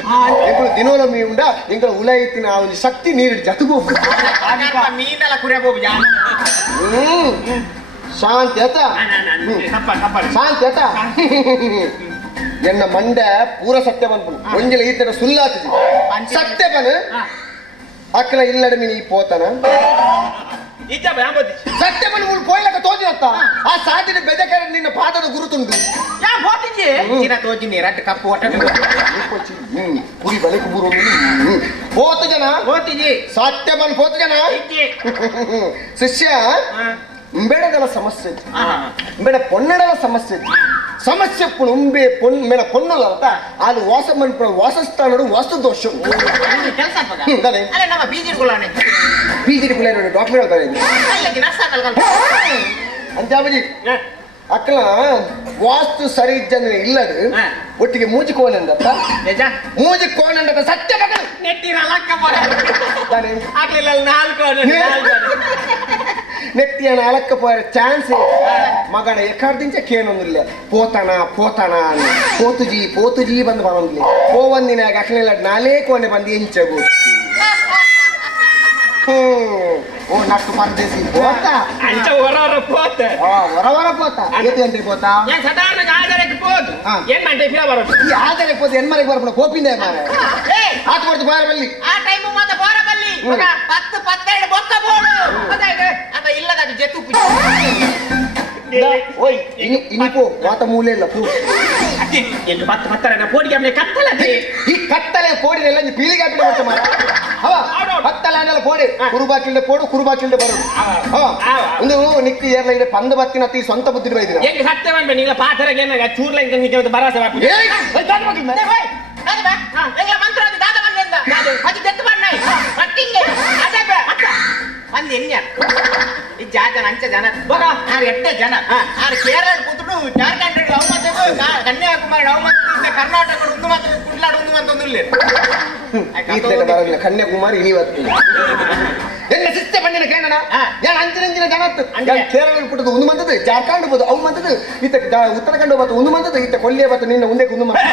ఎంగుల్ దినోల మీ ఉండ ఎంగుల్ ఉలైతిన ఆవుని శక్తి నీరు జతుబోపు మీనల కురేబోపు జా ಶಾಂತಿ ಆತ ಶಾಂತಿ ಆತ ಎನ್ನ ಮಂಡ ಪೂರ ಸತ್ಯ ಬಂದ್ಪನು ಒಂಜಲ ಈತನ ಸುಲ್ಲಾತಿದಿ ಸತ್ಯ ಬನು ಅಕ್ಕಲ ಇಲ್ಲಡ ಮೀನಿ ಪೋತನ ಸತ್ಯ ಬನು ಮುಳು ಕೋಯ್ಲಕ ತೋಜಿನತ್ತ ಆ ಸಾಧಿನ ಬೆದಕರ ನಿನ್ನ ಪಾದದ ಗುರುತುಂಡು ಯಾ ಹೋತಿಜಿ ಚಿನ ತೋಜಿನಿ ರಟ್ಟ ಕಪ್ಪು ಒಟ್ಟ ಕುರಿ ಬಲಿಕು ಬುರು ಪೋತ ಜನ ಹೋತಿಜಿ ಸತ್ಯ ಬನು ಪೋತ ಜನ ಶಿಷ್ಯ ಬೆಡಗಲ ಸಮಸ್ಯೆ ಬೆಡ ಪೊನ್ನಡಲ ಸಮಸ್ಯೆ ಸಮಸ್ಯೆ ಉಂಬೆ ಮೇಡ ಪೊನ್ನಲ ಅಂತ ಅಲ್ಲಿ ವಾಸ ಮನ್ಪುರ ವಾಸಸ್ಥಾನಡು ವಾಸ್ತು ದೋಷ ಕೆಲಸ ಅಲ್ಲ ನಮ್ಮ ಬೀಜಿರುಗಳಾನೆ ಬೀಜಿರಿ ಕುಲೇರು ಡಾಕ್ಟರ್ ಹೇಳ್ತಾರೆ ಅಲ್ಲಕ್ಕೆ ನರ್ಸ ಕಲ್ಕಲ್ ಅಂಜಾಬಜಿ ಅಕ್ಕಲ ವಾಸ್ತು ಸರಿ ಇದ್ದಂದ್ರೆ ಇಲ್ಲದು ಒಟ್ಟಿಗೆ ಮೂಜಿ ಕೋಣಂದ ನಿಜ ಮೂಜಿ ಕೋಣಂದ ಸತ್ಯ ಮಗನು ನೆಟ್ಟಿರ ಲಕ್ಕ ಬರ ಆಗ್ಲಿಲ್ಲ ನಾಲ್ಕು ನೆಟ್ಟಿಯನ್ನ ಅಳಕ್ಕ ಪೋರ ಚಾನ್ಸ್ ಮಗನ ಎಕ್ಕಾಡ್ದಿಂಚ ಕೇನೊಂದಿಲ್ಲ ಪೋತಣ ಪೋತಣ ಪೋತುಜಿ ಬಂದು ಬರೋದಿಲ್ಲ ಪೋವಂದಿನ ಅಕ್ಕನೆಲ್ಲ ನಾಲೇ ಕೋಣೆ ಬಂದು ಎಂಚಗು ಓ ನಟ್ಟು ಪರದೇಸಿ ಪೋತ ಅಂಚ ಹೊರ ಪೋತ ಹೊರ ಪೋತ ಏತು ಗಂಟೆ ಪೋತ ನಾನು ಸಾಧಾರಣ ಆಧಾರಕ್ಕೆ ಹೋದು ಏನ್ ಮಾಡ್ದೆ ಫಿರ ಬರೋದು ಈ ಆಧಾರಕ್ಕೆ ಪೋತ ಹೆಣ್ಮನೆಗೆ ಬರ್ಬಿಡ ಕೋಪಿಂದ ಮಾರೆ ಆತ ಕೊಡ್ತು ಬಾರ ಬಲ್ಲಿ ಆ ಟೈಮ್ ಮಾತ ಬೋರ ಬಲ್ಲಿ 10 12 ಬೊಕ್ಕ ಬೋಡು ಅದ ಇಲ್ಲದ ಅದು ಜೆತ್ತು ಓಯ್ ಇನಿಪೋ ಮಾತ ಮೂಲೆ ಇಲ್ಲ ಪೂ ಅಜ್ಜಿ ಎಂದು ಬತ್ತರನ ಪೋಡಿಗೆ ಆಮೇಲೆ ಕತ್ತಲದೆ ಈ ಕತ್ತಲೆ ಪೋಡಿನೆಲ್ಲ ನೀ ಪೀಳಿಗೆ ಹಾಕಿಲ್ಲ ಮತ್ತೆ ಮಾರ ಅವ ಕತ್ತಲೆನೆಲ್ಲ ಪೋಡಿ ಕುರುಬಾಕಿಲ್ದೆ ಪೋಡು ಕುರುಬಾಕಿಲ್ದೆ ಬರೋದು ಒಂದು ನಿಕ್ಕು ಏರ್ಲ ಇದೆ ಪಂದ ಬತ್ತಿನ ಅತಿ ಸ್ವಂತ ಬುದ್ಧಿ ಬೈದಿರ ಹೆಂಗೆ ಸತ್ಯ ಮಾಡ್ಬೇ ನೀಗ ಪಾತರಗೆ ಏನಾಗ ಚೂರ್ಲ ಇಂದ ನಿಕ್ಕೆ ಭರವಸೆ ಮಾಡ್ಬಿಡಿ ಮಂತ್ರ ದಾದ ಬಂದ ಅದು ಜೆತ್ತು ಮಾಡ್ನೈ ಕಟ್ಟಿಂಗೆ ಅದೇ ಒಂದು ಎನ್ಯ ಈ ಜನ ಅಂಚ ಜನ ಆರು ಎಟ್ಟೆ ಜನ ಆರು ಕೇರಳ ಕೂತ್ರು ಜಾರ್ಖಂಡ್ ಅವಮತ್ತು ಕನ್ಯಾಕುಮಾರಿ ಅವಮತ್ತು ಕರ್ನಾಟಕ ಒಂದು ಮಾತ್ರ ಕುಡ್ಲಾಡು ಒಂದು ಮಾತ್ರ ಬರೋದಿಲ್ಲ ಕನ್ಯಾಕುಮಾರಿ ಇವತ್ತು ಎನ್ನ ಶಿಸ್ತೆ ಬಂದಿನ ಕೇಳಣ ಯಾರು ಅಂಚಿನ ಜನ ಕೇರಳ ಪುಟ್ಟದು ಒಂದು ಮಂತದ್ದು ಜಾರ್ಖಂಡ್ ಬೋದು ಅವು ಮಂತದ್ದು ಈತ ಉತ್ತರಾಖಂಡ ಬತ್ತು ಒಂದು ಮಂತದ್ದು ಈತ ಕೊಲ್ಲಿಯ ಬತ್ತು ನಿನ್ನ ಮುಂದೆ ಒಂದು ಮಂತ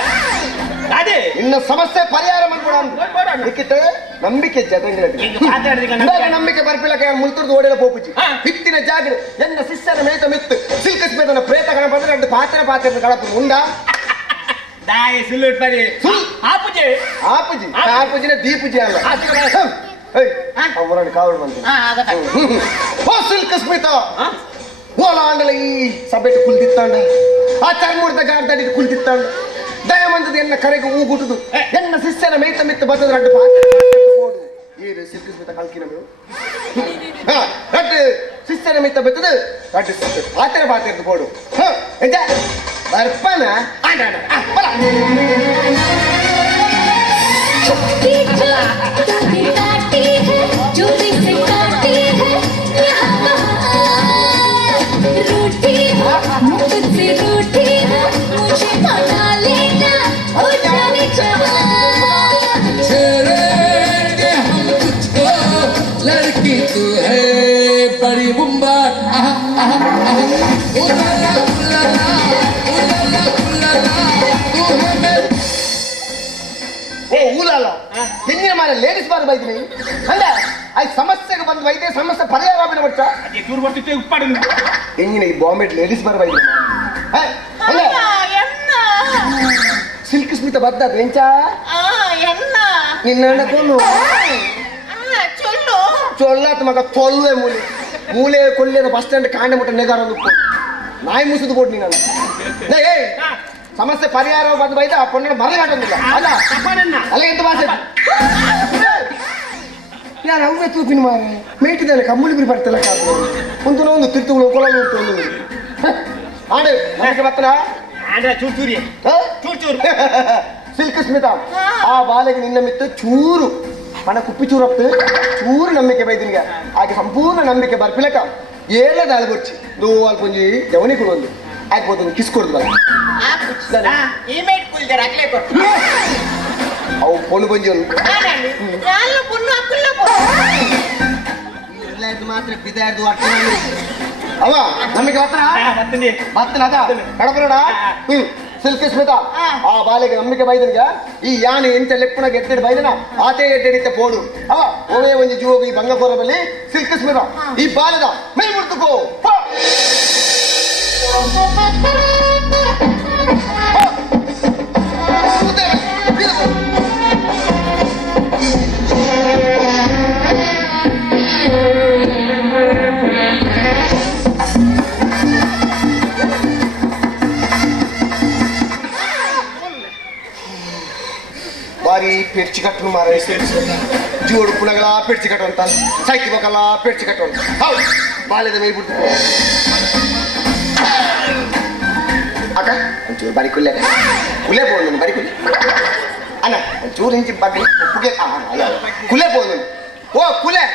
ಅದೇ ಇನ್ನ ಸಮಸ್ಯೆ ಪರಿಹಾರ ಮಾಡ್ಕೊಡ ನಿಕ್ಕಿತ್ತೆ ನಂಬಿಕೆ ಜೊತೆಗೆ ನಂಬಿಕೆ ಬರ್ಪಿಲ್ಲ ಮುಲ್ತುರ್ದು ಓಡಿಲ್ಲ ಪೋಪುಜಿ ಹಿತ್ತಿನ ಜಾಗಡೆ ಎನ್ನ ಶಿಷ್ಯನ ಮೇತ ಮಿತ್ತು ಸಿಲ್ಕಸ್ ಮೇತನ ಪ್ರೇತ ಗಣ ಬಂದ್ರೆ ಅಡ್ಡು ಪಾತ್ರ ಕಳಪು ಮುಂದ ದಾಯಿ ಸುಳ್ಳು ಪರಿ ಆಪುಜಿ ಆಪುಜಿನ ದೀಪುಜಿ ಅಲ್ಲ ಅವರನ್ನು ಕಾವಲು ಬಂತು ಓ ಸಿಲ್ಕಸ್ ಮೇತ ಓಲ ಆಂಡಲ ಈ ಸಭೆಗೆ ಕುಲ್ದಿತ್ತಾಂಡ ಆ ಚರ್ಮೂರ್ತ ಗಾರ್ದಾಡಿಗೆ ಕುಲ್ದಿತ್ತಾಂಡ ದಯಮಂತದ ಎನ್ನ ಕರೆಗೆ ಹೂಗುಟುದು ಎನ್ನ ಶಿಷ್ಯನ ಮೇತ ಮಿತ್ತು ಬತ್ತದ ಅಡ್ಡು ಪಾಡು ಏರು ಸಿಲ್ಕಸ್ ಮೇತ ಕಲ್ಕಿನಗಳು ರಡ್ಡು ಶಿಷ್ಯನ ಮಿತ್ತ ಬತ್ತದು ರಡ್ಡು ಪಾತ್ರ ಬೋಡು ಎಂಜ ಬರ್ಪನ ಆಂಡ ಬಲ लड़की तू है बड़ी मुंबई ಓ ಊಲಲ್ಲ ಹೆಣ್ಣಿನ ಮಾರ ಲೇಡೀಸ್ ಬಾರ್ ಬೈದ್ರಿ ಅಂದ್ರೆ ಆ ಸಮಸ್ಯೆಗೆ ಬಂದು ಬೈದ್ರೆ ಸಮಸ್ಯೆ ಪರಿಹಾರ ಆಗಿನ ಬಟ್ಟ ಅದೇ ಚೂರು ಬರ್ತಿತ್ತು ಉಪ್ಪಾಡು ಹೆಣ್ಣಿನ ಈ ಬಾಂಬೆ ಲೇಡೀಸ್ ಬಾರ್ ಬೈದ್ರಿ ಸಿಲ್ಕ್ ಸ್ಮಿತ ಬದ್ದ ಬೆಂಚ ನಿನ್ನ ಕೊಂಡು ಚೊಲ್ಲಾತ ಮಗ ತೊಲ್ವೆ ಮೂಲೆ ಕೊಲ್ಲಿಯದ ಬಸ್ ಸ್ಟ್ಯಾಂಡ್ ಕಾಂಡೆ ಮುಟ್ಟ ನೆಗಾರ ನಾಯಿ ಮುಸುದು ಕೊಟ್ಟು ನೀನು ಸಮಸ್ಯೆ ಪರಿಹಾರ ಬಂದು ಬೈದ ಆ ಪೊಣ್ಣ ಮರಗಾಟೊಂದಿಲ್ಲ ಅಲ್ಲ ಅಲ್ಲ ಎಂತ ಭಾಷೆ ಯಾರು ಅವೇ ತೂಪಿನ ಮಾರೆ ಮೇಟಿದಲ್ಲ ಕಮ್ಮುಳಿ ಬಿರಿ ಬರ್ತಲ್ಲ ಕಾದು ಒಂದು ತಿರ್ತುಗಳು ಕೊಳಲು ಉಂಟು ಆಡು ನನಗೆ ಬತ್ತನ ಚೂರು ಸಿಲ್ಕ್ ಸ್ಮಿತ ಆ ಬಾಲೆಗೆ ನಿನ್ನ ಮಿತ್ತು ಚೂರು ಹಣ ಕುಪ್ಪಿ ಚೂರು ಹೋಗ್ತು ಚೂರು ನಂಬಿಕೆ ಬೈದಿನಿಗೆ ಹಾಗೆ ಸಂಪೂರ್ಣ ನಂಬಿಕೆ ಬರ್ಪಿಲಕ ಏಳದ ಅಲ್ಬೊಚ್ಚಿ ದೋ ಅಲ್ಪೊಂಜಿ ಜವನಿ ಕೊಡೊಂದು ಆಗ್ಬೋದು ಕಿಸ್ ಕೊಡ್ದು ಬರ ಇಮೇಟ್ ಕುಲ್ದಾರ ಅಕ್ಲೆ ಕೊಟ್ಟು ಅವು ಪೊಣ್ಣು ಬಂಜಿ ಎಲ್ಲ ಪುಣ್ಣು ಅಕ್ಕಲ್ಲ ಮಾತ್ರ ಬಿದ್ದಾಡ್ದು ಅವ ನಮಗೆ ಹತ್ರ ಬರ್ತೀನಿ ಮತ್ತನದ ಕಡಪನಡ ಸಿಲ್ಕ್ ಸ್ಮಿತ ಆ ಬಾಲೆಗೆ ನಂಬಿಕೆ ಬೈದನಿಗೆ ಈ ಯಾನೆ ಎಂತ ಲೆಪ್ಪುನ ಗೆದ್ದೆಡ್ ಬೈದನ ಆತೆ ಗೆಡ್ಡೆಡಿತ ಪೋಡು ಅವ ಒಮ್ಮೆ ಒಂದು ಜೀವೋಗ ಈ ಬಂಗಪುರ ಬಲ್ಲಿ ಸಿಲ್ಕ್ ಸ್ಮಿತ ಈ ಬಾಲದ ಮೈ ಮುಡ್ತುಕೋ ಬಾರಿ ಪೆರ್ಚಿ ಕಟ್ಟು ಮಾರ ಜೋಡು ಪುಣಗಳ ಪೆರ್ಚಿ ಕಟ್ಟು ಅಂತ ಸೈಕಿ ಬಕಲ್ಲ ಪೆರ್ಚಿ ಕಟ್ಟು ಅಂತ ಹೌದು ಬಾಲ್ಯದ ಮೈ ಬಿಡ್ತು ಅಕ್ಕ ಒಂಚೂರು ಬಾರಿ ಕುಲ್ಲೆ ಪೋನು ಬಾರಿ ಕುಲ್ಲೆ ಅಣ್ಣ ಒಂಚೂರು ಇಂಚಿ ಬಗ್ಗೆ ಕುಗೆ ಕುಲೆ ಪೋನು ಓ ಕುಲೆ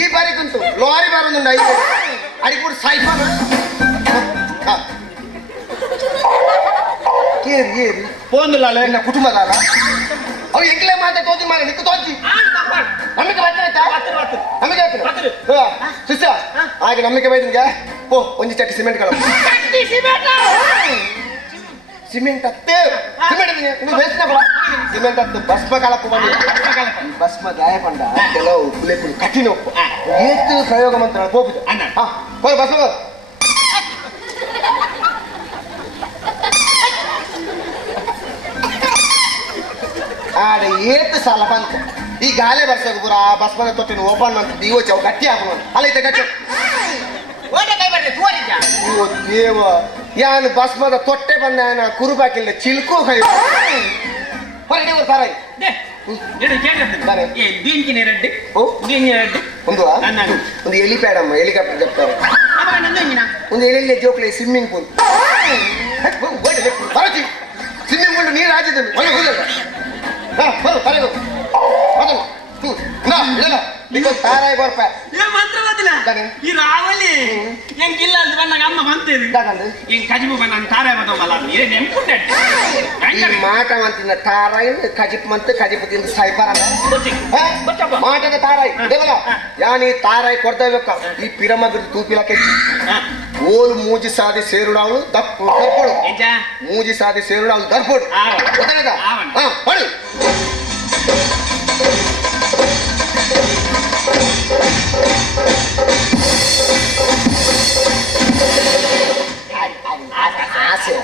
ಈ ಬಾರಿ ಕುಂತು ಲೋರಿ ಬಾರೊಂದು ಐದು ಅಡಿಪುಡು ಸೈಫಾನ ಏರಿ ಏರಿ ಪೋಂದಿಲ್ಲ ನಿನ್ನ ಕುಟುಂಬದ ಅಲ್ಲ ಅವು ಎಂಕ್ಲೆ ಮಾತೆ ತೋಜಿ ಮಾರ ನಿಕ್ಕು ತೋಜಿ ನಮ್ಮಿಗೆ ಬರ್ತಾಯ್ತಾ ನಮಗೆ ಶಿಷ್ಯ ಹಾಗೆ ನಮ್ಮಿಗೆ ಬೈದನಿಗೆ ಓ ಒಂದು ಚಟ್ಟಿ ಸಿಮೆಂಟ್ ಕಳ ಸಿಮೆಂಟ್ ಹತ್ತೆ ಸಿಮೆಂಟ್ ಬೇಸ್ನ ಬರ ಸಿಮೆಂಟ್ ಹತ್ತು ಭಸ್ಮ ಕಾಲಕ್ಕೂ ಬಂದಿಲ್ಲ ಭಸ್ಮ ಗಾಯ ಪಂಡ ಕೆಲವು ಕುಲೆಪುಡು ಕಠಿಣ ಉಪ್ಪು ಏತು ಪ್ರಯೋಗ ಮಂತ್ರ ಹೋಗುದು ಹಾ ಹೋಯ್ ಭಸ್ಮ ಆಡ ಏತು ಸಾಲ ಬಂತು ಈ ಗಾಲೆ ಬರ್ಸೋದು ಪುರ ಬಸ್ಮನ ತೊಟ್ಟಿನ ಓಪನ್ ಅಂತ ನೀವು ಚೌ ಗಟ್ಟಿ ಹಾಕೋಣ ಅಲ್ಲೈತೆ ಗಟ್ಟಿ ಓಟೆ ಕೈ ಬರ್ರಿ ತೋರಿದ್ದ ಓ ದೇವ ಯಾನು ಬಸ್ಮದ ತೊಟ್ಟೆ ಬಂದ ಕುರುಬಾಕಿಲ್ಲ ಚಿಲ್ಕು ಕೈ ಹೊರಗೆ ಬರ್ತಾರ దీనికి రెడ్డి ಓ దీని రెడ్డి ಒಂದು ಒಂದು ಎಲಿಪ್ಯಾಡ್ ಅಮ್ಮ ಹೆಲಿಕಾಪ್ಟರ್ చెప్తారు ಒಂದು ಎಲ್ಲಿ ಜೋಕ್ಲೆ ಸ್ವಿಮ್ಮಿಂಗ್ ಪೂಲ್ ಬರಚಿ ಸ್ವಿಮ್ಮಿಂಗ್ ಪೂಲ್ ನೀರು ಹಾಕಿದ್ದೇನೆ ಒಳ್ಳೆ ಹೋಗಲ್ಲ ಬರದು ತಾರಾಯಿ ಬರ್ಪ ఏ మంత్రం వదిలే ఈ రావాలి ఏం గిల్లాలి వన్నాక అమ్మ మంతేది ఏం కజిపు పన్నాను తారే మతం వల్ల మీరే నెంపుంటాడు ఈ మాట మంతిన తారాయి కజిప్ మంత్ కజిప్ తింది సైపర మాటದ ತಾರಾಯಿ ದೇವಲ ಯಾನಿ ತಾರಾಯಿ ಕೊಡ್ತೇವೆಕ್ಕ ಈ ಪಿರಮಗದ ತೂಪಿಲಕ್ಕೆ ಓಲ್ ಮೂಜಿ ಸಾದಿ ಸೇರುಡಾವು ದರ್ಪಡು ಮೂಜಿ ಸಾದಿ ಸೇರುಡಾವು ದರ್ಪಡು ಗೊತ್ತಾಗ ಹಾ ಪಡು ಆಸೆ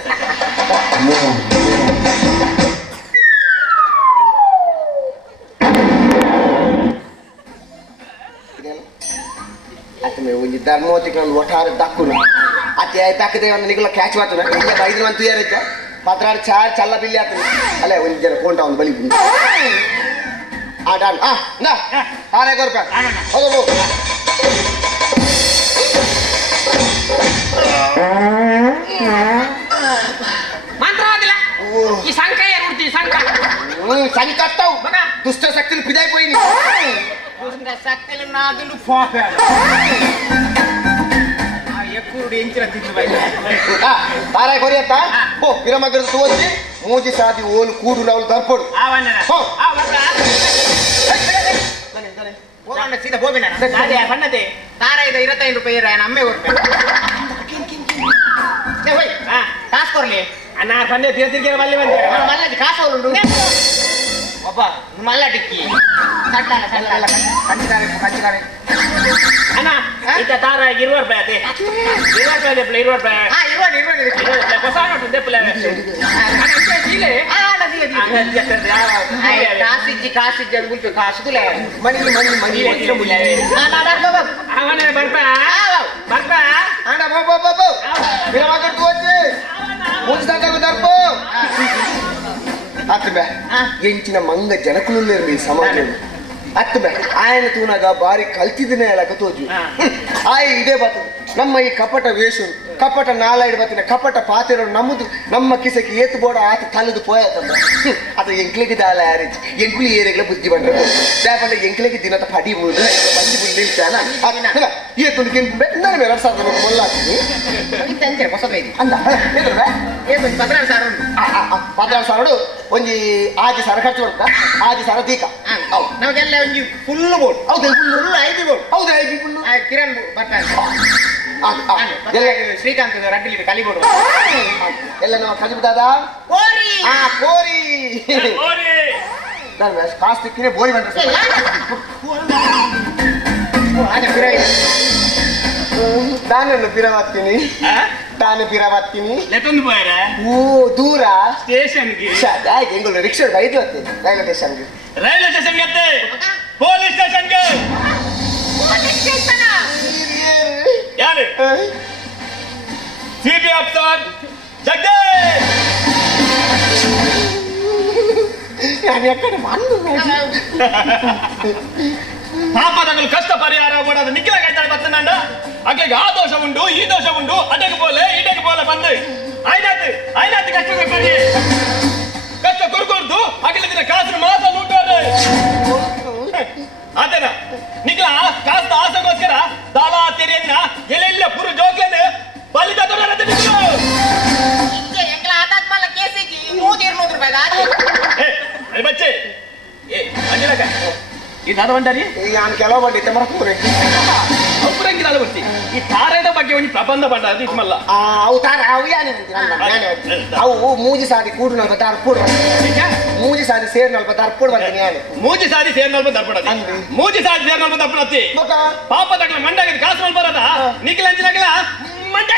ಆತಮೆ ಒಂದು ಧರ್ಮೋತಿಗೆ ಒಂದು ಒಟ್ಟಾರೆ ದಕ್ಕುನು ಅತಿ ಆಯ್ತು ಹಾಕಿದೆ ಒಂದು ನಿಗಲ ಕ್ಯಾಚ್ ಮಾಡ್ತಾನೆ ಇಲ್ಲ 5 ಮಂತ್ ಯಾರೈತೆ ಪತ್ರಾಡು ಚಾರ್ ಚಲ್ಲ ಬಿಲ್ಲಿ ಆಗ್ತದೆ ಅಲ್ಲೇ ಒಂದು ಜನ ಕೊಂಡ ಒಂದು ಬಲಿ ಡನ್ ನಾ ತಾರೇ ಕೊರ್ಪ ಹೌದು మంత్రం వదిలే ఈ సంఖ ఏర్పడుతుంది సంఖ సంకత్తావు దుష్ట శక్తులు పిదైపోయింది దుష్ట శక్తులు నాదులు పోపాడు ఎక్కువ ఎంచిన తిరిగి ತಾರಾಯಿ ಕೊರಿಯತ್ತ ಓ ಪಿರಮಗದ ತೋರಿಸಿ ಮೂಜಿ ಸಾದಿ ಓಲು ಕೂಡು ನಾವು ದರ್ಪಡು ಹೋಗೋಣ ಸೀದಾ ಹೋಗಿನ ಬಣ್ಣತೆ ತಾರಾಯ್ದ 25 ರೂಪಾಯಿ ఆయన అమ్మే కొట్టాడు కాసు కొరలే అన్న పండే తిరిగి మళ్ళీ మళ్ళీ కాసు వాళ్ళు అబ్బా మళ్ళా టిక్కి కంచికారే అన్న ఇంత తార 20 రూపాయి అదే 20 రూపాయి 20 రూపాయి కొసాన ఉంటుంది కాసిజ్జి అడుగుంటు కాసులే ಮಣಿ ಅವನೇ ಬರ್ಪಾ ಬರ್ಪಾ ಅಣ್ಣ ಬಾಬು ಪಿರಮಗದ ತೋರಿಸಿ ಮೂಜಿ ಸಾದಿ ದರ್ಪು ಅತ್ತಬೆ ಎಂಚಿನ ಮಂಗ ಜನಕುಲು ಸಮಾಜ ಅತ್ತಬೆ ಆಯನ ತೂನಾಗ ಬಾರಿ ಕಲ್ತಿದ್ದನೆ ಹೇಳಕ ತೋಜು ಆಯ್ ಇದೇ ಬರ್ತದೆ ನಮ್ಮ ಈ ಕಪಟ ವೇಷ ಕಪಟ ನಾಲಾಯ್ಡು ಬತ್ತಿನ ಕಪಟ ಪಾತಿರೋ ನಮ್ಮದು ನಮ್ಮ ಕಿಸಕ್ಕೆ ಏತು ಬೋಡ ಆತ ತಲೆದು ಪೋಯತಂದ ಅದು ಎಂಕ್ಲಿಗೆ ದಾಲ ಯಾರೇಜ್ ಎಂಕ್ಲಿ ಏರಿಗಳ ಬುದ್ಧಿ ಬಂದ್ರೆ ದಾಪಲ್ಲ ಎಂಕ್ಲಿಗೆ ದಿನದ ಪಡಿ ಮುಳ್ಳು ಬಂದು ಮುಳ್ಳು ನಿಲ್ತಾನ ಏತುಂಡು ಕೆಂಪು ನಾನು 2000 ಮೊಲ್ಲ ಹಾಕ್ತೀನಿ ಹೊಸದೈತಿ ಅಂದ ಹೇಳಿದ್ರೆ ಏನು 16,000 ಉಂಟು 16,000 ಒಂಜಿ ಆಜಿ ಸರ ಖರ್ಚು ಬರುತ್ತಾ ಆಜಿ ಸರ ದೀಕ ನಮಗೆಲ್ಲ ಒಂಜಿ ಫುಲ್ ಬೋರ್ಡ್ ಹೌದು ಫುಲ್ 5 ಬೋರ್ಡ್ ಹೌದು ಐದು ಫುಲ್ಲು ಕಿರಣ್ ಬರ್ತಾನೆ ಶ್ರೀಕಾಂತ್ ರಡ್ಡಿಲಿ ಕಲಿಬೋರ್ಡ್ ಎಲ್ಲ ನಾವು ಕಲಿಬಿದ್ದಾದ ಕೋರಿ ಕೋರಿ ನಾನು ಕಾಸು ತಿಕ್ಕಿನೇ ಬೋರಿ ಬಂದ್ರೆ ನಾನನ್ನು ಬಿರವಾಗ್ತೀನಿ ನಾನು ಬಿರವಾಗ್ತೀನಿ ಲೆತ್ತೊಂದು ಪೋಯರ ಓ ದೂರ ಸ್ಟೇಷನ್ಗೆ ಎಂಗುಳು ರಿಕ್ಷಾ ಐದು ಬರ್ತೀನಿ ರೈಲ್ವೆ ಸ್ಟೇಷನ್ಗೆ ರೈಲ್ವೆ ಸ್ಟೇಷನ್ಗೆ ಅತ್ತೆ ಪೊಲೀಸ್ ಸ್ಟೇಷನ್ಗೆ ಯಾರು ಸಿಪಿ ಆಫೀಸರ್ ಜಗದೀಶ್ ನಾನು ಎಕ್ಕಡೆ ಬಂದು ಪಾಪದಗಳು ಕಷ್ಟ ಪರಿಹಾರ ಕೊಡೋದು ನಿಖಿಲ ಕೈತಾಳೆ ಬತ್ತನಂಡ ಅಕ್ಕೆಗೆ ಆ ದೋಷ ಉಂಟು ಈ ದೋಷ ಉಂಟು ಅಡ್ಡಕ್ಕೆ ಬೋಲೆ ಇಡಕ್ಕೆ ಬೋಲೆ ಬಂದು ಆಯ್ನಾತು ಕಷ್ಟ ಕೊಡಿ ಕಷ್ಟ ಕೊರ್ಕೊಡ್ದು ಅಖಿಲ ದಿನ ಕಾಸಿನ ಮಾಸ ಉಂಟು ಆತನ ನಿಖಿಲ ಕಾಸ್ತ ಆಸೆಗೋಸ್ಕರ ದಾಳ ತೆರೆಯನ್ನ ಎಲ್ಲೆಲ್ಲ ಪುರು ಜೋಕ್ಲನ್ನು ಬಲಿದ ಬಚ್ಚೆ ಏ ಅಂಜಲಕ ಈ ದಾದ ಬಂಡಾರಿ ನಾನು ಕೆಲವು ಬಂದಿದ್ದೆ ಮರಪೂರೆ ಅಪುರಂಗಿದಾಲ ಬರ್ತಿ ಈ ತಾರದ ಬಗ್ಗೆ ಒಂದು ಪ್ರಬಂಧ ಬಂಡ ಅದು ಇಸ್ಮಲ್ಲ ಅವು ತಾರ ಅವು ಯಾನೆ ಅವು ಮೂಜಿ ಸಾದಿ ಕೂಡು ನಲ್ಪ ತಾರ ಕೂಡು ಮೂಜಿ ಸಾದಿ ಸೇರ್ ನಲ್ಪ ತಾರ ಕೂಡು ಬರ್ತೀನಿ ಯಾನೆ ಮೂಜಿ ಸಾದಿ ಸೇರ್ ನಲ್ಪ ದರ್ಪಡತಿ ಮೂಜಿ ಸಾದಿ ಸೇರ್ ನಲ್ಪ ದರ್ಪಡತಿ ಪಾಪ ತಗಳ ಮಂಡಾಗ ಕಾಸು ನಲ್ಪ ಬರದ ನಿಖಿಲ ಅಂಜಿಲಾಗಲ ಮಂಡ